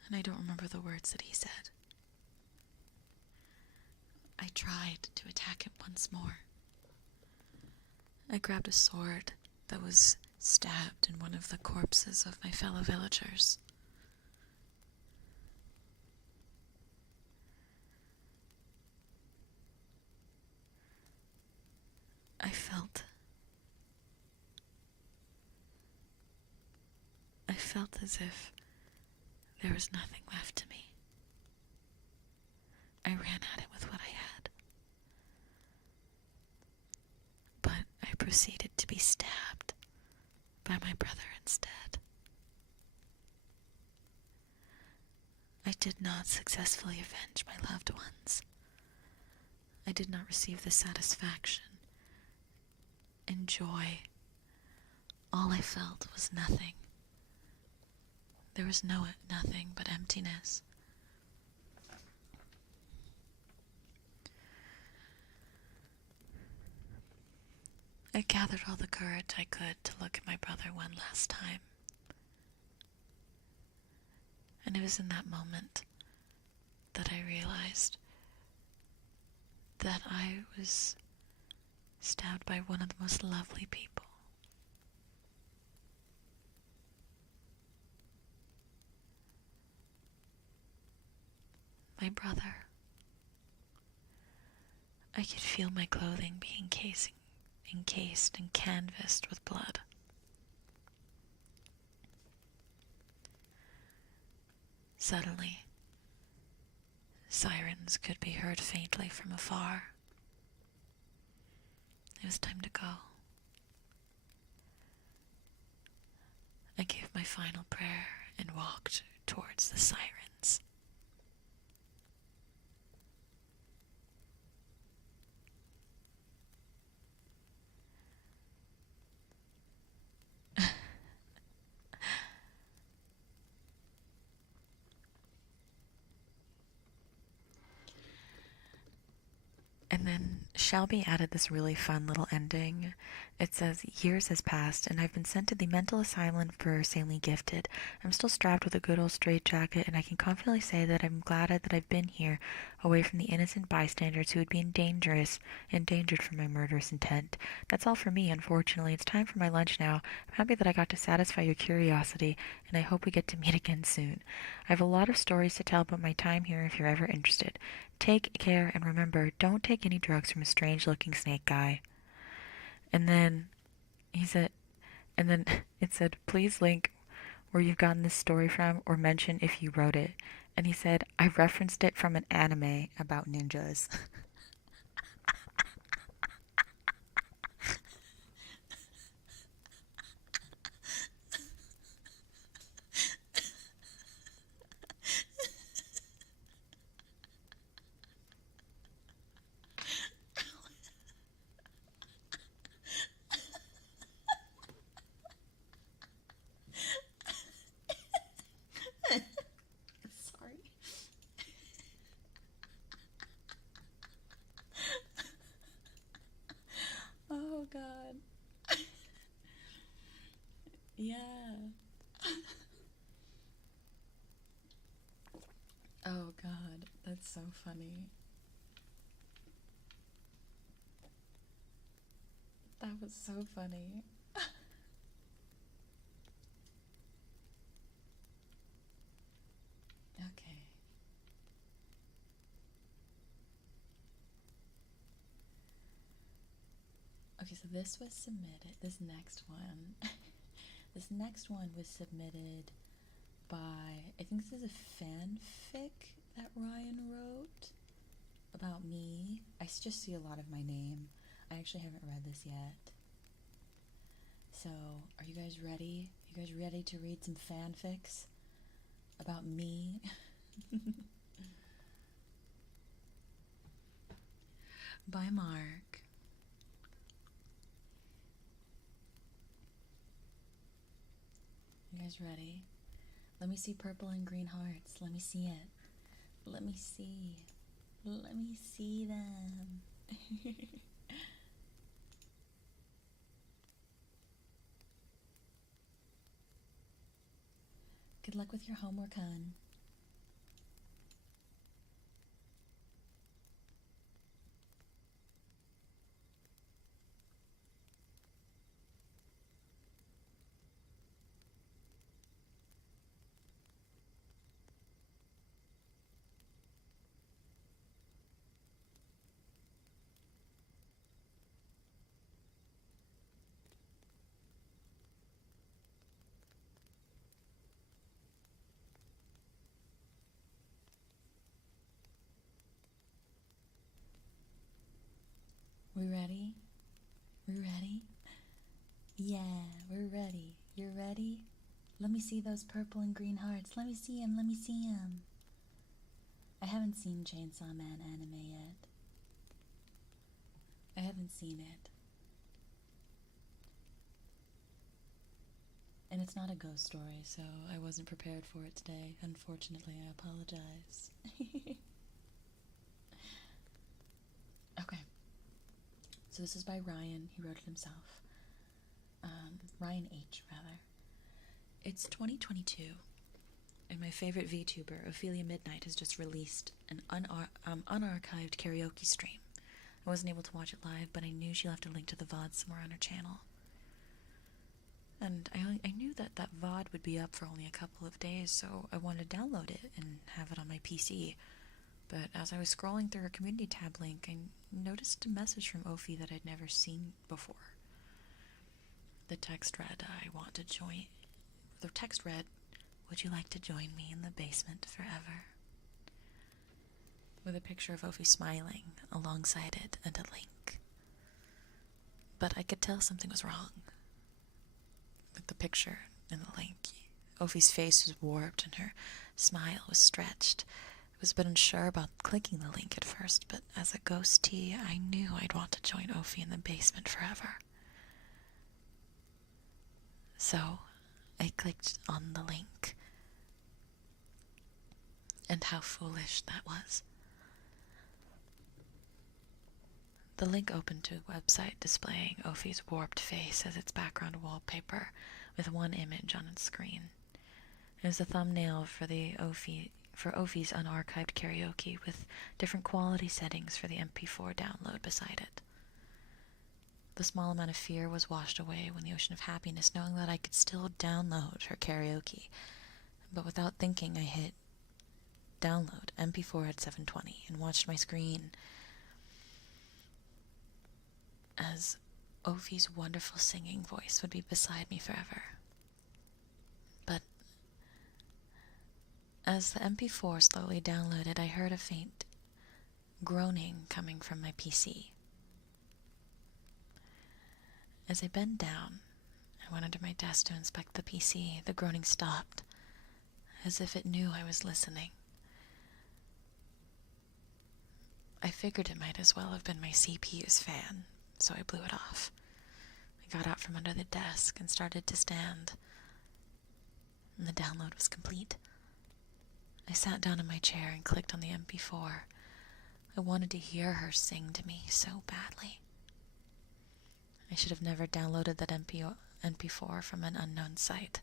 and I don't remember the words that he said. I tried to attack him once more. I grabbed a sword that was stabbed in one of the corpses of my fellow villagers. I felt as if there was nothing left to me. I ran at it with what I had. But I proceeded to be stabbed by my brother instead. I did not successfully avenge my loved ones. I did not receive the satisfaction and joy. All I felt was nothing. There was nothing but emptiness. I gathered all the courage I could to look at my brother one last time. And it was in that moment that I realized that I was stabbed by one of the most lovely people. My brother. I could feel my clothing being encased and canvassed with blood. Suddenly, sirens could be heard faintly from afar. It was time to go. I gave my final prayer and walked towards the sirens. And then Shelby added this really fun little ending. It says, "Years has passed, and I've been sent to the mental asylum for insanely gifted. I'm still strapped with a good old straitjacket, and I can confidently say that I'm glad that I've been here, away from the innocent bystanders who would be endangered from my murderous intent. That's all for me, unfortunately. It's time for my lunch now. I'm happy that I got to satisfy your curiosity, and I hope we get to meet again soon. I have a lot of stories to tell about my time here if you're ever interested. Take care, and remember, don't take any drugs from a strange-looking snake guy." And then it said, "Please link where you've gotten this story from or mention if you wrote it." And he said, "I referenced it from an anime about ninjas." Sorry. Oh, God. Yeah. Oh, God. That's so funny. That was so funny. Okay, so this was submitted, this next one, this next one was submitted by, I think this is a fanfic that Ryan wrote about me. I just see a lot of my name. I actually haven't read this yet. So, are you guys ready? You guys ready to read some fanfics about me? By Mark. You guys ready? Let me see purple and green hearts. Let me see it. Let me see. Let me see them. Good luck with your homework, hon. We ready? We ready? Yeah, we're ready. You're ready? Let me see those purple and green hearts. Let me see them. Let me see them. I haven't seen Chainsaw Man anime yet. I haven't seen it. And it's not a ghost story, so I wasn't prepared for it today. Unfortunately, I apologize. Okay. So this is by Ryan. He wrote it himself. Ryan H, rather. It's 2022, and my favorite VTuber, Ophelia Midnight, has just released an unarchived karaoke stream. I wasn't able to watch it live, but I knew she left a link to the VOD somewhere on her channel. And I knew that VOD would be up for only a couple of days, so I wanted to download it and have it on my PC. But as I was scrolling through her community tab link, I noticed a message from Ophi that I'd never seen before. The text read, the text read, "Would you like to join me in the basement forever?" With a picture of Ophi smiling alongside it and a link. But I could tell something was wrong with the picture and the link. Ophi's face was warped and her smile was stretched. I was a bit unsure about clicking the link at first, but as a ghostie, I knew I'd want to join Ophi in the basement forever. So, I clicked on the link. And how foolish that was. The link opened to a website displaying Ophi's warped face as its background wallpaper, with one image on its screen. It was a thumbnail for Ophi's unarchived karaoke, with different quality settings for the MP4 download beside it. The small amount of fear was washed away when the ocean of happiness, knowing that I could still download her karaoke. But without thinking, I hit download MP4 at 720 and watched my screen as Ophi's wonderful singing voice would be beside me forever. But as the MP4 slowly downloaded, I heard a faint groaning coming from my PC. As I bent down and went under my desk to inspect the PC, the groaning stopped, as if it knew I was listening. I figured it might as well have been my CPU's fan, so I blew it off. I got out from under the desk and started to stand, and the download was complete. I sat down in my chair and clicked on the MP4. I wanted to hear her sing to me so badly. I should have never downloaded that MP4 from an unknown site.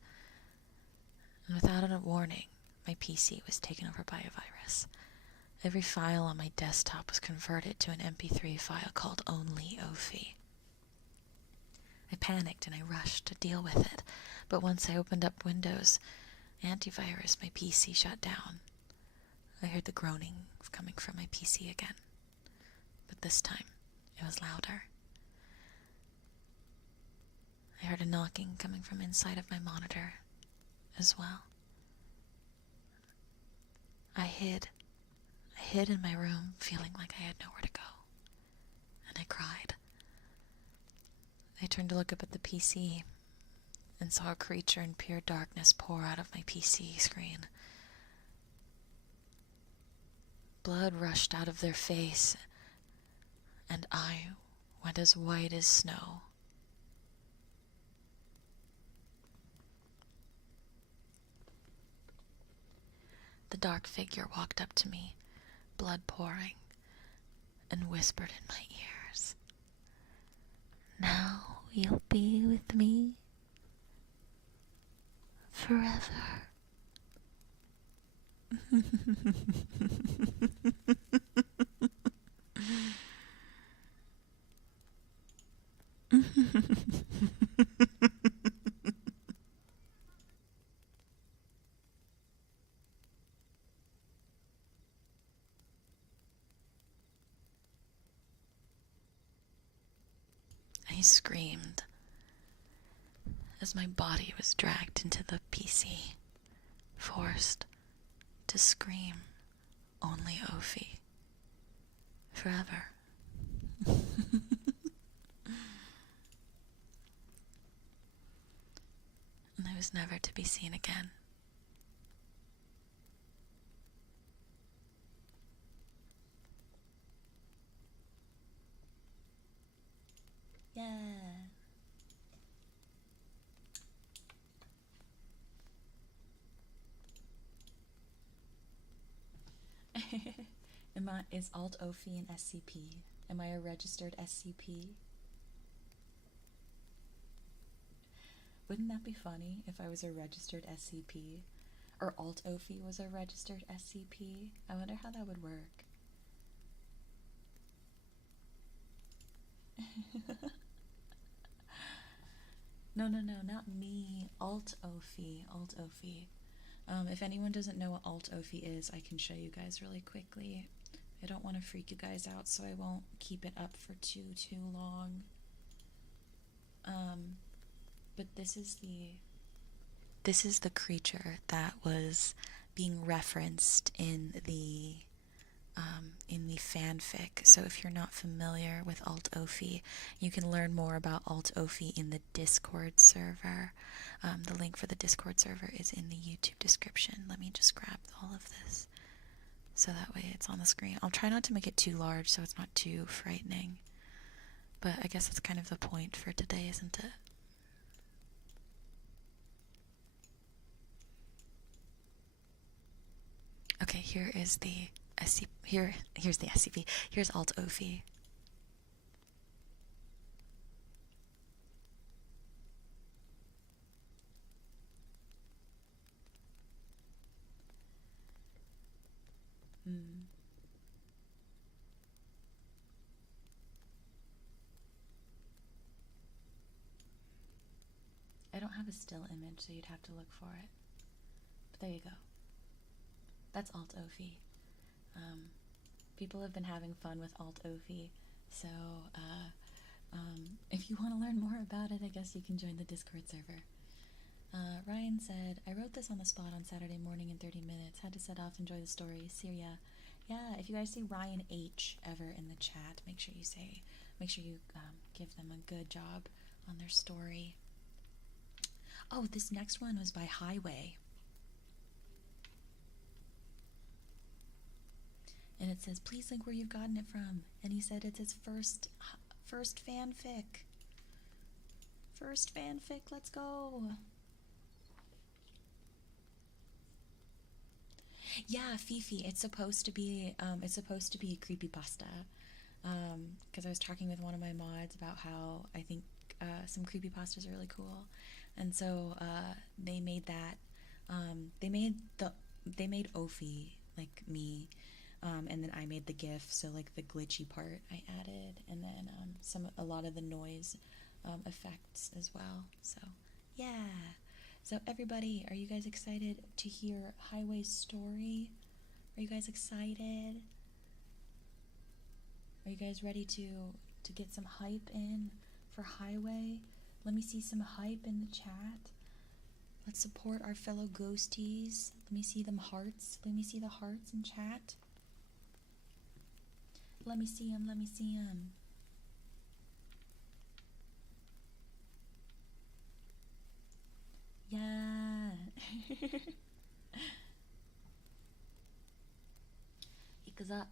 And without a warning, my PC was taken over by a virus. Every file on my desktop was converted to an MP3 file called Only Ophi. I panicked and I rushed to deal with it, but once I opened up Windows Antivirus, my PC shut down. I heard the groaning coming from my PC again, but this time it was louder. I heard a knocking coming from inside of my monitor as well. I hid. I hid in my room, feeling like I had nowhere to go. And I cried. I turned to look up at the PC and saw a creature in pure darkness pour out of my PC screen. Blood rushed out of their face, and I went as white as snow. The dark figure walked up to me, blood pouring, and whispered in my ears, "Now you'll be with me forever." I screamed as my body was dragged into the PC, forced to scream only Ophi forever. And I was never to be seen again. Yeah. Is Alt Ophi an SCP? Am I a registered SCP? Wouldn't that be funny if I was a registered SCP? Or Alt Ophi was a registered SCP? I wonder how that would work. No, not me. Alt Ophi. Alt Ophi. If anyone doesn't know what Alt Ophi is, I can show you guys really quickly. I don't want to freak you guys out, so I won't keep it up for too long. But this is the creature that was being referenced in the fanfic. So if you're not familiar with Alt Ophi, you can learn more about Alt Ophi in the Discord server. The link for the Discord server is in the YouTube description. Let me just grab all of this so that way it's on the screen. I'll try not to make it too large so it's not too frightening. But I guess that's kind of the point for today, isn't it? Okay, here is the SCP. Here's the SCP. Here's Alt Ophi. I don't have a still image, so you'd have to look for it. But there you go. That's Alt Ophi. People have been having fun with Alt Ophi, so if you want to learn more about it, I guess you can join the Discord server. Ryan said, "I wrote this on the spot on Saturday morning in 30 minutes. Had to set off, enjoy the story. Syria." Yeah, if you guys see Ryan H ever in the chat, make sure you give them a good job on their story. Oh, this next one was by Highway. And it says, "Please link where you've gotten it from." And he said it's his first fanfic. First fanfic, let's go. Yeah, Fifi, it's supposed to be a creepypasta. Because I was talking with one of my mods about how I think some creepypastas are really cool. And so they made that. They made Ophi, like me. And then I made the GIF, so like the glitchy part I added, and then a lot of the noise effects as well. So yeah. So everybody, are you guys excited to hear Highway's story? Are you guys excited? Are you guys ready to get some hype in for Highway? Let me see some hype in the chat. Let's support our fellow ghosties. Let me see them hearts. Let me see the hearts in chat. Let me see them. Let me see them. Yeah. Ikuza.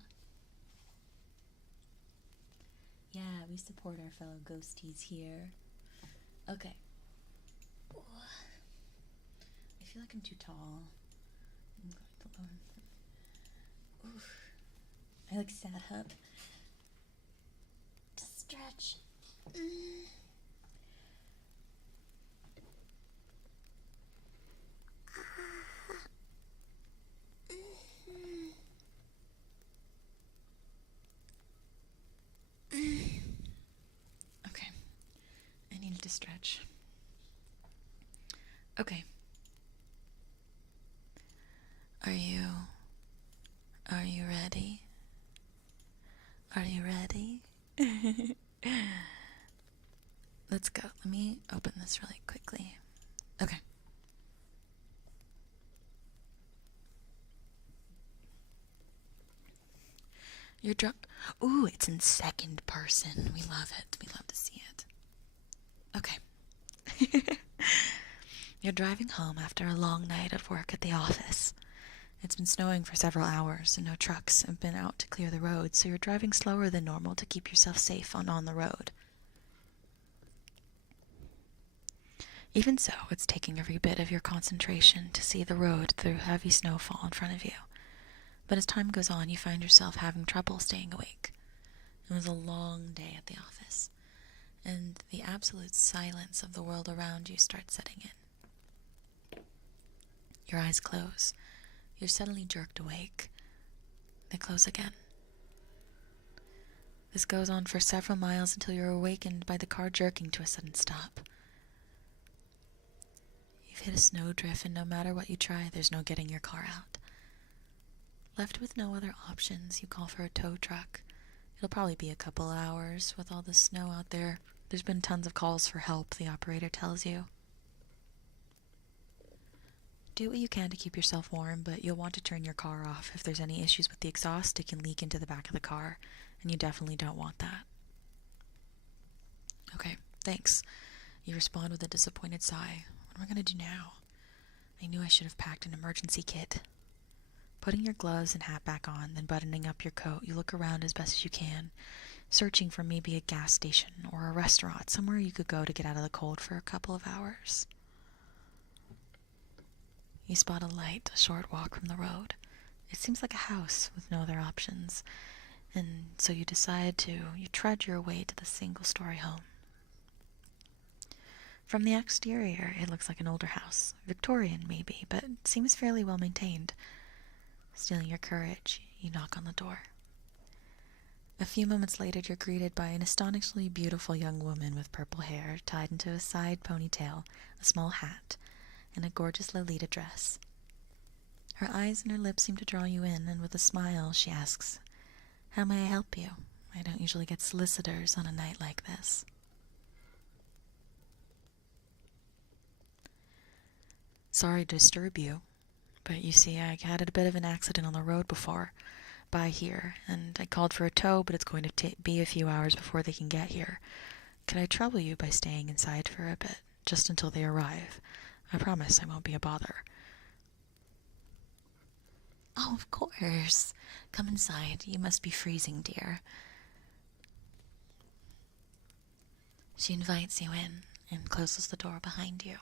Yeah, we support our fellow ghosties here. Okay. I feel like I'm too tall. I'm going to lower. Oof. I like sat up. Just stretch. Okay. I needed to stretch. Okay. Are you ready? Are you ready? Let's go. Let me open this really quickly. Okay. You're Ooh, it's in second person. We love it. We love to see it. Okay. You're driving home after a long night of work at the office. It's been snowing for several hours and no trucks have been out to clear the road, so you're driving slower than normal to keep yourself safe on the road. Even so, it's taking every bit of your concentration to see the road through heavy snowfall in front of you. But as time goes on, you find yourself having trouble staying awake. It was a long day at the office, and the absolute silence of the world around you starts setting in. Your eyes close. You're suddenly jerked awake. They close again. This goes on for several miles until you're awakened by the car jerking to a sudden stop. You've hit a snowdrift, and no matter what you try, there's no getting your car out. Left with no other options, you call for a tow truck. It'll probably be a couple hours with all the snow out there. There's been tons of calls for help, the operator tells you. Do what you can to keep yourself warm, but you'll want to turn your car off. If there's any issues with the exhaust, it can leak into the back of the car, and you definitely don't want that. Okay, thanks. You respond with a disappointed sigh. What am I going to do now? I knew I should have packed an emergency kit. Putting your gloves and hat back on, then buttoning up your coat, you look around as best as you can, searching for maybe a gas station or a restaurant, somewhere you could go to get out of the cold for a couple of hours. You spot a light, a short walk from the road. It seems like a house with no other options, and so you trudge your way to the single-story home. From the exterior, it looks like an older house, Victorian maybe, but it seems fairly well maintained. Stealing your courage, you knock on the door. A few moments later, you're greeted by an astonishingly beautiful young woman with purple hair tied into a side ponytail, a small hat, and a gorgeous Lolita dress. Her eyes and her lips seem to draw you in, and with a smile, she asks, "How may I help you? I don't usually get solicitors on a night like this." Sorry to disturb you, but you see, I had a bit of an accident on the road by here, and I called for a tow, but it's going to be a few hours before they can get here. Could I trouble you by staying inside for a bit, just until they arrive? I promise I won't be a bother. Oh, of course. Come inside. You must be freezing, dear. She invites you in and closes the door behind you,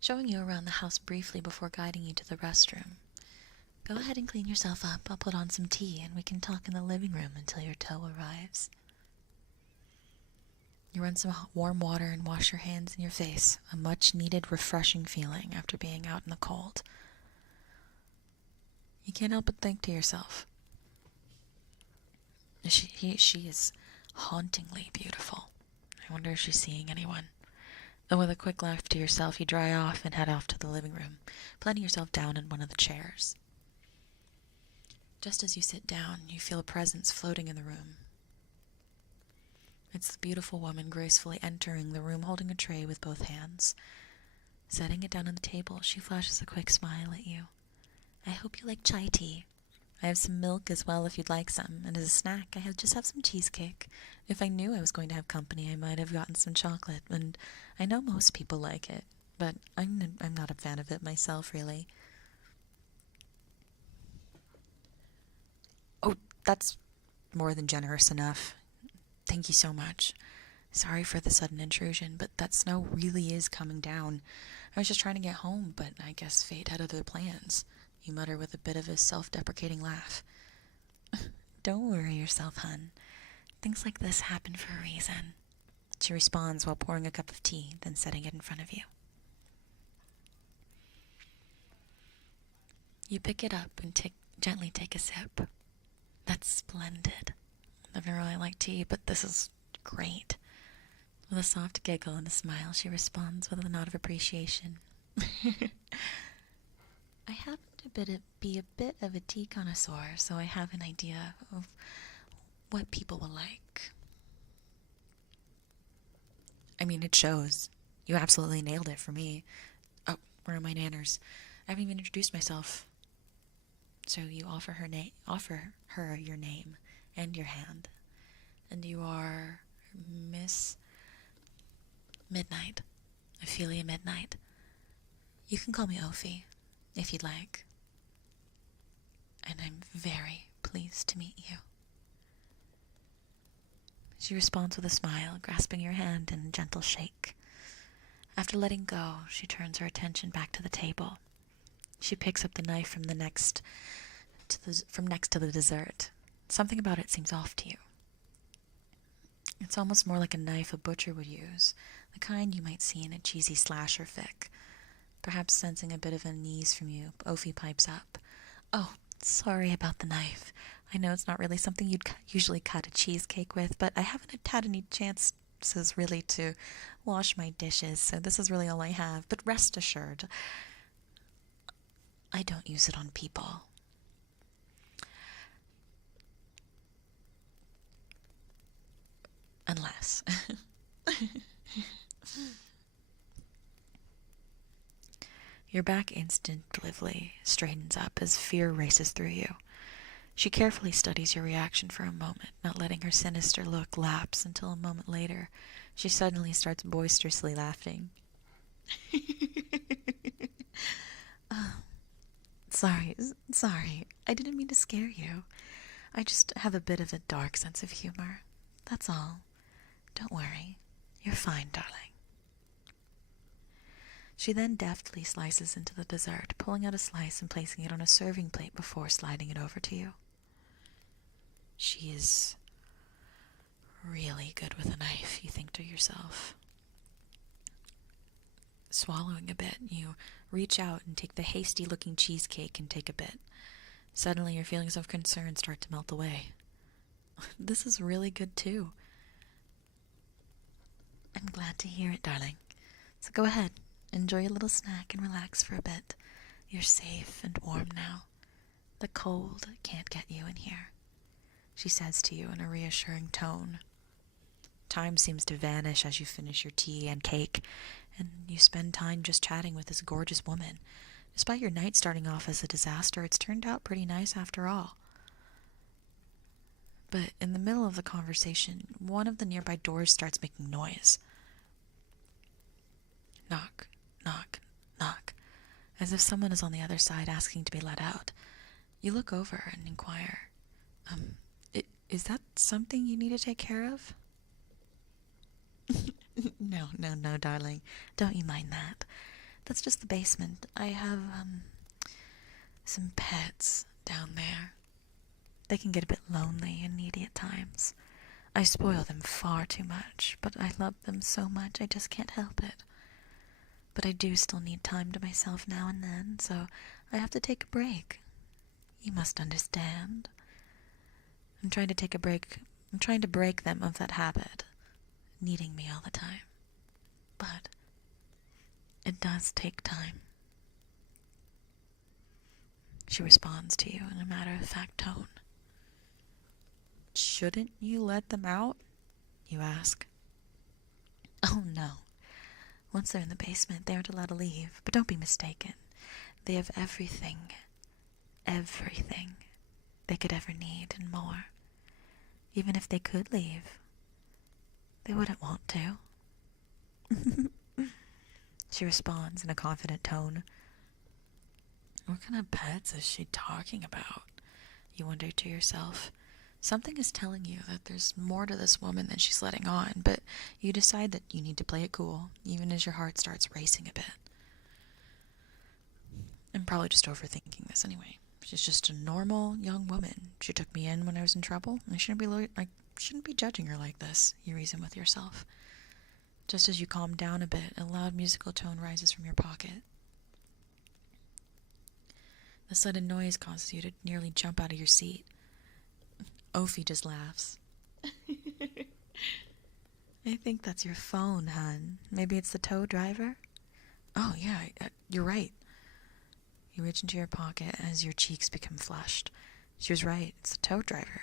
showing you around the house briefly before guiding you to the restroom. Go ahead and clean yourself up. I'll put on some tea and we can talk in the living room until your tow arrives. You run some warm water and wash your hands and your face, a much-needed refreshing feeling after being out in the cold. You can't help but think to yourself, she is hauntingly beautiful. I wonder if she's seeing anyone. Then with a quick laugh to yourself, you dry off and head off to the living room, planting yourself down in one of the chairs. Just as you sit down, you feel a presence floating in the room. It's the beautiful woman gracefully entering the room holding a tray with both hands. Setting it down on the table, she flashes a quick smile at you. I hope you like chai tea. I have some milk as well if you'd like some, and as a snack, just have some cheesecake. If I knew I was going to have company, I might have gotten some chocolate, and I know most people like it, but I'm not a fan of it myself, really. Oh, that's more than generous enough. Thank you so much. Sorry for the sudden intrusion, but that snow really is coming down. I was just trying to get home, but I guess fate had other plans. You mutter with a bit of a self-deprecating laugh. Don't worry yourself, hun. Things like this happen for a reason. She responds while pouring a cup of tea, then setting it in front of you. You pick it up and gently take a sip. That's splendid. I've never really liked tea, but this is great. With a soft giggle and a smile, she responds with a nod of appreciation. I happen to be a bit of a tea connoisseur, so I have an idea of what people will like. I mean, it shows. You absolutely nailed it for me. Oh, where are my nanners? I haven't even introduced myself. So you offer her your name and your hand. And you are Miss Midnight. Ophelia Midnight. You can call me Ophi, if you'd like. And I'm very pleased to meet you. She responds with a smile, grasping your hand in a gentle shake. After letting go, she turns her attention back to the table. She picks up the knife from next to the dessert. Something about it seems off to you. It's almost more like a knife a butcher would use, the kind you might see in a cheesy slasher fic. Perhaps sensing a bit of unease from you, Ophi pipes up. Oh, sorry about the knife. I know it's not really something you'd usually cut a cheesecake with, but I haven't had any chances really to wash my dishes, so this is really all I have. But rest assured, I don't use it on people. Unless. Your back instinctively straightens up as fear races through you. She carefully studies your reaction for a moment, not letting her sinister look lapse until a moment later, she suddenly starts boisterously laughing. Oh, sorry. I didn't mean to scare you. I just have a bit of a dark sense of humor. That's all. Don't worry. You're fine, darling. She then deftly slices into the dessert, pulling out a slice and placing it on a serving plate before sliding it over to you. She is really good with a knife, you think to yourself. Swallowing a bit, you reach out and take the hasty-looking cheesecake and take a bit. Suddenly, your feelings of concern start to melt away. This is really good, too. I'm glad to hear it, darling. So go ahead, enjoy your little snack and relax for a bit. You're safe and warm now. The cold can't get you in here, she says to you in a reassuring tone. Time seems to vanish as you finish your tea and cake, and you spend time just chatting with this gorgeous woman. Despite your night starting off as a disaster, it's turned out pretty nice after all. But in the middle of the conversation, one of the nearby doors starts making noise. Knock, knock, knock, as if someone is on the other side asking to be let out. You look over and inquire, is that something you need to take care of? No, darling. Don't you mind that. That's just the basement. I have, some pets down there. They can get a bit lonely and needy at times. I spoil them far too much, but I love them so much I just can't help it. But I do still need time to myself now and then, so I have to take a break. You must understand. I'm trying to break them of that habit, needing me all the time. But it does take time. She responds to you in a matter-of-fact tone. Shouldn't you let them out? you ask. Oh no. Once they're in the basement, they aren't allowed to leave. But don't be mistaken. They have everything they could ever need and more. Even if they could leave, they wouldn't want to. She responds in a confident tone. What kind of pets is she talking about? You wonder to yourself. Something is telling you that there's more to this woman than she's letting on, but you decide that you need to play it cool, even as your heart starts racing a bit. I'm probably just overthinking this anyway. She's just a normal young woman. She took me in when I was in trouble. I shouldn't be judging her like this, you reason with yourself. Just as you calm down a bit, a loud musical tone rises from your pocket. The sudden noise causes you to nearly jump out of your seat. Ophi just laughs. I think that's your phone, hun. Maybe it's the tow driver? Oh, yeah, you're right. You reach into your pocket as your cheeks become flushed. She was right. It's the tow driver.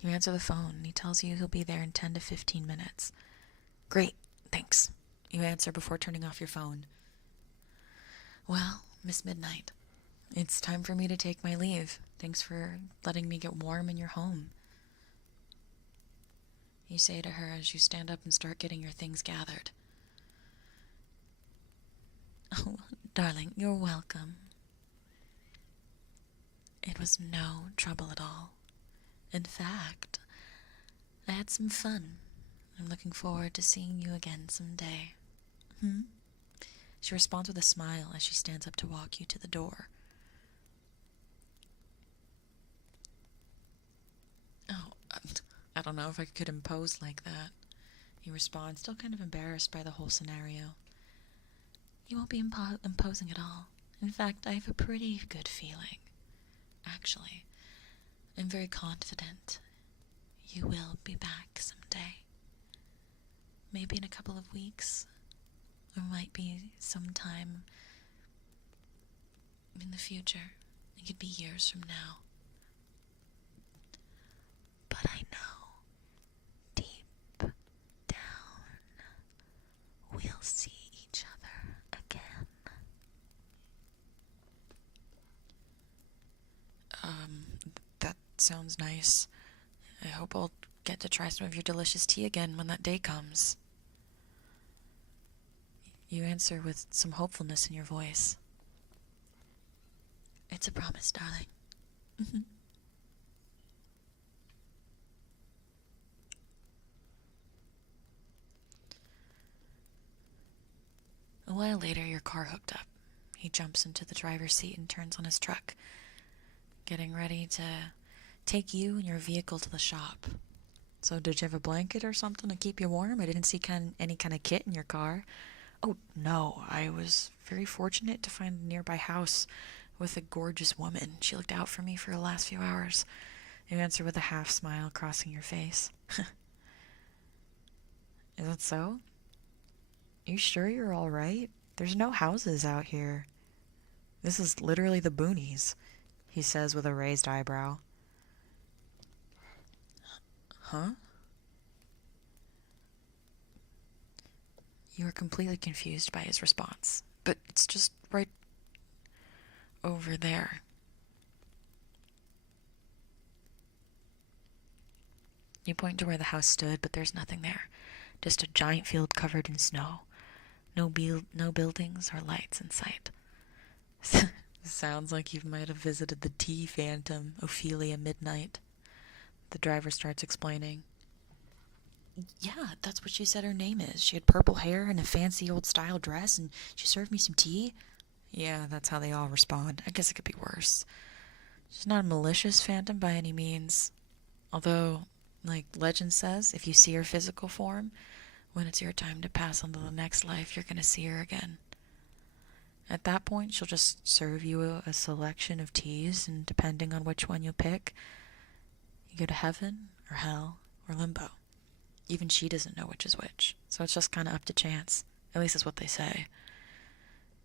You answer the phone, and he tells you he'll be there in 10 to 15 minutes. Great, thanks. You answer before turning off your phone. Well, Miss Midnight, it's time for me to take my leave. Thanks for letting me get warm in your home. You say to her as you stand up and start getting your things gathered. Oh, darling, you're welcome. It was no trouble at all. In fact, I had some fun. I'm looking forward to seeing you again someday. She responds with a smile as she stands up to walk you to the door. Oh, I don't know if I could impose like that. You respond, still kind of embarrassed by the whole scenario. You won't be imposing at all. In fact, I have a pretty good feeling. Actually, I'm very confident you will be back someday. Maybe in a couple of weeks, or might be sometime in the future. It could be years from now. But I know, deep down, we'll see each other again. That sounds nice. I hope I'll get to try some of your delicious tea again when that day comes. You answer with some hopefulness in your voice. It's a promise, darling. A while later, your car hooked up. He jumps into the driver's seat and turns on his truck, getting ready to take you and your vehicle to the shop. So did you have a blanket or something to keep you warm? I didn't see any kind of kit in your car. Oh, no, I was very fortunate to find a nearby house with a gorgeous woman. She looked out for me for the last few hours. You answer with a half smile crossing your face. Is that so? You sure you're all right? There's no houses out here. This is literally the boonies, he says with a raised eyebrow. Huh? You are completely confused by his response. But it's just right over there. You point to where the house stood, but there's nothing there. Just a giant field covered in snow. No buildings or lights in sight. Sounds like you might have visited the tea phantom, Ophelia Midnight. The driver starts explaining. Yeah, that's what she said her name is. She had purple hair and a fancy old-style dress, and she served me some tea. Yeah, that's how they all respond. I guess it could be worse. She's not a malicious phantom by any means. Although, like legend says, if you see her physical form, when it's your time to pass on to the next life, you're going to see her again. At that point, she'll just serve you a selection of teas, and depending on which one you pick, you go to heaven, or hell, or limbo. Even she doesn't know which is which, so it's just kind of up to chance. At least that's what they say.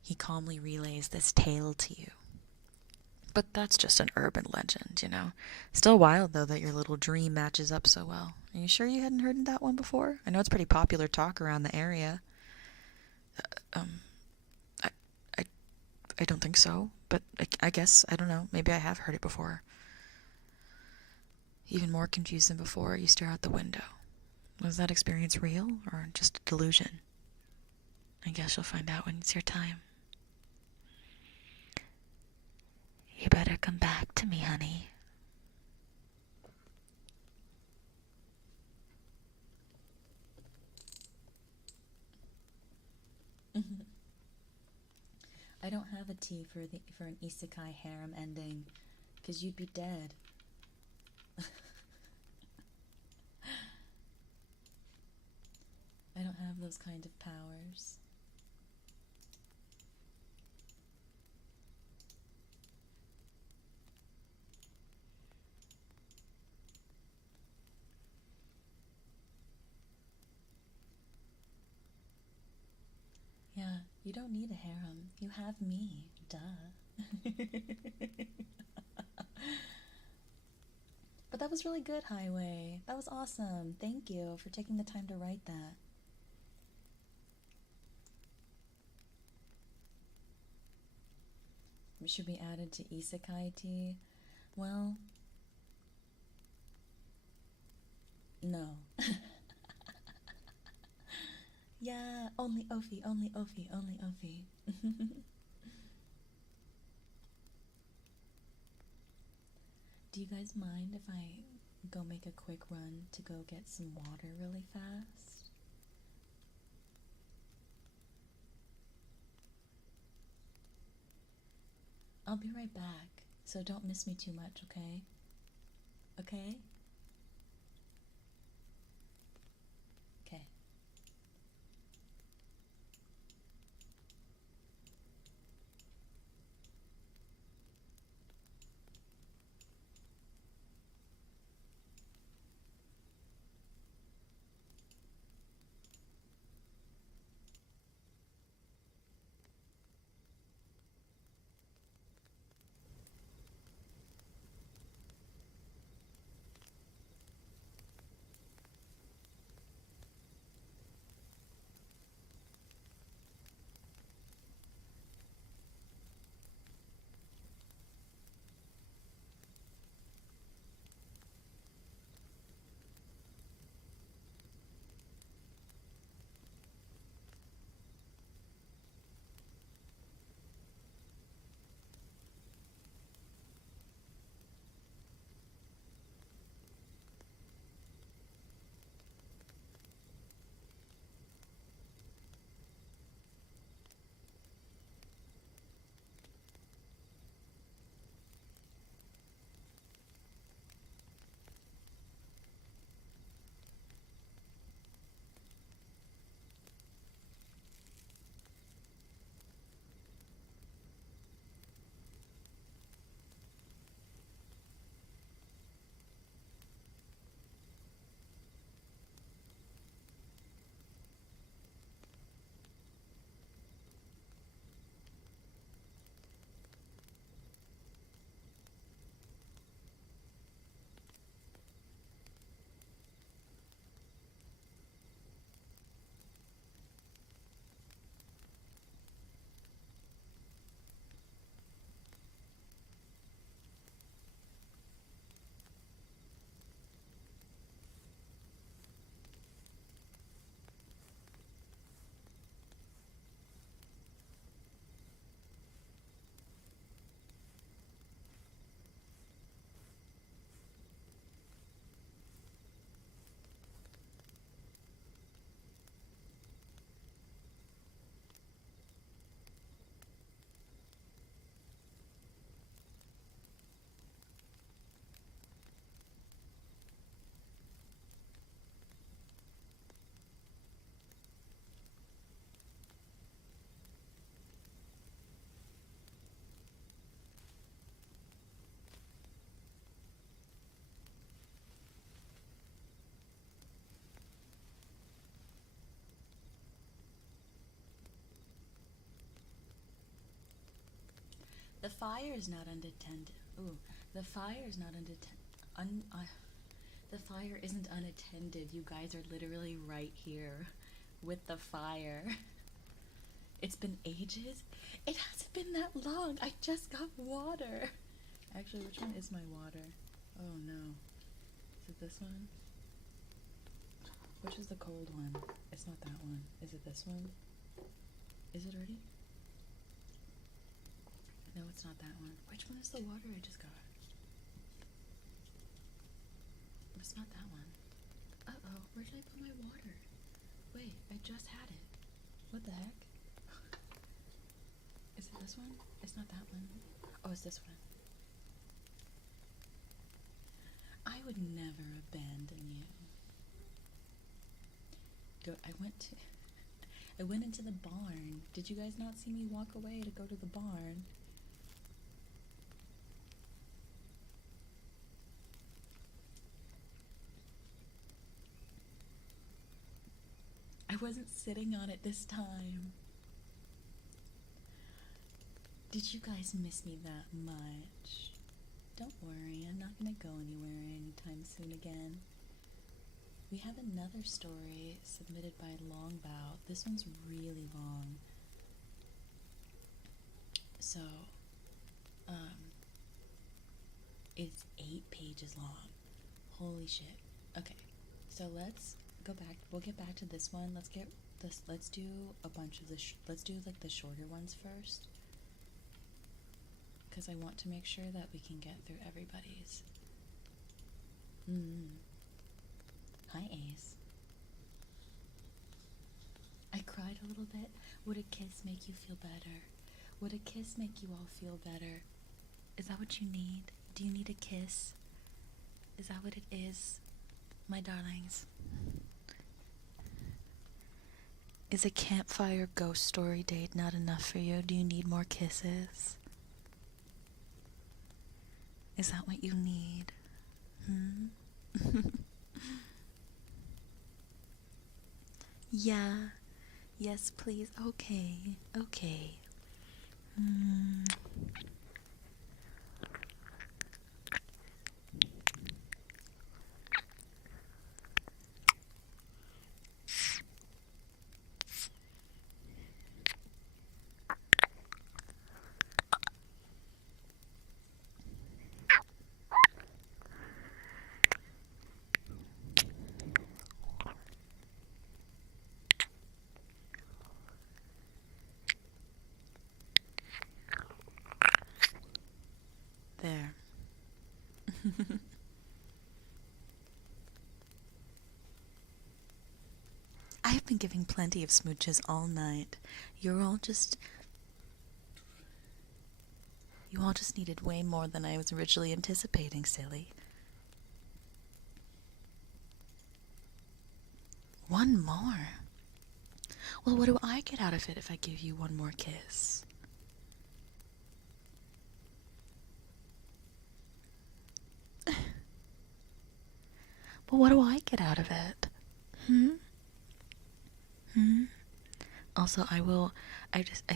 He calmly relays this tale to you. But that's just an urban legend, you know? Still wild, though, that your little dream matches up so well. Are you sure you hadn't heard that one before? I know it's pretty popular talk around the area. Um, I, I, I don't think so, but I guess, I don't know, maybe I have heard it before. Even more confused than before, you stare out the window. Was that experience real, or just a delusion? I guess you'll find out when it's your time. You better come back to me, honey. I don't have a tea for an isekai harem ending, because you'd be dead. I don't have those kind of powers. Yeah, you don't need a harem. You have me. Duh. But that was really good, Highway. That was awesome. Thank you for taking the time to write that. Should be added to isekai tea? Well, no. Yeah, only Ophi, only Ophi, only Ophi. Do you guys mind if I go make a quick run to go get some water really fast? I'll be right back, so don't miss me too much, okay? Okay? Okay. The fire is not unattended. Ooh, the fire is not the fire isn't unattended. You guys are literally right here with the fire. It's been ages. It hasn't been that long. I just got water. Actually, which one is my water? Oh no. Is it this one? Which is the cold one? It's not that one. Is it this one? Is it already? No, it's not that one. Which one is the water I just got? It's not that one. Uh-oh, where did I put my water? Wait, I just had it. What the heck? Is it this one? It's not that one. Oh, it's this one. I would never abandon you. I went into the barn. Did you guys not see me walk away to go to the barn? I wasn't sitting on it this time. Did you guys miss me that much? Don't worry, I'm not gonna go anywhere anytime soon again. We have another story submitted by Longbow. This one's really long. So, it's 8 pages long. Holy shit. Okay, so let's go back. We'll get back to this one. Let's do a bunch of let's do like the shorter ones first. Because I want to make sure that we can get through everybody's. Hi, Ace. I cried a little bit. Would a kiss make you feel better? Would a kiss make you all feel better? Is that what you need? Do you need a kiss? Is that what it is, my darlings? Is a campfire ghost story date not enough for you? Do you need more kisses? Is that what you need? Yeah. Yes, please. Okay. Okay. There. I have been giving plenty of smooches all night. You all just needed way more than I was originally anticipating, silly. One more? Well, what do I get out of it if I give you one more kiss? But what do I get out of it? Also, I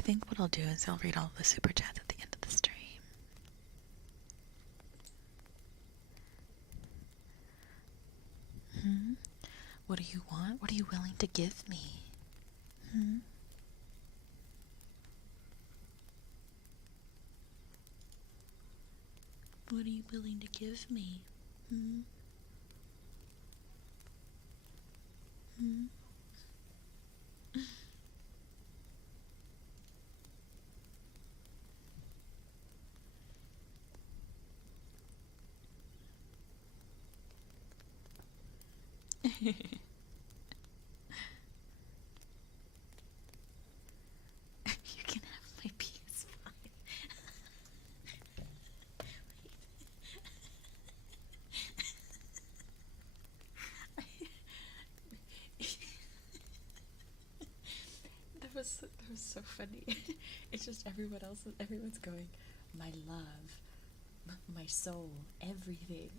think what I'll do is I'll read all the super chats at the end of the stream. What do you want? What are you willing to give me? What are you willing to give me? You can have my PS5. That was so funny. It's just everyone's going, my love, my soul, everything.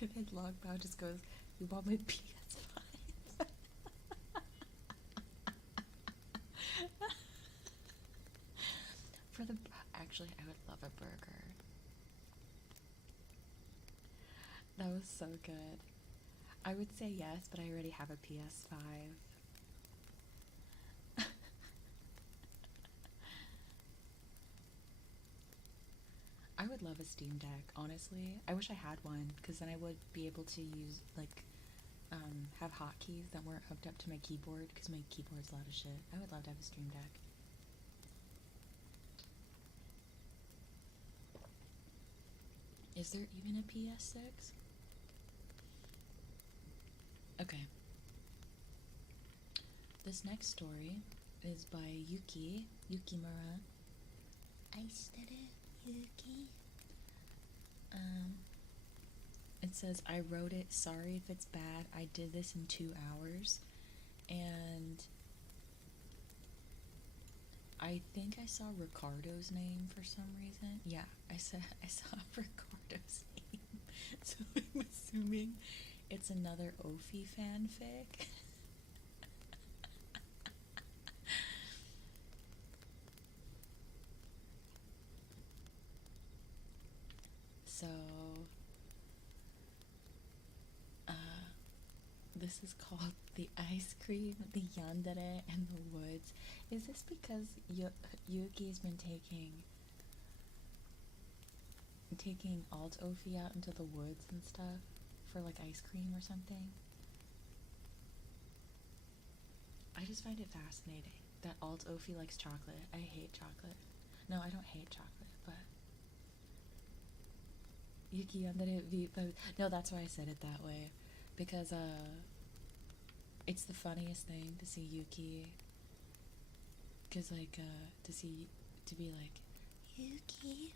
And then Longbow just goes, you want my PS5? Actually, I would love a burger. That was so good. I would say yes, but I already have a PS5. I would love a Steam Deck, honestly. I wish I had one, because then I would be able to use, like, have hotkeys that weren't hooked up to my keyboard, because my keyboard's loud as shit. I would love to have a Steam Deck. Is there even a PS6? Okay. This next story is by Yukimura. I said it, Yuki. It says, I wrote it, sorry if it's bad, I did this in 2 hours, and I think I saw Ricardo's name for some reason. Yeah, I saw Ricardo's name, so I'm assuming it's another Ophi fanfic. So, this is called The Ice Cream, the Yandere, and the Woods. Is this because Yuki's been taking alt Ophi out into the woods and stuff for like ice cream or something? I just find it fascinating that alt Ophi likes chocolate. I hate chocolate. No, I don't hate chocolate, but Yuki Yandere no, that's why I said it that way, because it's the funniest thing to see Yuki, because like to be like, Yuki,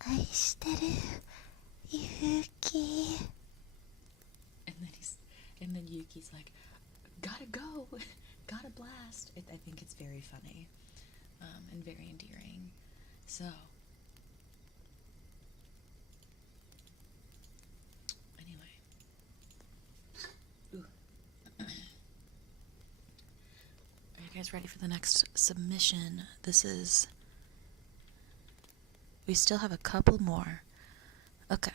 I shiteru, Yuki, and then Yuki's like, gotta go, gotta blast. I think it's very funny, and very endearing. So anyway, are you guys ready for the next submission? We still have a couple more. Okay.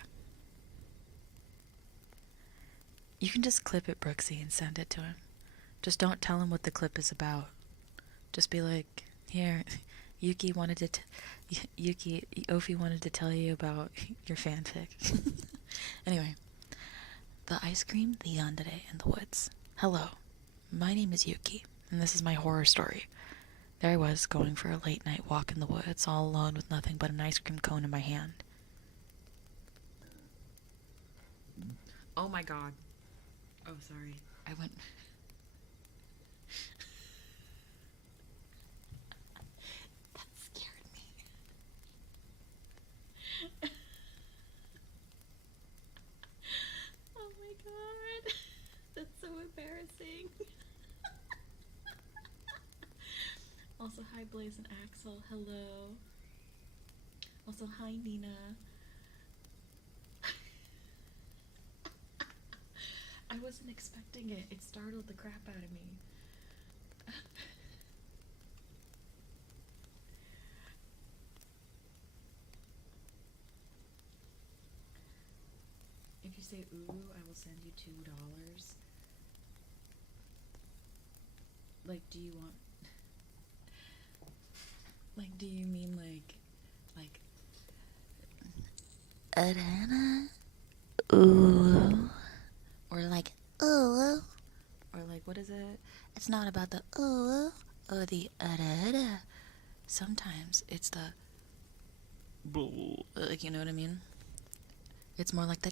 You can just clip it, Brooksy, and send it to him. Just don't tell him what the clip is about. Just be like, here, Ophi wanted to tell you about your fanfic. Anyway, the ice cream, the yandere, and the woods. Hello, my name is Yuki, and this is my horror story. There I was, going for a late night walk in the woods, all alone with nothing but an ice cream cone in my hand. Oh my god. Oh, sorry. I went... That scared me. Oh my god. That's so embarrassing. Also, hi Blaze and Axel. Hello. Also, hi Nina. I wasn't expecting it. It startled the crap out of me. If you say ooh, I will send you $2. Like, do you want... Like, do you mean like... Arana? Ooh. Or like, ooh. Or like, what is it? It's not about the ooh or the arara. Sometimes it's the... Like, you know what I mean? It's more like the...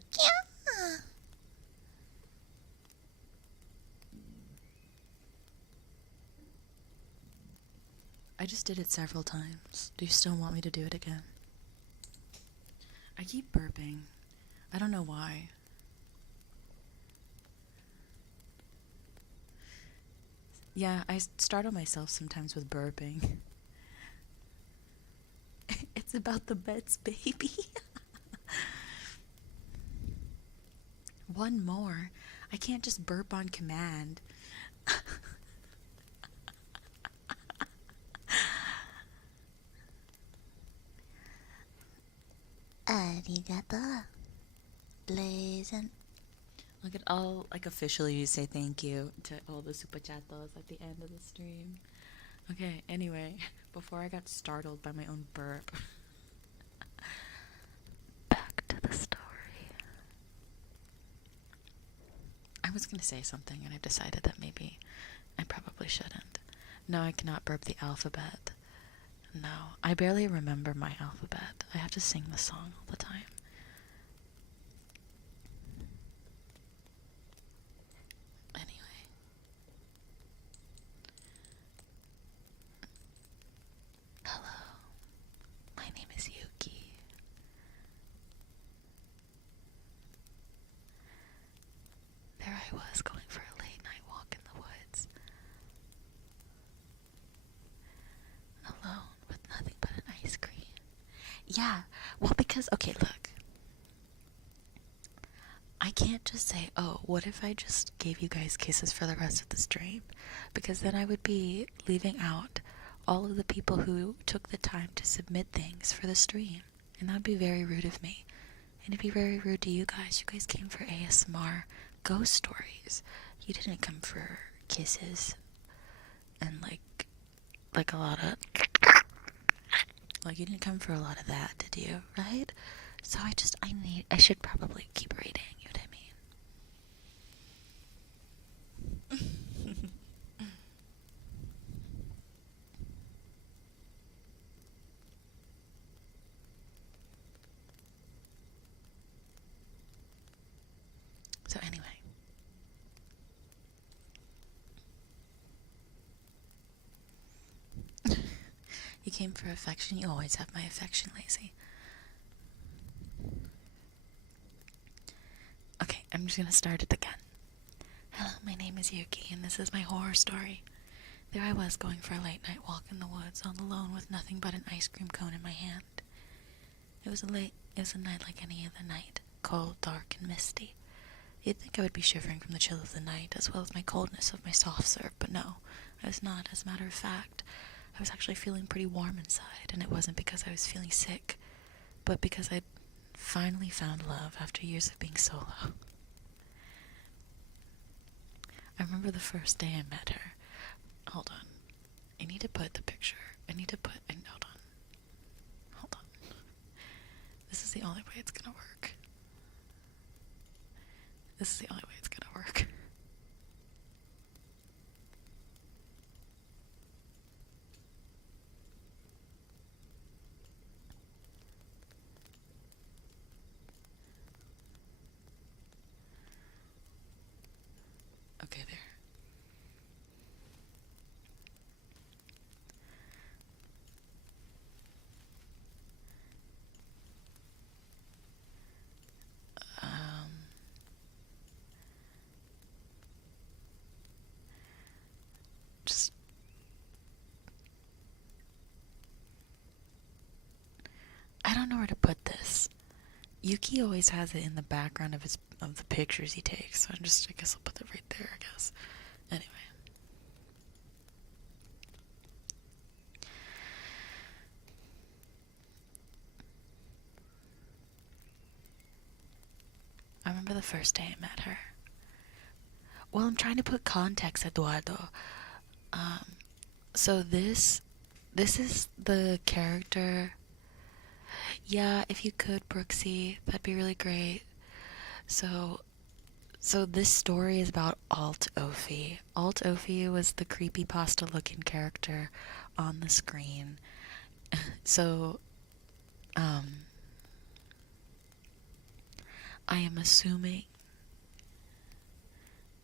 I just did it several times. Do you still want me to do it again? I keep burping. I don't know why. Yeah, I startle myself sometimes with burping. It's about the beds, baby. One more. I can't just burp on command. Arigato. Pleasant. Look at all, like, officially say thank you to all the super chatos at the end of the stream. Okay, anyway, before I got startled by my own burp. Back to the story. I was gonna say something and I decided that maybe I probably shouldn't. No, I cannot burp the alphabet. No, I barely remember my alphabet. I have to sing the song all the time. Anyway. Hello, my name is Yuki. There I was going for a late night walk in the woods. Alone with nothing but an ice cream. Yeah, well, because, okay, look. I can't just say, oh, what if I just gave you guys kisses for the rest of the stream? Because then I would be leaving out all of the people who took the time to submit things for the stream. And that would be very rude of me. And it'd be very rude to you guys. You guys came for ASMR ghost stories. You didn't come for kisses and like a lot of, like, you didn't come for a lot of that, did you? Right? So I should probably keep reading. You know what I mean? So anyway. You came for affection. You always have my affection, lazy. Okay, I'm just gonna start it again. Hello, my name is Yuki, and this is my horror story. There I was going for a late night walk in the woods, all alone with nothing but an ice cream cone in my hand. It was a night like any other night, cold, dark, and misty. You'd think I would be shivering from the chill of the night, as well as my coldness of my soft serve, but no, I was not. As a matter of fact, I was actually feeling pretty warm inside, and it wasn't because I was feeling sick, but because I'd finally found love after years of being solo. I remember the first day I met her. Hold on. I need to put the picture. Hold on. Hold on. This is the only way it's gonna work. Okay, there. Just I don't know where to put this. Yuki always has it in the background of the pictures he takes, so I guess I'll put it right there, I guess. Anyway. I remember the first day I met her. Well, I'm trying to put context, Eduardo. So this is the character. Yeah, if you could, Brooksy, that'd be really great. So this story is about Alt Ophi. Alt Ophi was the creepypasta-looking character on the screen. So, I am assuming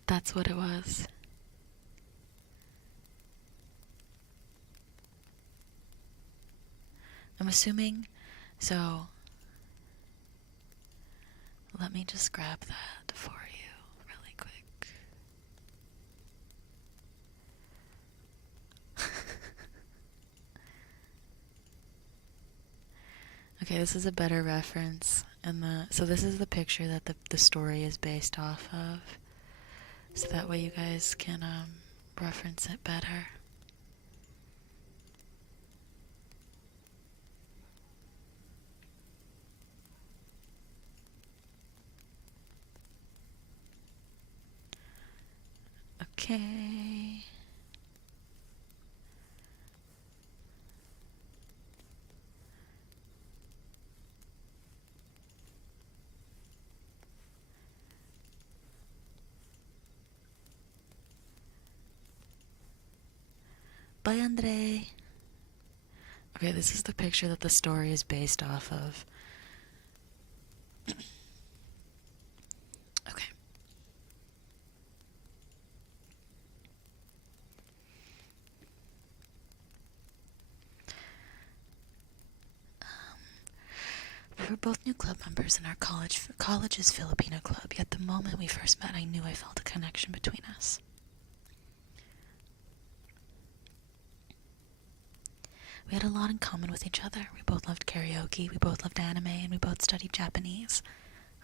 that's what it was. I'm assuming, so let me just grab that for you really quick. Okay, this is a better reference, and so this is the picture that the story is based off of, so that way you guys can reference it better. Okay. Bye, Andre. Okay, this is the picture that the story is based off of. Okay. We were both new club members in our college's Filipino club, yet the moment we first met, I knew I felt a connection between us. We had a lot in common with each other. We both loved karaoke, we both loved anime, and we both studied Japanese.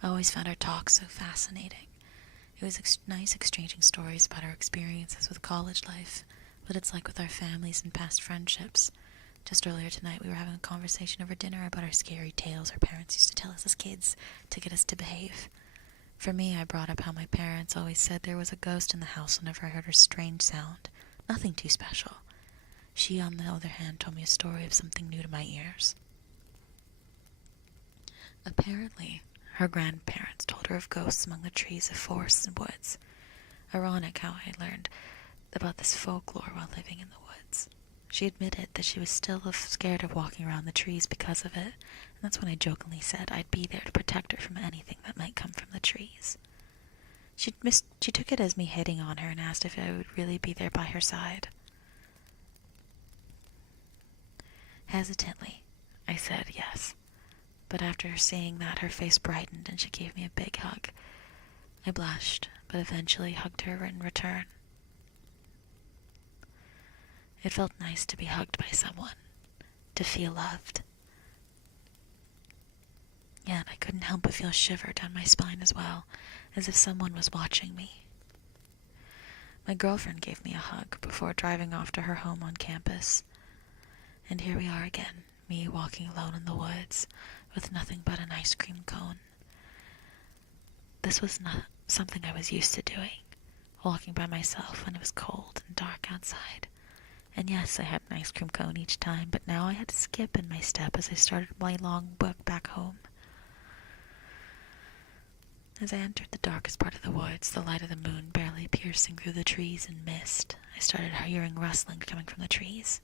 I always found our talks so fascinating. It was nice exchanging stories about our experiences with college life, but it's like with our families and past friendships. Just earlier tonight, we were having a conversation over dinner about our scary tales our parents used to tell us as kids to get us to behave. For me, I brought up how my parents always said there was a ghost in the house whenever I heard a strange sound. Nothing too special. She, on the other hand, told me a story of something new to my ears. Apparently, her grandparents told her of ghosts among the trees of forests and woods. Ironic how I learned about this folklore while living in the woods. She admitted that she was still scared of walking around the trees because of it, and that's when I jokingly said I'd be there to protect her from anything that might come from the trees. She took it as me hitting on her and asked if I would really be there by her side. Hesitantly, I said yes, but after saying that, her face brightened and she gave me a big hug. I blushed, but eventually hugged her in return. It felt nice to be hugged by someone, to feel loved. Yet I couldn't help but feel a shiver down my spine as well, as if someone was watching me. My girlfriend gave me a hug before driving off to her home on campus. And here we are again, me walking alone in the woods, with nothing but an ice cream cone. This was not something I was used to doing, walking by myself when it was cold and dark outside. And yes, I had an ice cream cone each time, but now I had to skip in my step as I started my long walk back home. As I entered the darkest part of the woods, the light of the moon barely piercing through the trees and mist, I started hearing rustling coming from the trees.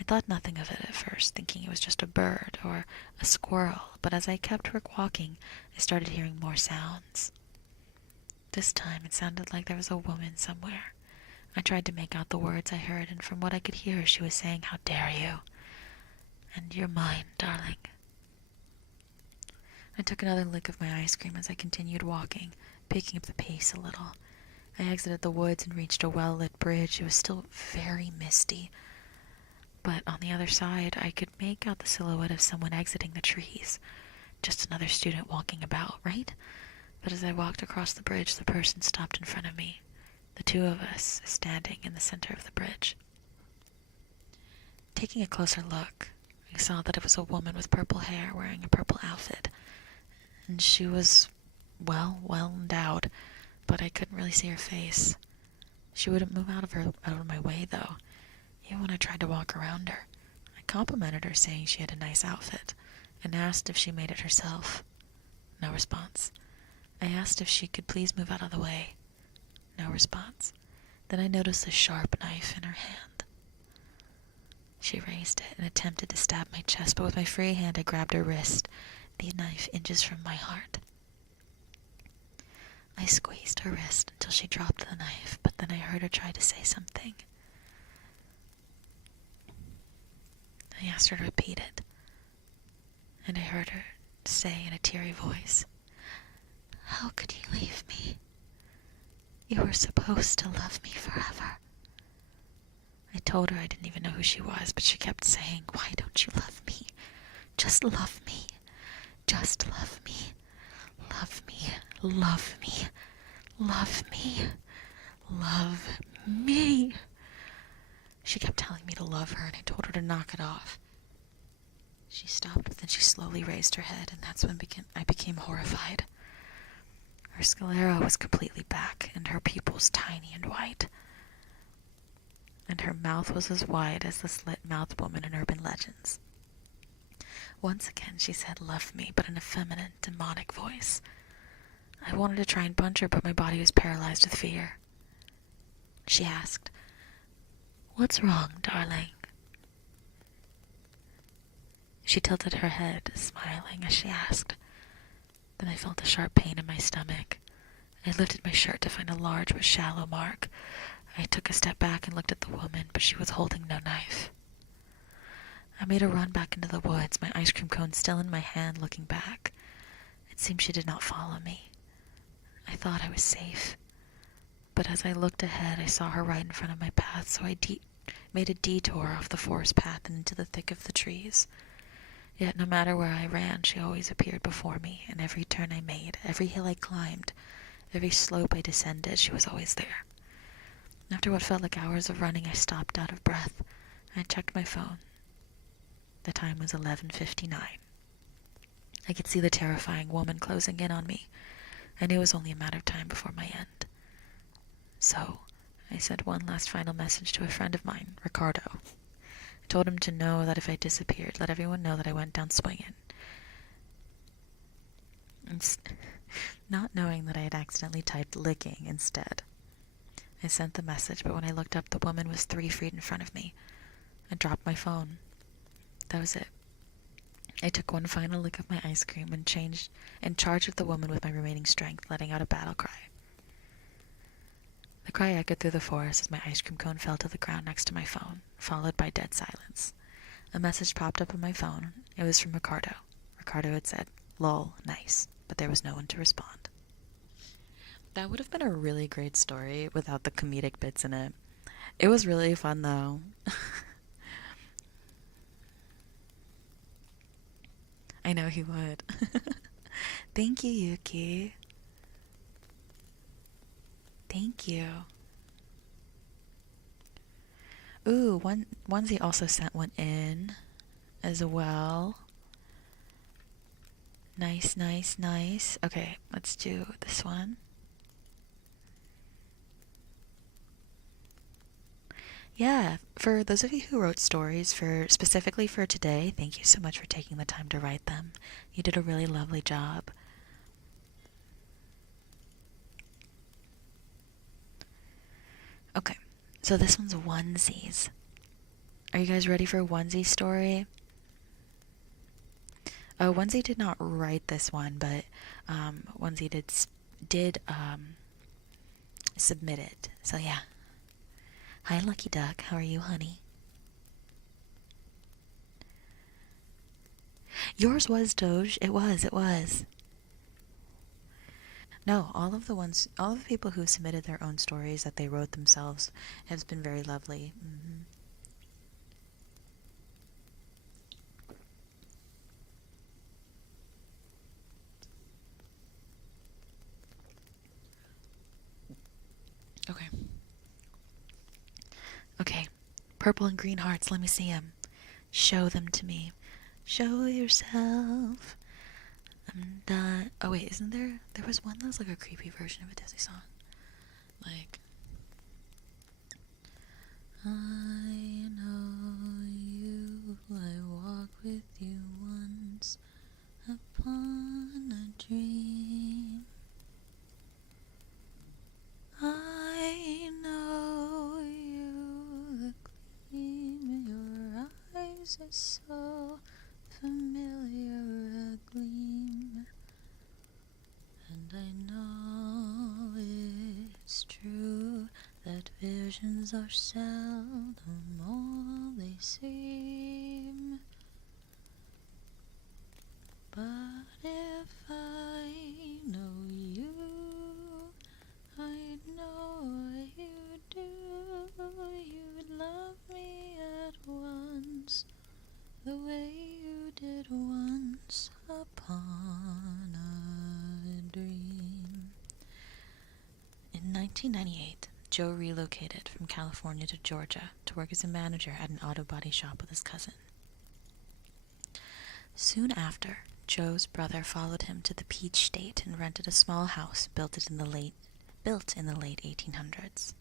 I thought nothing of it at first, thinking it was just a bird or a squirrel, but as I kept walking, I started hearing more sounds. This time it sounded like there was a woman somewhere. I tried to make out the words I heard, and from what I could hear, she was saying, "How dare you?" and "You're mine, darling." I took another lick of my ice cream as I continued walking, picking up the pace a little. I exited the woods and reached a well-lit bridge. It was still very misty, but on the other side, I could make out the silhouette of someone exiting the trees. Just another student walking about, right? But as I walked across the bridge, the person stopped in front of me. The two of us standing in the center of the bridge. Taking a closer look, I saw that it was a woman with purple hair wearing a purple outfit. And she was, well endowed, but I couldn't really see her face. She wouldn't move out of my way, though, even when I tried to walk around her. I complimented her, saying she had a nice outfit, and asked if she made it herself. No response. I asked if she could please move out of the way. No response. Then I noticed a sharp knife in her hand. She raised it and attempted to stab my chest, but with my free hand I grabbed her wrist, the knife inches from my heart. I squeezed her wrist until she dropped the knife, but then I heard her try to say something. I asked her to repeat it, and I heard her say in a teary voice, "How could you leave me? You were supposed to love me forever." I told her I didn't even know who she was, but she kept saying, "Why don't you love me? Just love me. Just love me. Love me. Love me. Love me. Love me." She kept telling me to love her, and I told her to knock it off. She stopped, but then she slowly raised her head, and that's when I became horrified. Her sclera was completely back, and her pupils tiny and white. and her mouth was as wide as the slit-mouthed woman in urban legends. Once again she said love me, but in a feminine, demonic voice. I wanted to try and punch her, but my body was paralyzed with fear. She asked, "What's wrong, darling?" She tilted her head, smiling as she asked. Then I felt a sharp pain in my stomach. I lifted my shirt to find a large but shallow mark. I took a step back and looked at the woman, but she was holding no knife. I made a run back into the woods, my ice cream cone still in my hand, looking back. It seemed she did not follow me. I thought I was safe. But as I looked ahead, I saw her right in front of my path, so I made a detour off the forest path and into the thick of the trees. Yet no matter where I ran, she always appeared before me, and every turn I made, every hill I climbed, every slope I descended, she was always there. After what felt like hours of running, I stopped out of breath. I checked my phone. The time was 11:59. I could see the terrifying woman closing in on me. I knew it was only a matter of time before my end. So, I sent one last final message to a friend of mine, Ricardo. I told him to know that if I disappeared, let everyone know that I went down swinging. Not knowing that I had accidentally typed licking instead. I sent the message, but when I looked up, the woman was 3 feet in front of me. I dropped my phone. That was it. I took one final lick of my ice cream and charged the woman with my remaining strength, letting out a battle cry. The cry echoed through the forest as my ice cream cone fell to the ground next to my phone, followed by dead silence. A message popped up on my phone. It was from Ricardo. Ricardo had said, "Lol, nice," but there was no one to respond. That would have been a really great story without the comedic bits in it. It was really fun, though. I know he would. Thank you, Yuki. Thank you. Ooh, Onesie also sent one in as well. Nice, nice, nice. Okay, let's do this one. Yeah, for those of you who wrote stories specifically for today, thank you so much for taking the time to write them. You did a really lovely job. Okay, so this one's onesies. Are you guys ready for a onesie story? Onesie did not write this one, but Onesie did submit it. So yeah. Hi, Lucky Duck. How are you, honey? Yours was, Doge. It was. No, all of the people who submitted their own stories that they wrote themselves has been very lovely. Okay. Purple and green hearts, let me see them. Show them to me. Show yourself. I'm done. Oh wait, isn't there? There was one that was like a creepy version of a Disney song. Like, I know you, I walked with you once upon a dream. I know you, the gleam in your eyes is so familiar, a gleam. And I know it's true that visions are seldom all they seem. But if I know you, I know you do. You'd love me at once, the way you did once upon a dream. In 1998, Joe relocated from California to Georgia to work as a manager at an auto body shop with his cousin. Soon after, Joe's brother followed him to the Peach State and rented a small house built in the late 1800s.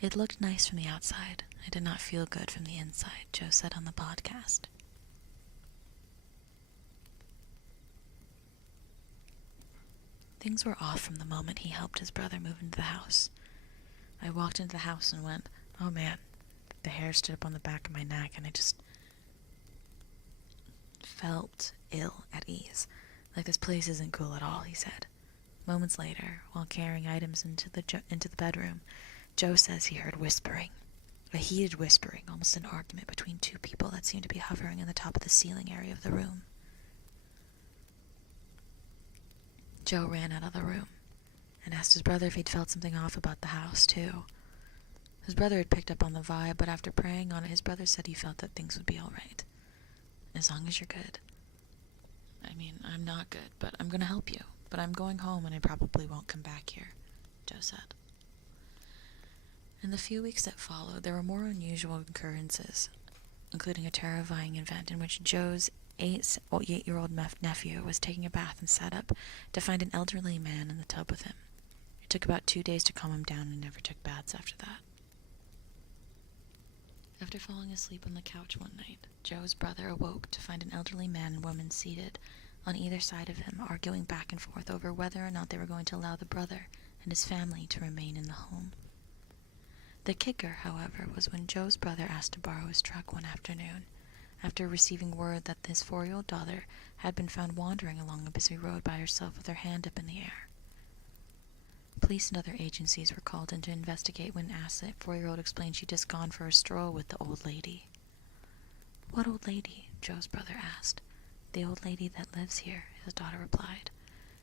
It looked nice from the outside. I did not feel good from the inside, Joe said on the podcast. Things were off from the moment he helped his brother move into the house. I walked into the house and went, oh man, the hair stood up on the back of my neck and I just felt ill at ease. Like this place isn't cool at all, he said. Moments later, while carrying items into the bedroom, Joe says he heard whispering. A heated whispering, almost an argument between two people that seemed to be hovering in the top of the ceiling area of the room. Joe ran out of the room and asked his brother if he'd felt something off about the house, too. His brother had picked up on the vibe, but after praying on it, his brother said he felt that things would be alright. As long as you're good. I mean, I'm not good, but I'm gonna help you. But I'm going home and I probably won't come back here, Joe said. In the few weeks that followed, there were more unusual occurrences, including a terrifying event in which Joe's 8-year-old nephew was taking a bath and sat up to find an elderly man in the tub with him. It took about 2 days to calm him down and he never took baths after that. After falling asleep on the couch one night, Joe's brother awoke to find an elderly man and woman seated on either side of him, arguing back and forth over whether or not they were going to allow the brother and his family to remain in the home. The kicker, however, was when Joe's brother asked to borrow his truck one afternoon, after receiving word that his 4-year-old daughter had been found wandering along a busy road by herself with her hand up in the air. Police and other agencies were called in to investigate when asked, the 4-year-old explained she'd just gone for a stroll with the old lady. What old lady? Joe's brother asked. The old lady that lives here, his daughter replied.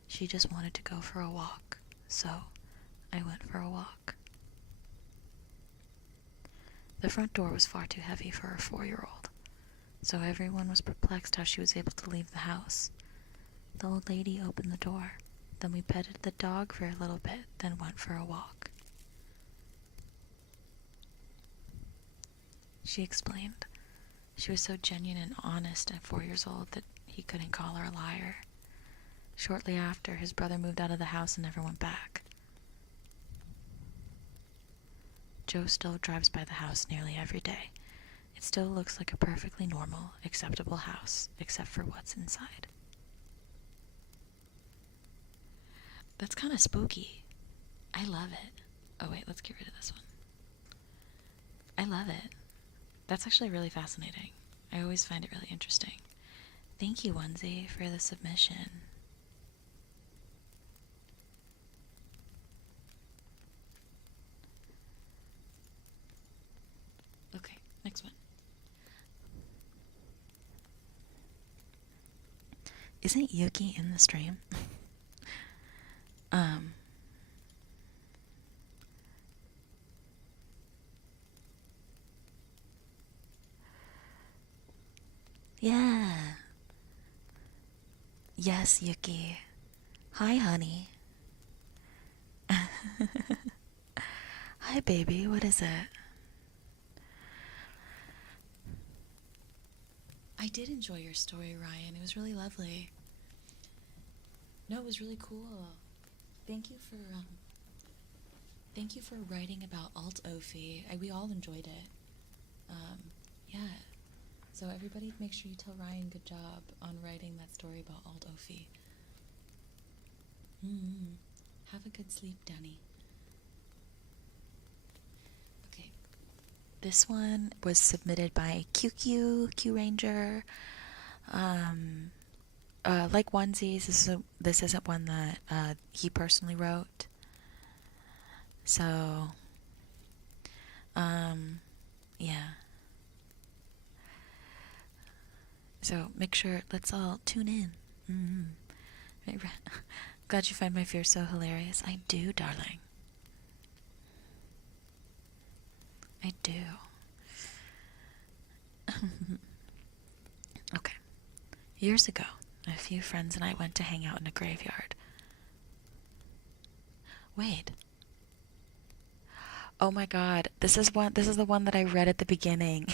She just wanted to go for a walk, so I went for a walk. The front door was far too heavy for a 4-year-old, so everyone was perplexed how she was able to leave the house. The old lady opened the door. Then we petted the dog for a little bit, then went for a walk. She explained. She was so genuine and honest at 4 years old that he couldn't call her a liar. Shortly after, his brother moved out of the house and never went back. Joe still drives by the house nearly every day. It still looks like a perfectly normal, acceptable house, except for what's inside. That's kind of spooky. I love it. Oh wait, let's get rid of this one. I love it. That's actually really fascinating. I always find it really interesting. Thank you, Onesie, for the submission. Okay, next one. Isn't Yuki in the stream? Yeah. Yes, Yuki. Hi, honey. Hi, baby. What is it? I did enjoy your story, Ryan. It was really lovely. No, it was really cool. Thank you for writing about Alt Ophi. We all enjoyed it. Yeah. So everybody make sure you tell Ryan good job on writing that story about Alt Ophi. Have a good sleep, Danny. Okay. This one was submitted by Q Ranger. Like onesies, this isn't one that he personally wrote. So, yeah. So make sure, let's all tune in. Glad you find my fear so hilarious. I do, darling. I do. Okay. Years ago, a few friends and I went to hang out in a graveyard. Wait. Oh my god, this is the one that I read at the beginning.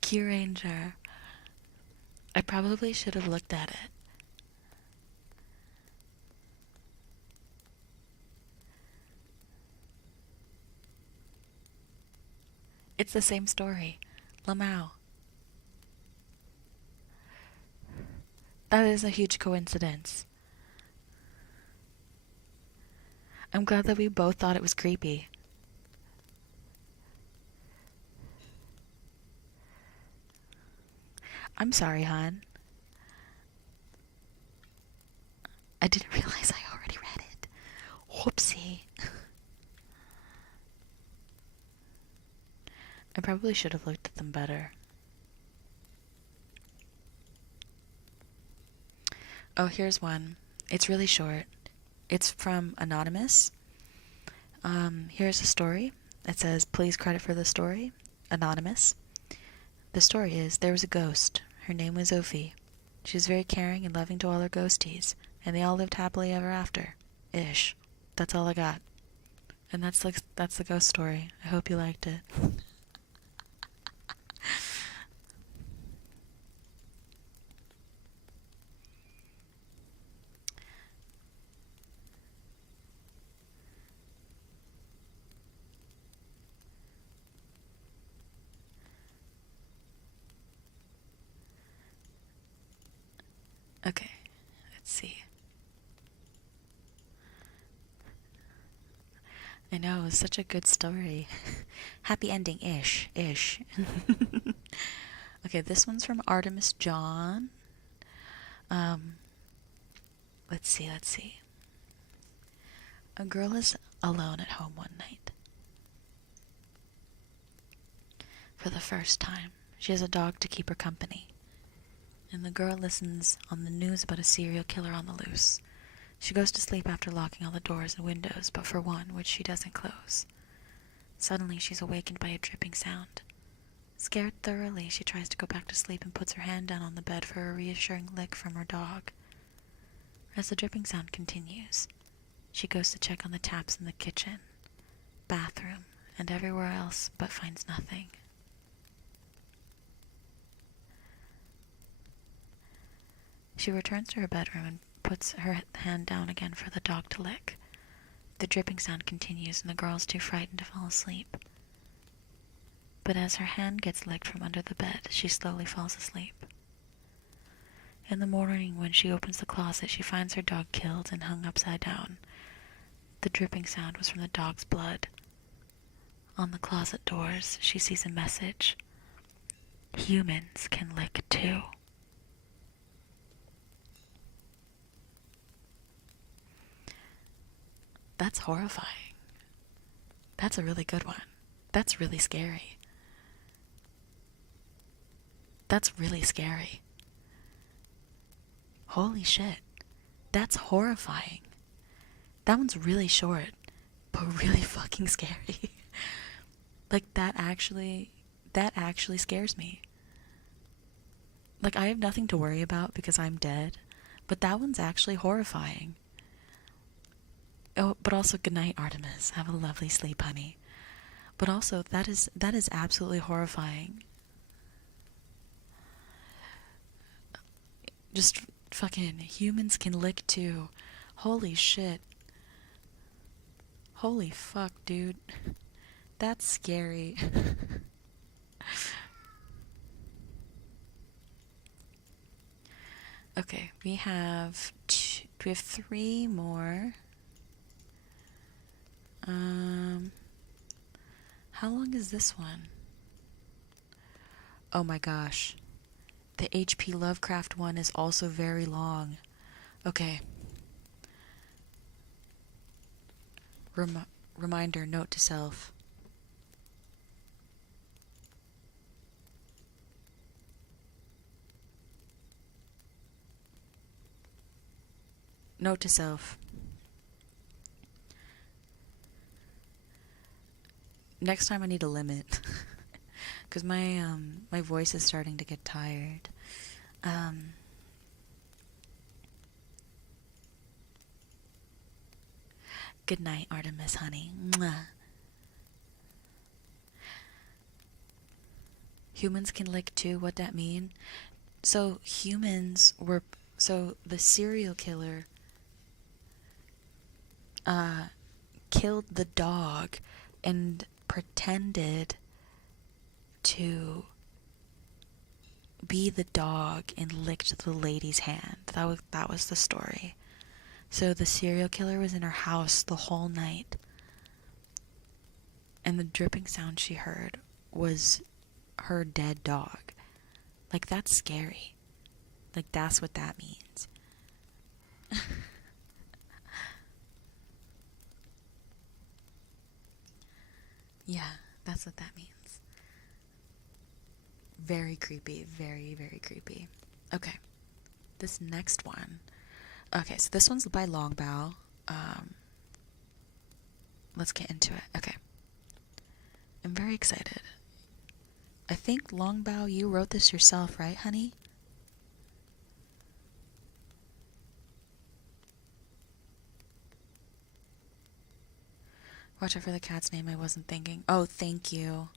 Q Ranger. I probably should have looked at it. It's the same story. Lamau. That is a huge coincidence. I'm glad that we both thought it was creepy. I'm sorry, hon. I didn't realize I already read it. Whoopsie. I probably should have looked at them better. Oh, here's one. It's really short. It's from Anonymous. Here's a story. It says, please credit for the story. Anonymous. The story is, there was a ghost. Her name was Ophi. She was very caring and loving to all her ghosties, and they all lived happily ever after. Ish. That's all I got. And that's the ghost story. I hope you liked it. Okay, let's see. I know, it was such a good story. Happy ending-ish. Okay, this one's from Artemis John. Let's see. A girl is alone at home one night. For the first time, she has a dog to keep her company. And the girl listens on the news about a serial killer on the loose. She goes to sleep after locking all the doors and windows, but for one, which she doesn't close. Suddenly, she's awakened by a dripping sound. Scared thoroughly, she tries to go back to sleep and puts her hand down on the bed for a reassuring lick from her dog. As the dripping sound continues, she goes to check on the taps in the kitchen, bathroom, and everywhere else, but finds nothing. She returns to her bedroom and puts her hand down again for the dog to lick. The dripping sound continues and the girl is too frightened to fall asleep. But as her hand gets licked from under the bed, she slowly falls asleep. In the morning, when she opens the closet, she finds her dog killed and hung upside down. The dripping sound was from the dog's blood. On the closet doors, she sees a message. Humans can lick too. That's horrifying. That's a really good one. That's really scary. That's really scary. Holy shit. That's horrifying. That one's really short, but really fucking scary. Like, that actually scares me. Like, I have nothing to worry about because I'm dead, but that one's actually horrifying. Oh, but also, good night, Artemis. Have a lovely sleep, honey. But also, that is absolutely horrifying. Just fucking humans can lick too. Holy shit. Holy fuck, dude. That's scary. Okay, we have three more. How long is this one? Oh my gosh. The H.P. Lovecraft one is also very long. Okay. Reminder, note to self. Note to self. Next time I need a limit. Because my voice is starting to get tired. Good night, Artemis, honey. Mwah. Humans can lick too, what that mean? So the serial killer killed the dog and pretended to be the dog and licked the lady's hand. That was the story. So the serial killer was in her house the whole night, and the dripping sound she heard was her dead dog. Like, that's scary. Like, that's what that means. Yeah, that's what that means. Very creepy. Very, very creepy. Okay. This next one. Okay, so this one's by Longbow. Let's get into it. Okay. I'm very excited. I think, Longbow, you wrote this yourself, right, honey? Watch out for the cat's name I wasn't thinking. Oh, thank you.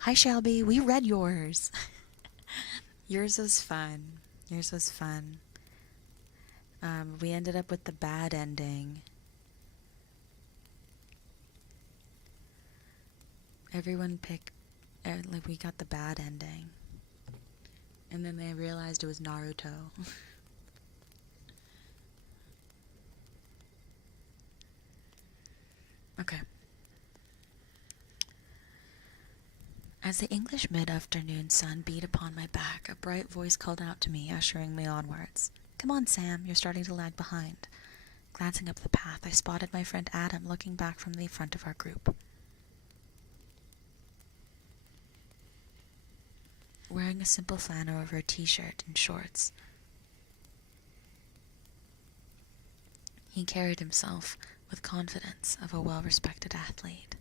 Hi, Shelby. We read yours. Yours was fun. Yours was fun. We ended up with the bad ending. Everyone picked... like, we got the bad ending. And then they realized it was Naruto. Okay. As the English mid-afternoon sun beat upon my back, a bright voice called out to me, ushering me onwards. Come on, Sam, you're starting to lag behind. Glancing up the path, I spotted my friend Adam looking back from the front of our group. Wearing a simple flannel over a t-shirt and shorts, he carried himself with confidence of a well-respected athlete.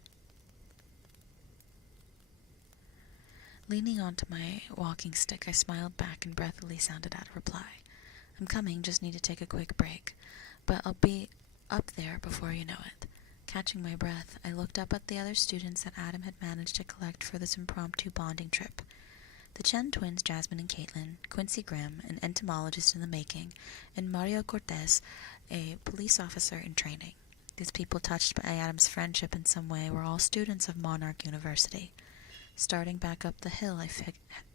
Leaning onto my walking stick, I smiled back and breathily sounded out a reply. I'm coming, just need to take a quick break, but I'll be up there before you know it. Catching my breath, I looked up at the other students that Adam had managed to collect for this impromptu bonding trip. The Chen twins, Jasmine and Caitlin, Quincy Grimm, an entomologist in the making, and Mario Cortez, a police officer in training. These people touched by Adam's friendship in some way were all students of Monarch University. Starting back up the hill, I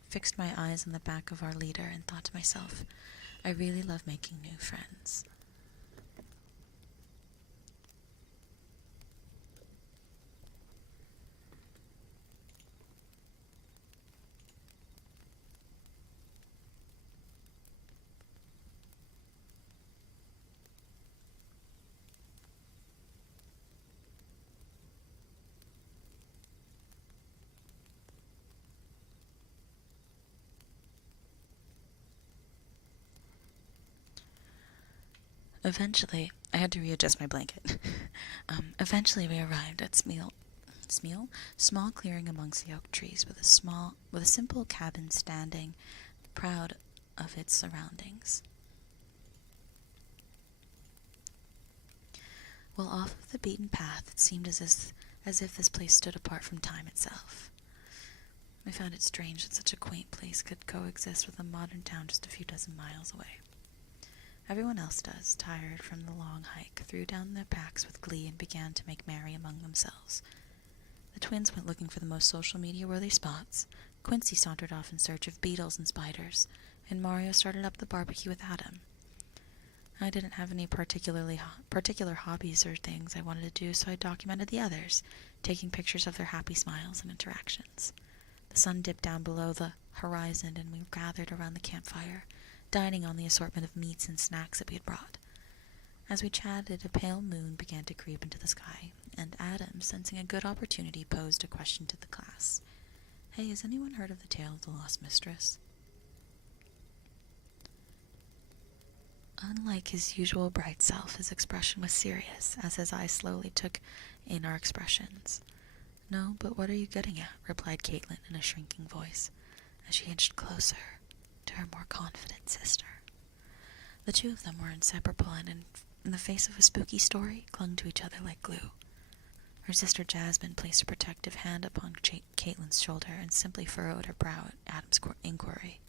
fixed my eyes on the back of our leader and thought to myself, I really love making new friends. Eventually, I had to readjust my blanket. Eventually, we arrived at small clearing amongst the oak trees with a simple cabin standing, proud of its surroundings. Well, off of the beaten path, it seemed as if this place stood apart from time itself. I found it strange that such a quaint place could coexist with a modern town just a few dozen miles away. Everyone else does, tired from the long hike, threw down their packs with glee and began to make merry among themselves. The twins went looking for the most social media-worthy spots, Quincy sauntered off in search of beetles and spiders, and Mario started up the barbecue with Adam. I didn't have any particular hobbies or things I wanted to do, so I documented the others, taking pictures of their happy smiles and interactions. The sun dipped down below the horizon, and we gathered around the campfire, dining on the assortment of meats and snacks that we had brought. As we chatted, a pale moon began to creep into the sky, and Adam, sensing a good opportunity, posed a question to the class. Hey, has anyone heard of the tale of the lost mistress? Unlike his usual bright self, his expression was serious, as his eyes slowly took in our expressions. No, but what are you getting at? Replied Caitlin in a shrinking voice, as she inched closer to her more confident sister. The two of them were inseparable and, in the face of a spooky story, clung to each other like glue. Her sister Jasmine placed a protective hand upon Caitlin's shoulder and simply furrowed her brow at Adam's inquiry.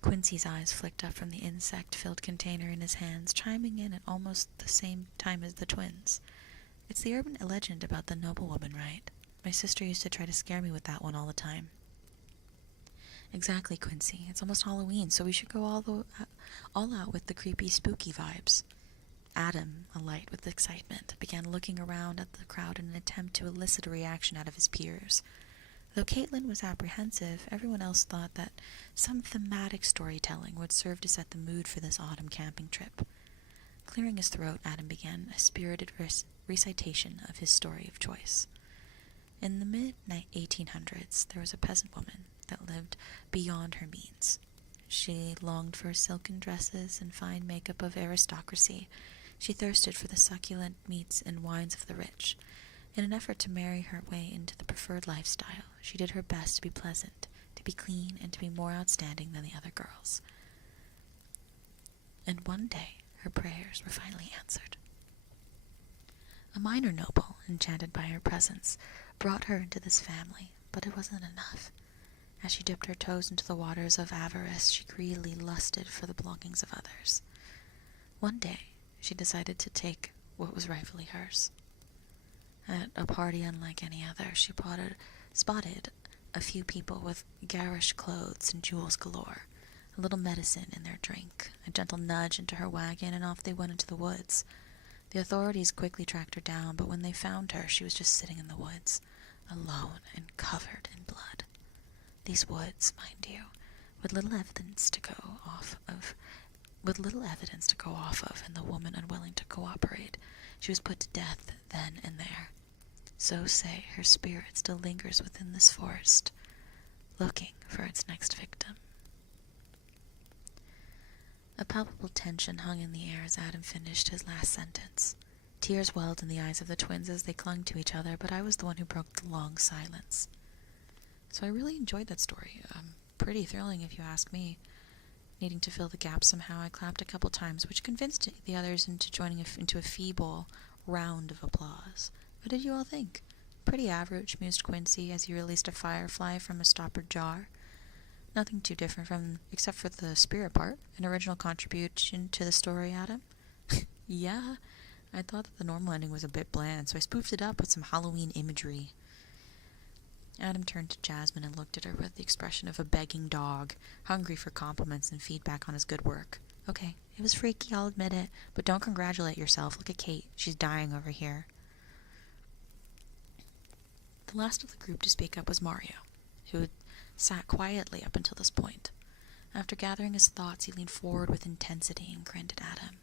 Quincy's eyes flicked up from the insect-filled container in his hands, chiming in at almost the same time as the twins. It's the urban legend about the noblewoman, right? My sister used to try to scare me with that one all the time. Exactly, Quincy. It's almost Halloween, so we should go all out with the creepy, spooky vibes. Adam, alight with excitement, began looking around at the crowd in an attempt to elicit a reaction out of his peers. Though Caitlin was apprehensive, everyone else thought that some thematic storytelling would serve to set the mood for this autumn camping trip. Clearing his throat, Adam began a spirited recitation of his story of choice. In the mid-1800s, there was a peasant woman that lived beyond her means. She longed for silken dresses and fine makeup of aristocracy. She thirsted for the succulent meats and wines of the rich. In an effort to marry her way into the preferred lifestyle, she did her best to be pleasant, to be clean, and to be more outstanding than the other girls. And one day, her prayers were finally answered. A minor noble, enchanted by her presence, brought her into this family, but it wasn't enough. As she dipped her toes into the waters of avarice, she greedily lusted for the belongings of others. One day, she decided to take what was rightfully hers. At a party unlike any other, she spotted a few people with garish clothes and jewels galore, a little medicine in their drink, a gentle nudge into her wagon, and off they went into the woods. The authorities quickly tracked her down, but when they found her, she was just sitting in the woods, alone and covered in blood. These woods, mind you, with little evidence to go off of, and the woman unwilling to cooperate, she was put to death then and there. So say her spirit still lingers within this forest, looking for its next victim. A palpable tension hung in the air as Adam finished his last sentence. Tears welled in the eyes of the twins as they clung to each other, but I was the one who broke the long silence. So I really enjoyed that story. Pretty thrilling, if you ask me. Needing to fill the gap somehow, I clapped a couple times, which convinced the others into joining into a feeble round of applause. What did you all think? Pretty average, mused Quincy as he released a firefly from a stoppered jar. Nothing too different except for the spirit part. An original contribution to the story, Adam? Yeah, I thought that the normal ending was a bit bland, so I spoofed it up with some Halloween imagery. Adam turned to Jasmine and looked at her with the expression of a begging dog, hungry for compliments and feedback on his good work. Okay, it was freaky, I'll admit it, but don't congratulate yourself. Look at Kate. She's dying over here. The last of the group to speak up was Mario, who had sat quietly up until this point. After gathering his thoughts, he leaned forward with intensity and grinned at Adam.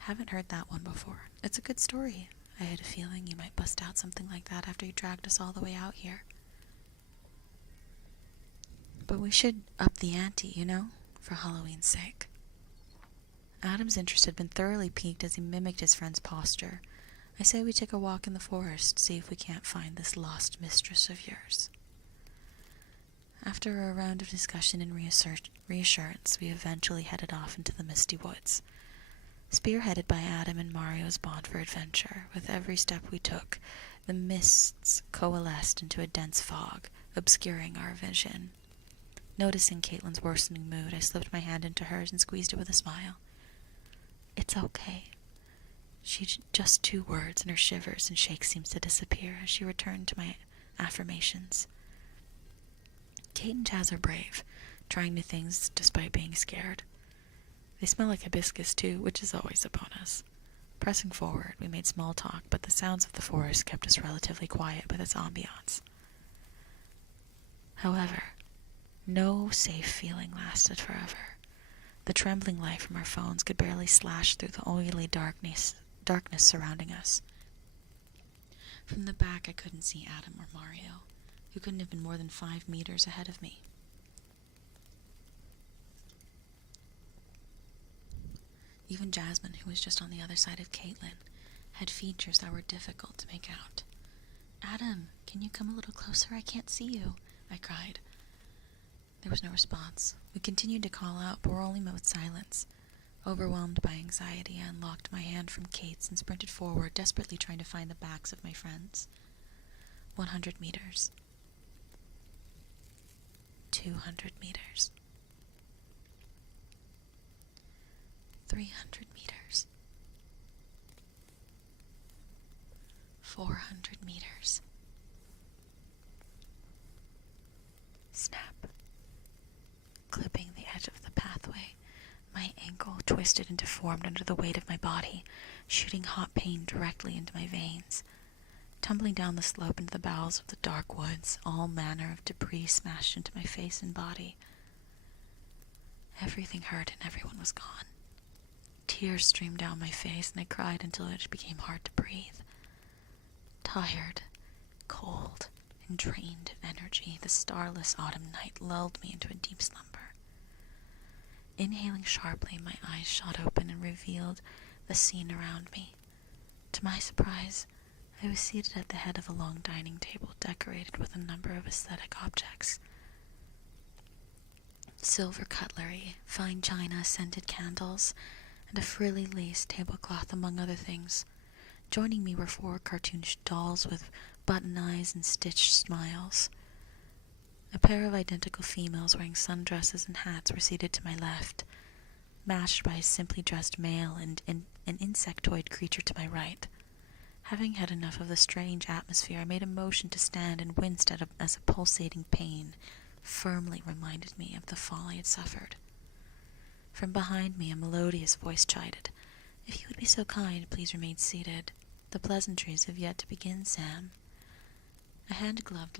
Haven't heard that one before. It's a good story. I had a feeling you might bust out something like that after you dragged us all the way out here. But we should up the ante, for Halloween's sake. Adam's interest had been thoroughly piqued as he mimicked his friend's posture. I say we take a walk in the forest, see if we can't find this lost mistress of yours. After a round of discussion and reassurance, we eventually headed off into the misty woods. Spearheaded by Adam and Mario's bond for adventure, with every step we took, the mists coalesced into a dense fog, obscuring our vision. Noticing Caitlin's worsening mood, I slipped my hand into hers and squeezed it with a smile. It's okay. Just 2 words, and her shivers and shakes seemed to disappear as she returned to my affirmations. Kate and Chaz are brave, trying new things despite being scared. They smell like hibiscus too, which is always a bonus. Pressing forward, we made small talk, but the sounds of the forest kept us relatively quiet with its ambiance. However, no safe feeling lasted forever. The trembling light from our phones could barely slash through the oily darkness surrounding us. From the back, I couldn't see Adam or Mario, who couldn't have been more than 5 meters ahead of me. Even Jasmine, who was just on the other side of Caitlin, had features that were difficult to make out. Adam, can you come a little closer? I can't see you, I cried. There was no response. We continued to call out, but were only met with silence. Overwhelmed by anxiety, I unlocked my hand from Kate's and sprinted forward, desperately trying to find the backs of my friends. 100 meters. 200 meters. 300 meters. 400 meters. Snap. Clipping the edge of the pathway, my ankle twisted and deformed under the weight of my body, shooting hot pain directly into my veins. Tumbling down the slope into the bowels of the dark woods, all manner of debris smashed into my face and body. Everything hurt and everyone was gone. Tears streamed down my face and I cried until it became hard to breathe. Tired, cold, and drained of energy, the starless autumn night lulled me into a deep slumber. Inhaling sharply, my eyes shot open and revealed the scene around me. To my surprise, I was seated at the head of a long dining table decorated with a number of aesthetic objects. Silver cutlery, fine china, scented candles, and a frilly lace tablecloth, among other things. Joining me were 4 cartoonish dolls with button eyes and stitched smiles. A pair of identical females wearing sundresses and hats were seated to my left, matched by a simply dressed male and an insectoid creature to my right. Having had enough of the strange atmosphere, I made a motion to stand and winced as a pulsating pain firmly reminded me of the fall I had suffered. From behind me, a melodious voice chided, "If you would be so kind, please remain seated. The pleasantries have yet to begin, Sam." A hand gloved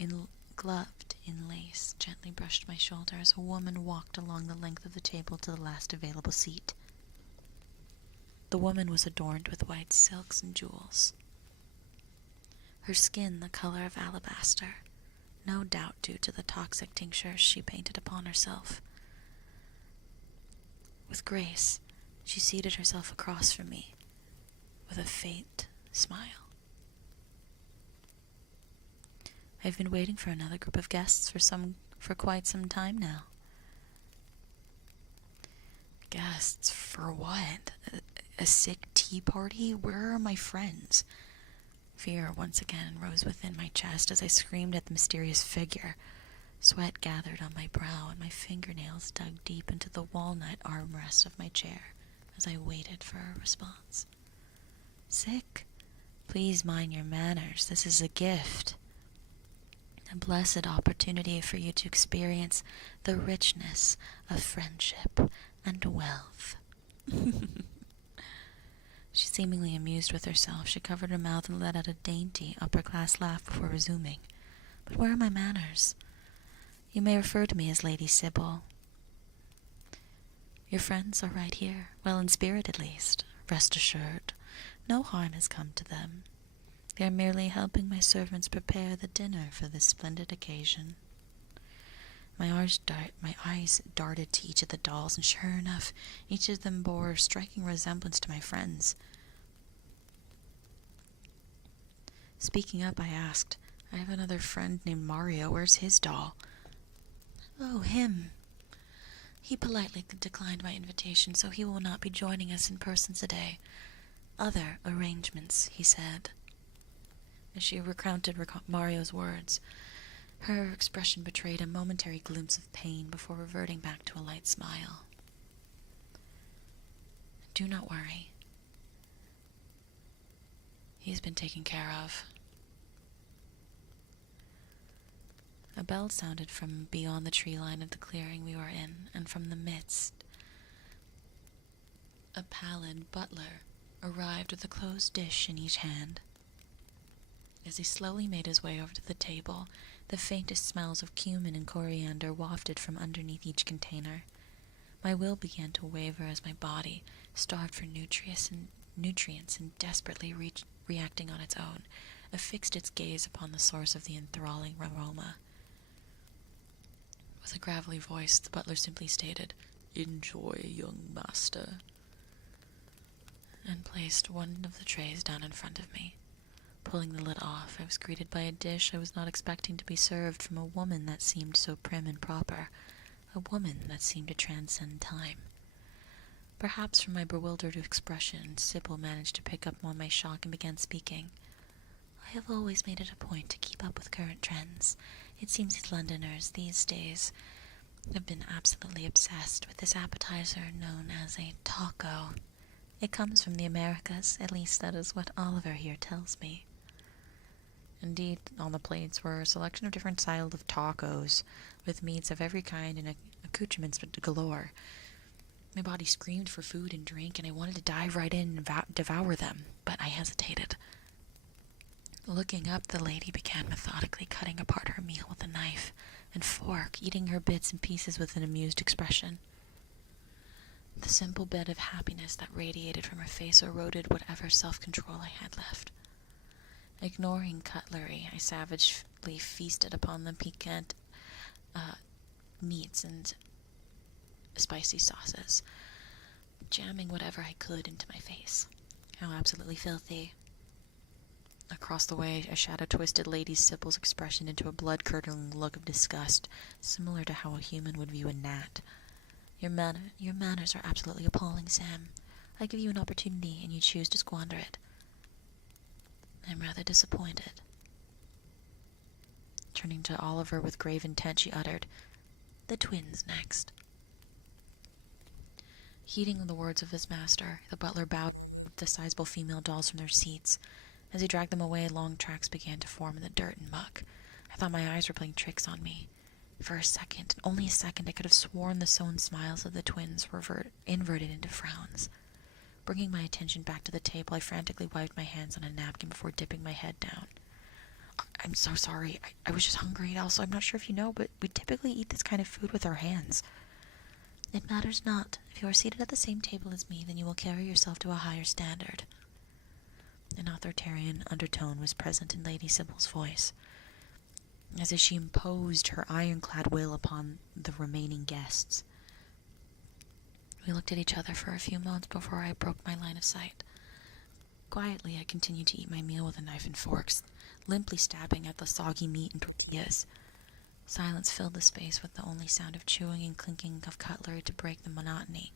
in lace gently brushed my shoulder as a woman walked along the length of the table to the last available seat. The woman was adorned with white silks and jewels. Her skin the color of alabaster, no doubt due to the toxic tinctures she painted upon herself. With grace, she seated herself across from me, with a faint smile. I've been waiting for another group of guests for quite some time now. Guests? For what? A sick tea party? Where are my friends? Fear once again rose within my chest as I screamed at the mysterious figure. Sweat gathered on my brow and my fingernails dug deep into the walnut armrest of my chair as I waited for a response. Sick? Please mind your manners. This is a gift. A blessed opportunity for you to experience the richness of friendship and wealth. She seemingly amused with herself. She covered her mouth and let out a dainty, upper-class laugh before resuming. But where are my manners? You may refer to me as Lady Sybil. Your friends are right here, well in spirit at least. Rest assured, no harm has come to them. They are merely helping my servants prepare the dinner for this splendid occasion. My eyes darted to each of the dolls, and sure enough, each of them bore a striking resemblance to my friends. Speaking up, I asked, I have another friend named Mario. Where's his doll? Oh, him. He politely declined my invitation, so he will not be joining us in person today. Other arrangements, he said. As she recounted Mario's words, her expression betrayed a momentary glimpse of pain before reverting back to a light smile. Do not worry. He's been taken care of. A bell sounded from beyond the tree line of the clearing we were in, and from the midst, a pallid butler arrived with a closed dish in each hand. As he slowly made his way over to the table, the faintest smells of cumin and coriander wafted from underneath each container. My will began to waver as my body, starved for nutrients and desperately reacting on its own, affixed its gaze upon the source of the enthralling aroma. With a gravelly voice, the butler simply stated, "Enjoy, young master," and placed one of the trays down in front of me. Pulling the lid off, I was greeted by a dish I was not expecting to be served from a woman that seemed so prim and proper, a woman that seemed to transcend time. Perhaps from my bewildered expression, Sybil managed to pick up on my shock and began speaking. I have always made it a point to keep up with current trends. It seems Londoners these days have been absolutely obsessed with this appetizer known as a taco. It comes from the Americas, at least that is what Oliver here tells me. Indeed, on the plates were a selection of different styles of tacos, with meats of every kind and accoutrements galore. My body screamed for food and drink, and I wanted to dive right in and devour them, but I hesitated. Looking up, the lady began methodically cutting apart her meal with a knife and fork, eating her bits and pieces with an amused expression. The simple bit of happiness that radiated from her face eroded whatever self-control I had left. Ignoring cutlery, I savagely feasted upon the piquant meats and spicy sauces, jamming whatever I could into my face. How absolutely filthy. Across the way, a shadow twisted Lady Sybil's expression into a blood-curdling look of disgust, similar to how a human would view a gnat. Your manners are absolutely appalling, Sam. I give you an opportunity, and you choose to squander it. I'm rather disappointed. Turning to Oliver with grave intent, she uttered, "The twins next." Heeding the words of his master, the butler bowed the sizable female dolls from their seats. As he dragged them away, long tracks began to form in the dirt and muck. I thought my eyes were playing tricks on me. For a second, only a second, I could have sworn the sewn smiles of the twins were inverted into frowns. Bringing my attention back to the table, I frantically wiped my hands on a napkin before dipping my head down. "I'm so sorry. I was just hungry. Also, I'm not sure if you know, but we typically eat this kind of food with our hands." "It matters not. If you are seated at the same table as me, then you will carry yourself to a higher standard." An authoritarian undertone was present in Lady Sybil's voice, as if she imposed her ironclad will upon the remaining guests. We looked at each other for a few moments before I broke my line of sight. Quietly, I continued to eat my meal with a knife and forks, limply stabbing at the soggy meat and tortillas. Silence filled the space with the only sound of chewing and clinking of cutlery to break the monotony.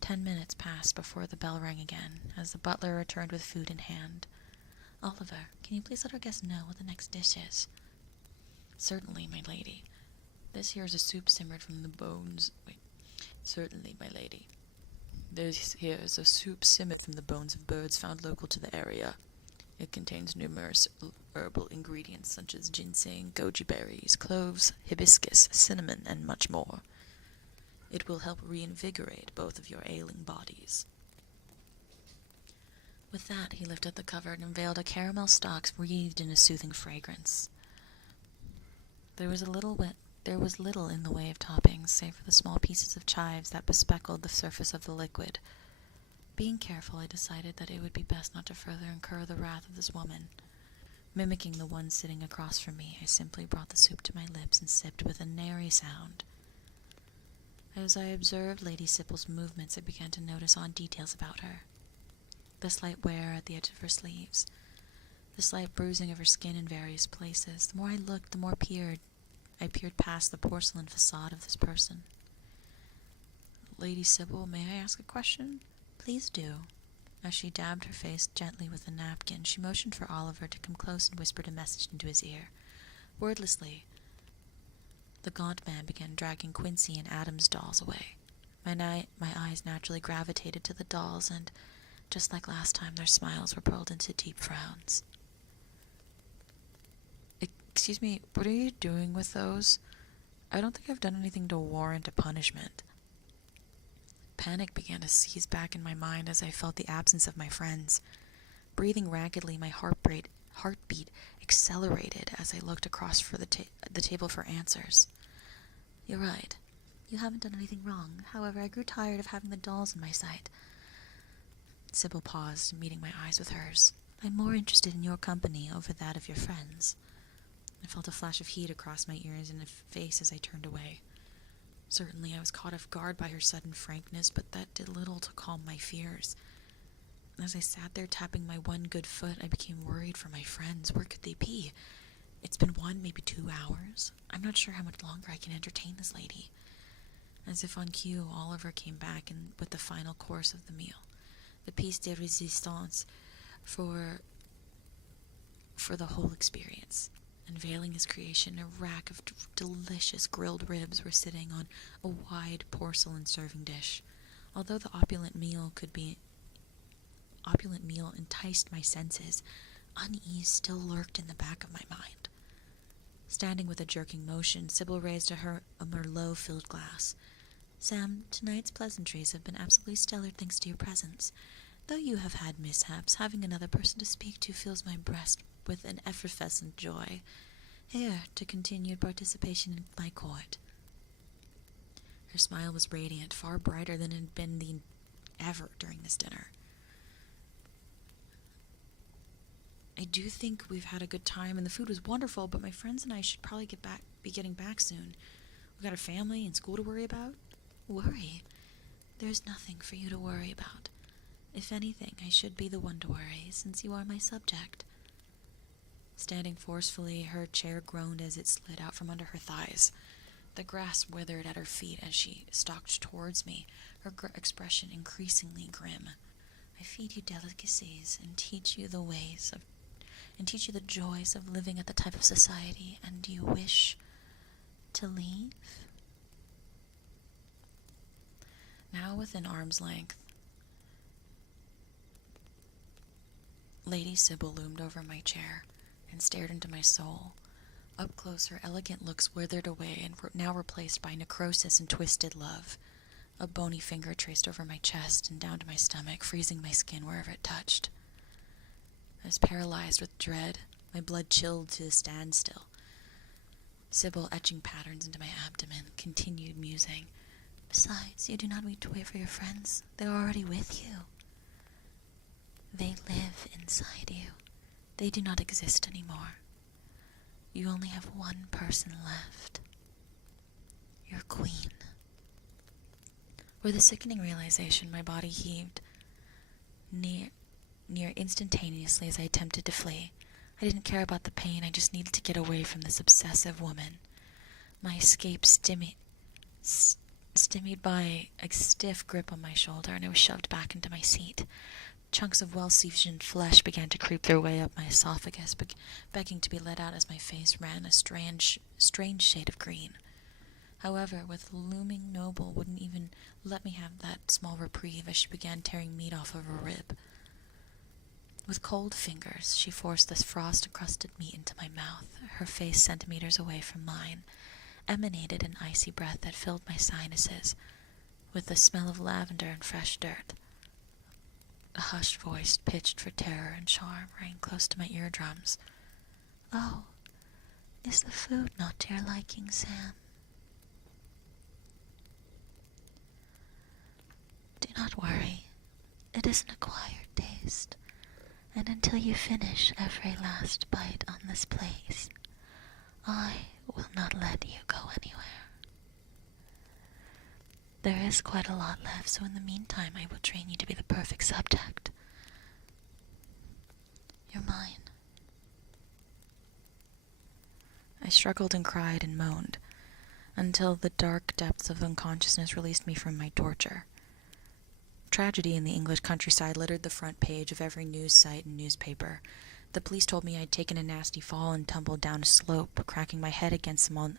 10 minutes passed before the bell rang again, as the butler returned with food in hand. "Oliver, can you please let our guests know what the next dish is?" "Certainly, my lady. This here is a soup simmered from the bones... Certainly, my lady. This here is a soup simmered from the bones of birds found local to the area. It contains numerous herbal ingredients such as ginseng, goji berries, cloves, hibiscus, cinnamon, and much more. It will help reinvigorate both of your ailing bodies." With that, he lifted the cover and unveiled a caramel stalk wreathed in a soothing fragrance. There was little in the way of toppings, save for the small pieces of chives that bespeckled the surface of the liquid. Being careful, I decided that it would be best not to further incur the wrath of this woman. Mimicking the one sitting across from me, I simply brought the soup to my lips and sipped with a nary sound. As I observed Lady Sybil's movements, I began to notice odd details about her. The slight wear at the edge of her sleeves, the slight bruising of her skin in various places. The more I looked, the more I peered past the porcelain facade of this person. "Lady Sybil, may I ask a question?" "Please do." As she dabbed her face gently with a napkin, she motioned for Oliver to come close and whispered a message into his ear. Wordlessly, the gaunt man began dragging Quincy and Adam's dolls away. My eyes naturally gravitated to the dolls, and, just like last time, their smiles were pulled into deep frowns. "Excuse me, what are you doing with those? I don't think I've done anything to warrant a punishment." Panic began to seize back in my mind as I felt the absence of my friends. Breathing raggedly, my heartbeat accelerated as I looked across for the table for answers. "You're right. You haven't done anything wrong. However, I grew tired of having the dolls in my sight." Sybil paused, meeting my eyes with hers. "I'm more interested in your company over that of your friends." I felt a flash of heat across my ears and face as I turned away. Certainly, I was caught off guard by her sudden frankness, but that did little to calm my fears. As I sat there tapping my one good foot, I became worried for my friends. Where could they be? It's been 1, maybe 2 hours. I'm not sure how much longer I can entertain this lady. As if on cue, Oliver came back with the final course of the meal, the piece de resistance for the whole experience. Unveiling his creation, a rack of delicious grilled ribs were sitting on a wide porcelain serving dish. Although the opulent meal enticed my senses, Unease still lurked in the back of my mind. Standing with a jerking motion, Sybil raised a Merlot-filled glass. "Sam, tonight's pleasantries have been absolutely stellar thanks to your presence. Though you have had mishaps, having another person to speak to fills my breast with an effervescent joy. Here to continued participation in my court." Her smile was radiant, far brighter than it had been ever during this dinner. "I do think we've had a good time and the food was wonderful, but my friends and I should probably be getting back soon. We've got a family and school to worry about." "Worry? There's nothing for you to worry about. If anything, I should be the one to worry, since you are my subject." Standing forcefully, her chair groaned as it slid out from under her thighs. The grass withered at her feet as she stalked towards me, her expression increasingly grim. "I feed you delicacies and teach you the joys of living at the type of society, and do you wish to leave?" Now within arm's length, Lady Sybil loomed over my chair and stared into my soul. Up close, her elegant looks withered away and were now replaced by necrosis and twisted love. A bony finger traced over my chest and down to my stomach, freezing my skin wherever it touched. I was paralyzed with dread, my blood chilled to a standstill. Sybil, etching patterns into my abdomen, continued musing. "Besides, you do not need to wait for your friends. They are already with you. They live inside you. They do not exist anymore. You only have one person left. Your queen." With a sickening realization, my body heaved near instantaneously as I attempted to flee. I didn't care about the pain, I just needed to get away from this obsessive woman. My escape stymied by a stiff grip on my shoulder, and I was shoved back into my seat. Chunks of well-seasoned flesh began to creep their way up my esophagus, begging to be let out as my face ran a strange shade of green. However, with looming Noble wouldn't even let me have that small reprieve as she began tearing meat off of a rib. With cold fingers, she forced this frost-encrusted meat into my mouth. Her face, centimeters away from mine, emanated an icy breath that filled my sinuses with the smell of lavender and fresh dirt. A hushed voice, pitched for terror and charm, rang close to my eardrums. "Oh, is the food not to your liking, Sam?" "Do not worry. It is an acquired taste, and until you finish every last bite on this place, I will not let you go anywhere. There is quite a lot left, so in the meantime I will train you to be the perfect subject. You're mine." I struggled and cried and moaned, until the dark depths of unconsciousness released me from my torture. Tragedy in the English countryside littered the front page of every news site and newspaper. The police told me I'd taken a nasty fall and tumbled down a slope, cracking my head against some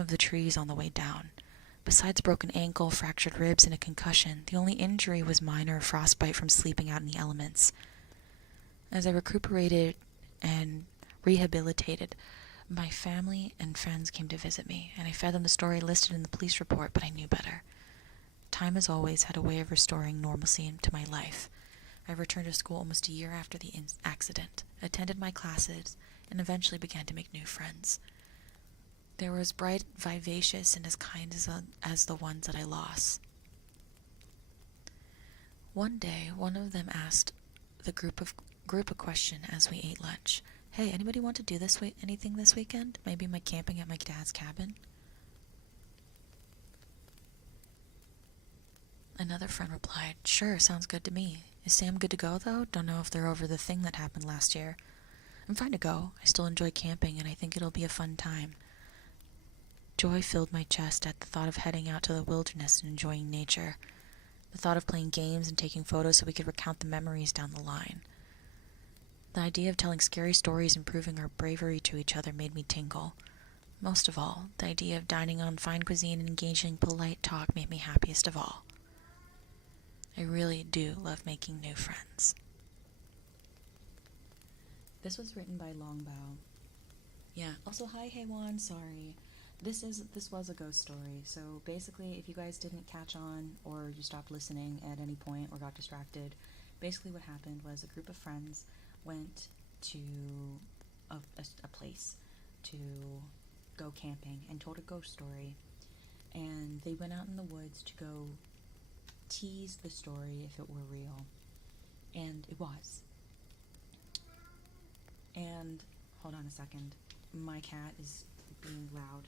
of the trees on the way down. Besides a broken ankle, fractured ribs, and a concussion, the only injury was minor frostbite from sleeping out in the elements. As I recuperated and rehabilitated, my family and friends came to visit me, and I fed them the story listed in the police report, but I knew better. Time, as always, had a way of restoring normalcy into my life. I returned to school almost a year after the accident, attended my classes, and eventually began to make new friends. They were as bright, vivacious, and as kind as the ones that I lost. One day, one of them asked the group a question as we ate lunch. "Hey, anybody want to do anything this weekend? Maybe camping at my dad's cabin?" Another friend replied, "Sure, sounds good to me. Is Sam good to go, though? Don't know if they're over the thing that happened last year." "I'm fine to go. I still enjoy camping, and I think it'll be a fun time." Joy filled my chest at the thought of heading out to the wilderness and enjoying nature. The thought of playing games and taking photos so we could recount the memories down the line. The idea of telling scary stories and proving our bravery to each other made me tingle. Most of all, the idea of dining on fine cuisine and engaging in polite talk made me happiest of all. I really do love making new friends. This was written by Longbow. Yeah. Also, hi, Heywan. Sorry. This was a ghost story. So basically, if you guys didn't catch on or you stopped listening at any point or got distracted, basically what happened was a group of friends went to a place to go camping and told a ghost story. And they went out in the woods to go tease the story if it were real. And it was. And hold on a second. My cat is being loud.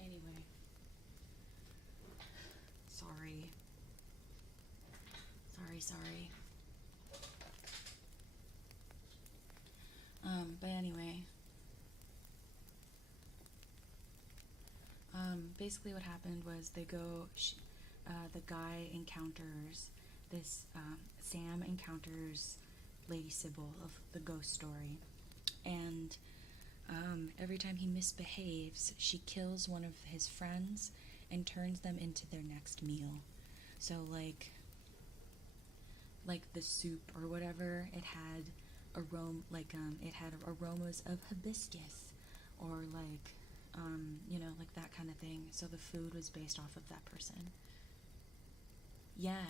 Anyway. Sorry. Sorry. But anyway. Basically what happened was they go, the guy encounters this, Sam encounters Lady Sybil of the ghost story. And, every time he misbehaves, she kills one of his friends and turns them into their next meal. So, like the soup or whatever, it had it had aromas of hibiscus, or like that kind of thing. So the food was based off of that person. Yeah.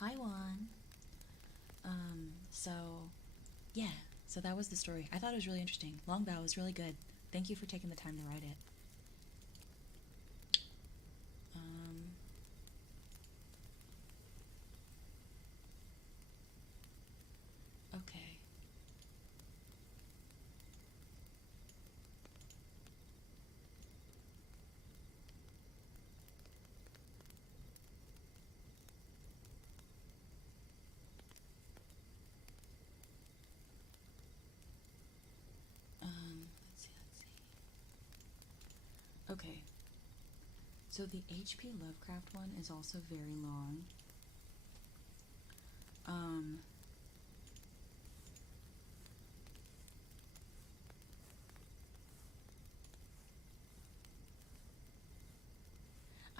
Hi, Juan. So, yeah. So that was the story. I thought it was really interesting. Longbow was really good. Thank you for taking the time to write it. Okay. Let's see. Okay. So the H.P. Lovecraft one is also very long.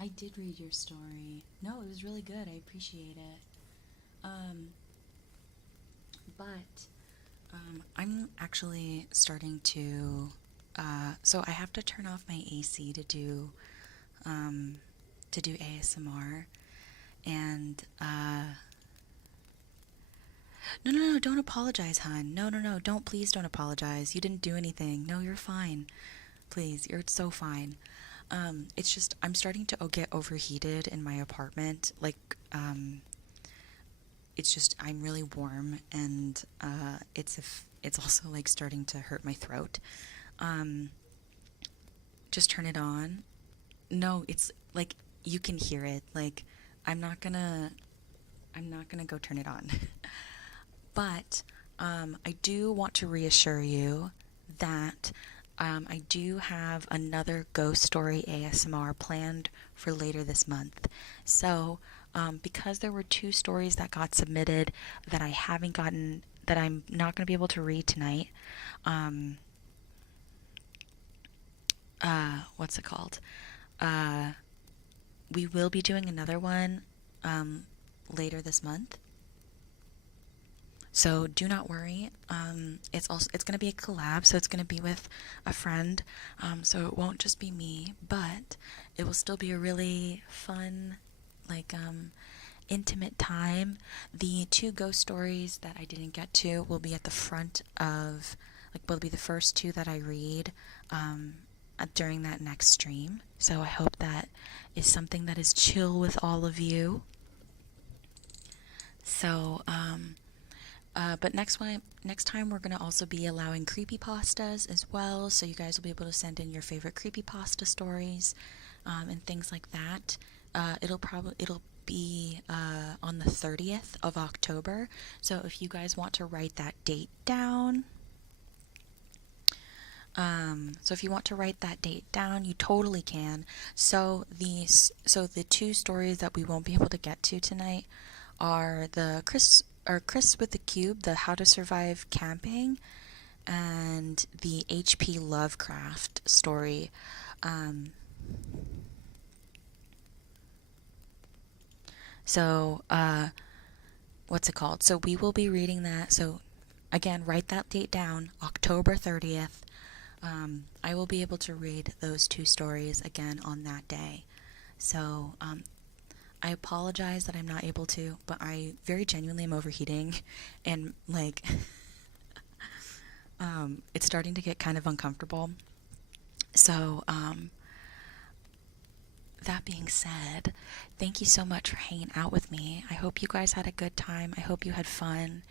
I did read your story. No, it was really good. I appreciate it. I'm actually starting to, so I have to turn off my AC to do ASMR, and, no, don't apologize, hon. No, please don't apologize. You didn't do anything. No, you're fine. Please, you're so fine. It's just, I'm starting to get overheated in my apartment, it's just, I'm really warm, and, it's also, like, starting to hurt my throat. Just turn it on. No, it's, like, you can hear it, like, I'm not gonna go turn it on. But, I do want to reassure you that, I do have another ghost story ASMR planned for later this month. So, because there were 2 stories that got submitted that I haven't gotten, that I'm not going to be able to read tonight, what's it called? We will be doing another one, later this month. So do not worry. It's going to be a collab, so it's going to be with a friend. So it won't just be me, but it will still be a really fun, intimate time. The 2 ghost stories that I didn't get to will be at the front of, will be the first 2 that I read, during that next stream. So I hope that is something that is chill with all of you. So, but next time we're going to also be allowing creepypastas as well, so you guys will be able to send in your favorite creepypasta stories, and things like that. It'll be on the 30th of October. So if you guys want to write that date down, you totally can. So the two stories that we won't be able to get to tonight are Chris with the Cube, the How to Survive Camping, and the H.P. Lovecraft story. What's it called? So we will be reading that. So again, write that date down, October 30th. I will be able to read those two stories again on that day. So I apologize that I'm not able to, but I very genuinely am overheating, and like it's starting to get kind of uncomfortable. So that being said, thank you so much for hanging out with me. I hope you guys had a good time. I hope you had fun.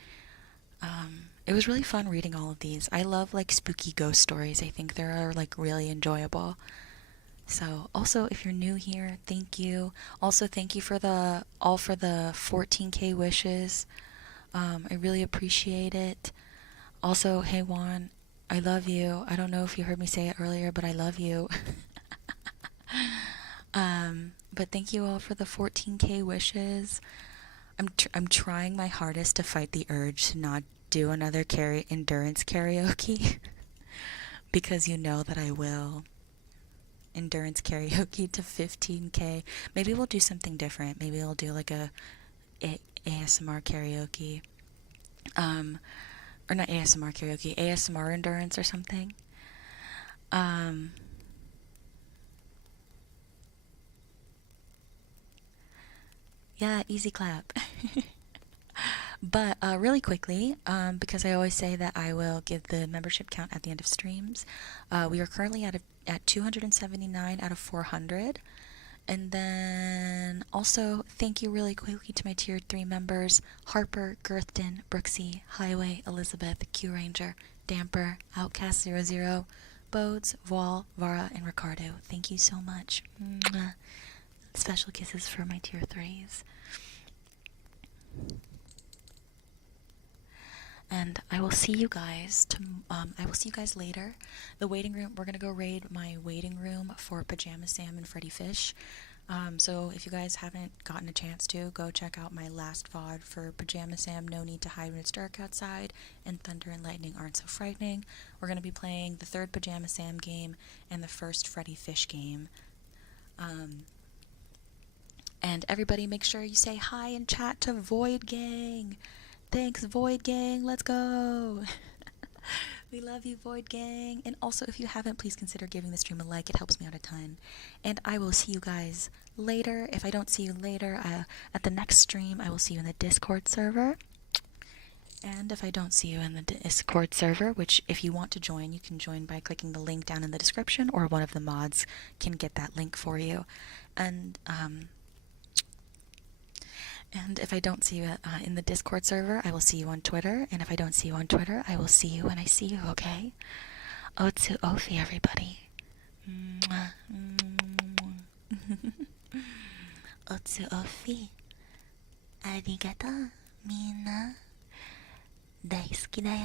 It was really fun reading all of these. I love like spooky ghost stories. I think they're like really enjoyable. So also, if you're new here, thank you. Also, thank you for the 14K wishes. I really appreciate it. Also, hey Juan, I love you. I don't know if you heard me say it earlier, but I love you. But thank you all for the 14K wishes. I'm trying my hardest to fight the urge to not do another endurance karaoke because you know that I will. Endurance karaoke to 15K. Maybe we'll do something different. Maybe I'll do like a ASMR karaoke. Or not ASMR karaoke, ASMR endurance or something. Yeah, easy clap. But really quickly, because I always say that I will give the membership count at the end of streams, we are currently at 279 out of 400. And then also, thank you really quickly to my tier 3 members: Harper, Girthton, Brooksy, Highway, Elizabeth, Q Ranger, Damper, Outcast00, Bodes, Wall, Vara, and Ricardo. Thank you so much. Mwah. Special kisses for my tier 3s. And I will see you guys later. The waiting room, we're gonna go raid my waiting room for Pajama Sam and Freddy Fish. So if you guys haven't gotten a chance to, go check out my last VOD for Pajama Sam, No Need to Hide When It's Dark Outside, and Thunder and Lightning Aren't So Frightening. We're gonna be playing the third Pajama Sam game and the first Freddy Fish game. And everybody make sure you say hi in chat to Void Gang. Thanks, Void Gang. Let's go. We love you, Void Gang. And also, if you haven't, please consider giving the stream a like. It helps me out a ton. And I will see you guys later. If I don't see you later, at the next stream, I will see you in the Discord server. And if I don't see you in the Discord server, which if you want to join, you can join by clicking the link down in the description, or one of the mods can get that link for you. And if I don't see you in the Discord server, I will see you on Twitter. And if I don't see you on Twitter, I will see you when I see you, okay? Otsu Ofi, everybody. Otsu Ofi. Arigato, minna. 大好きだよ。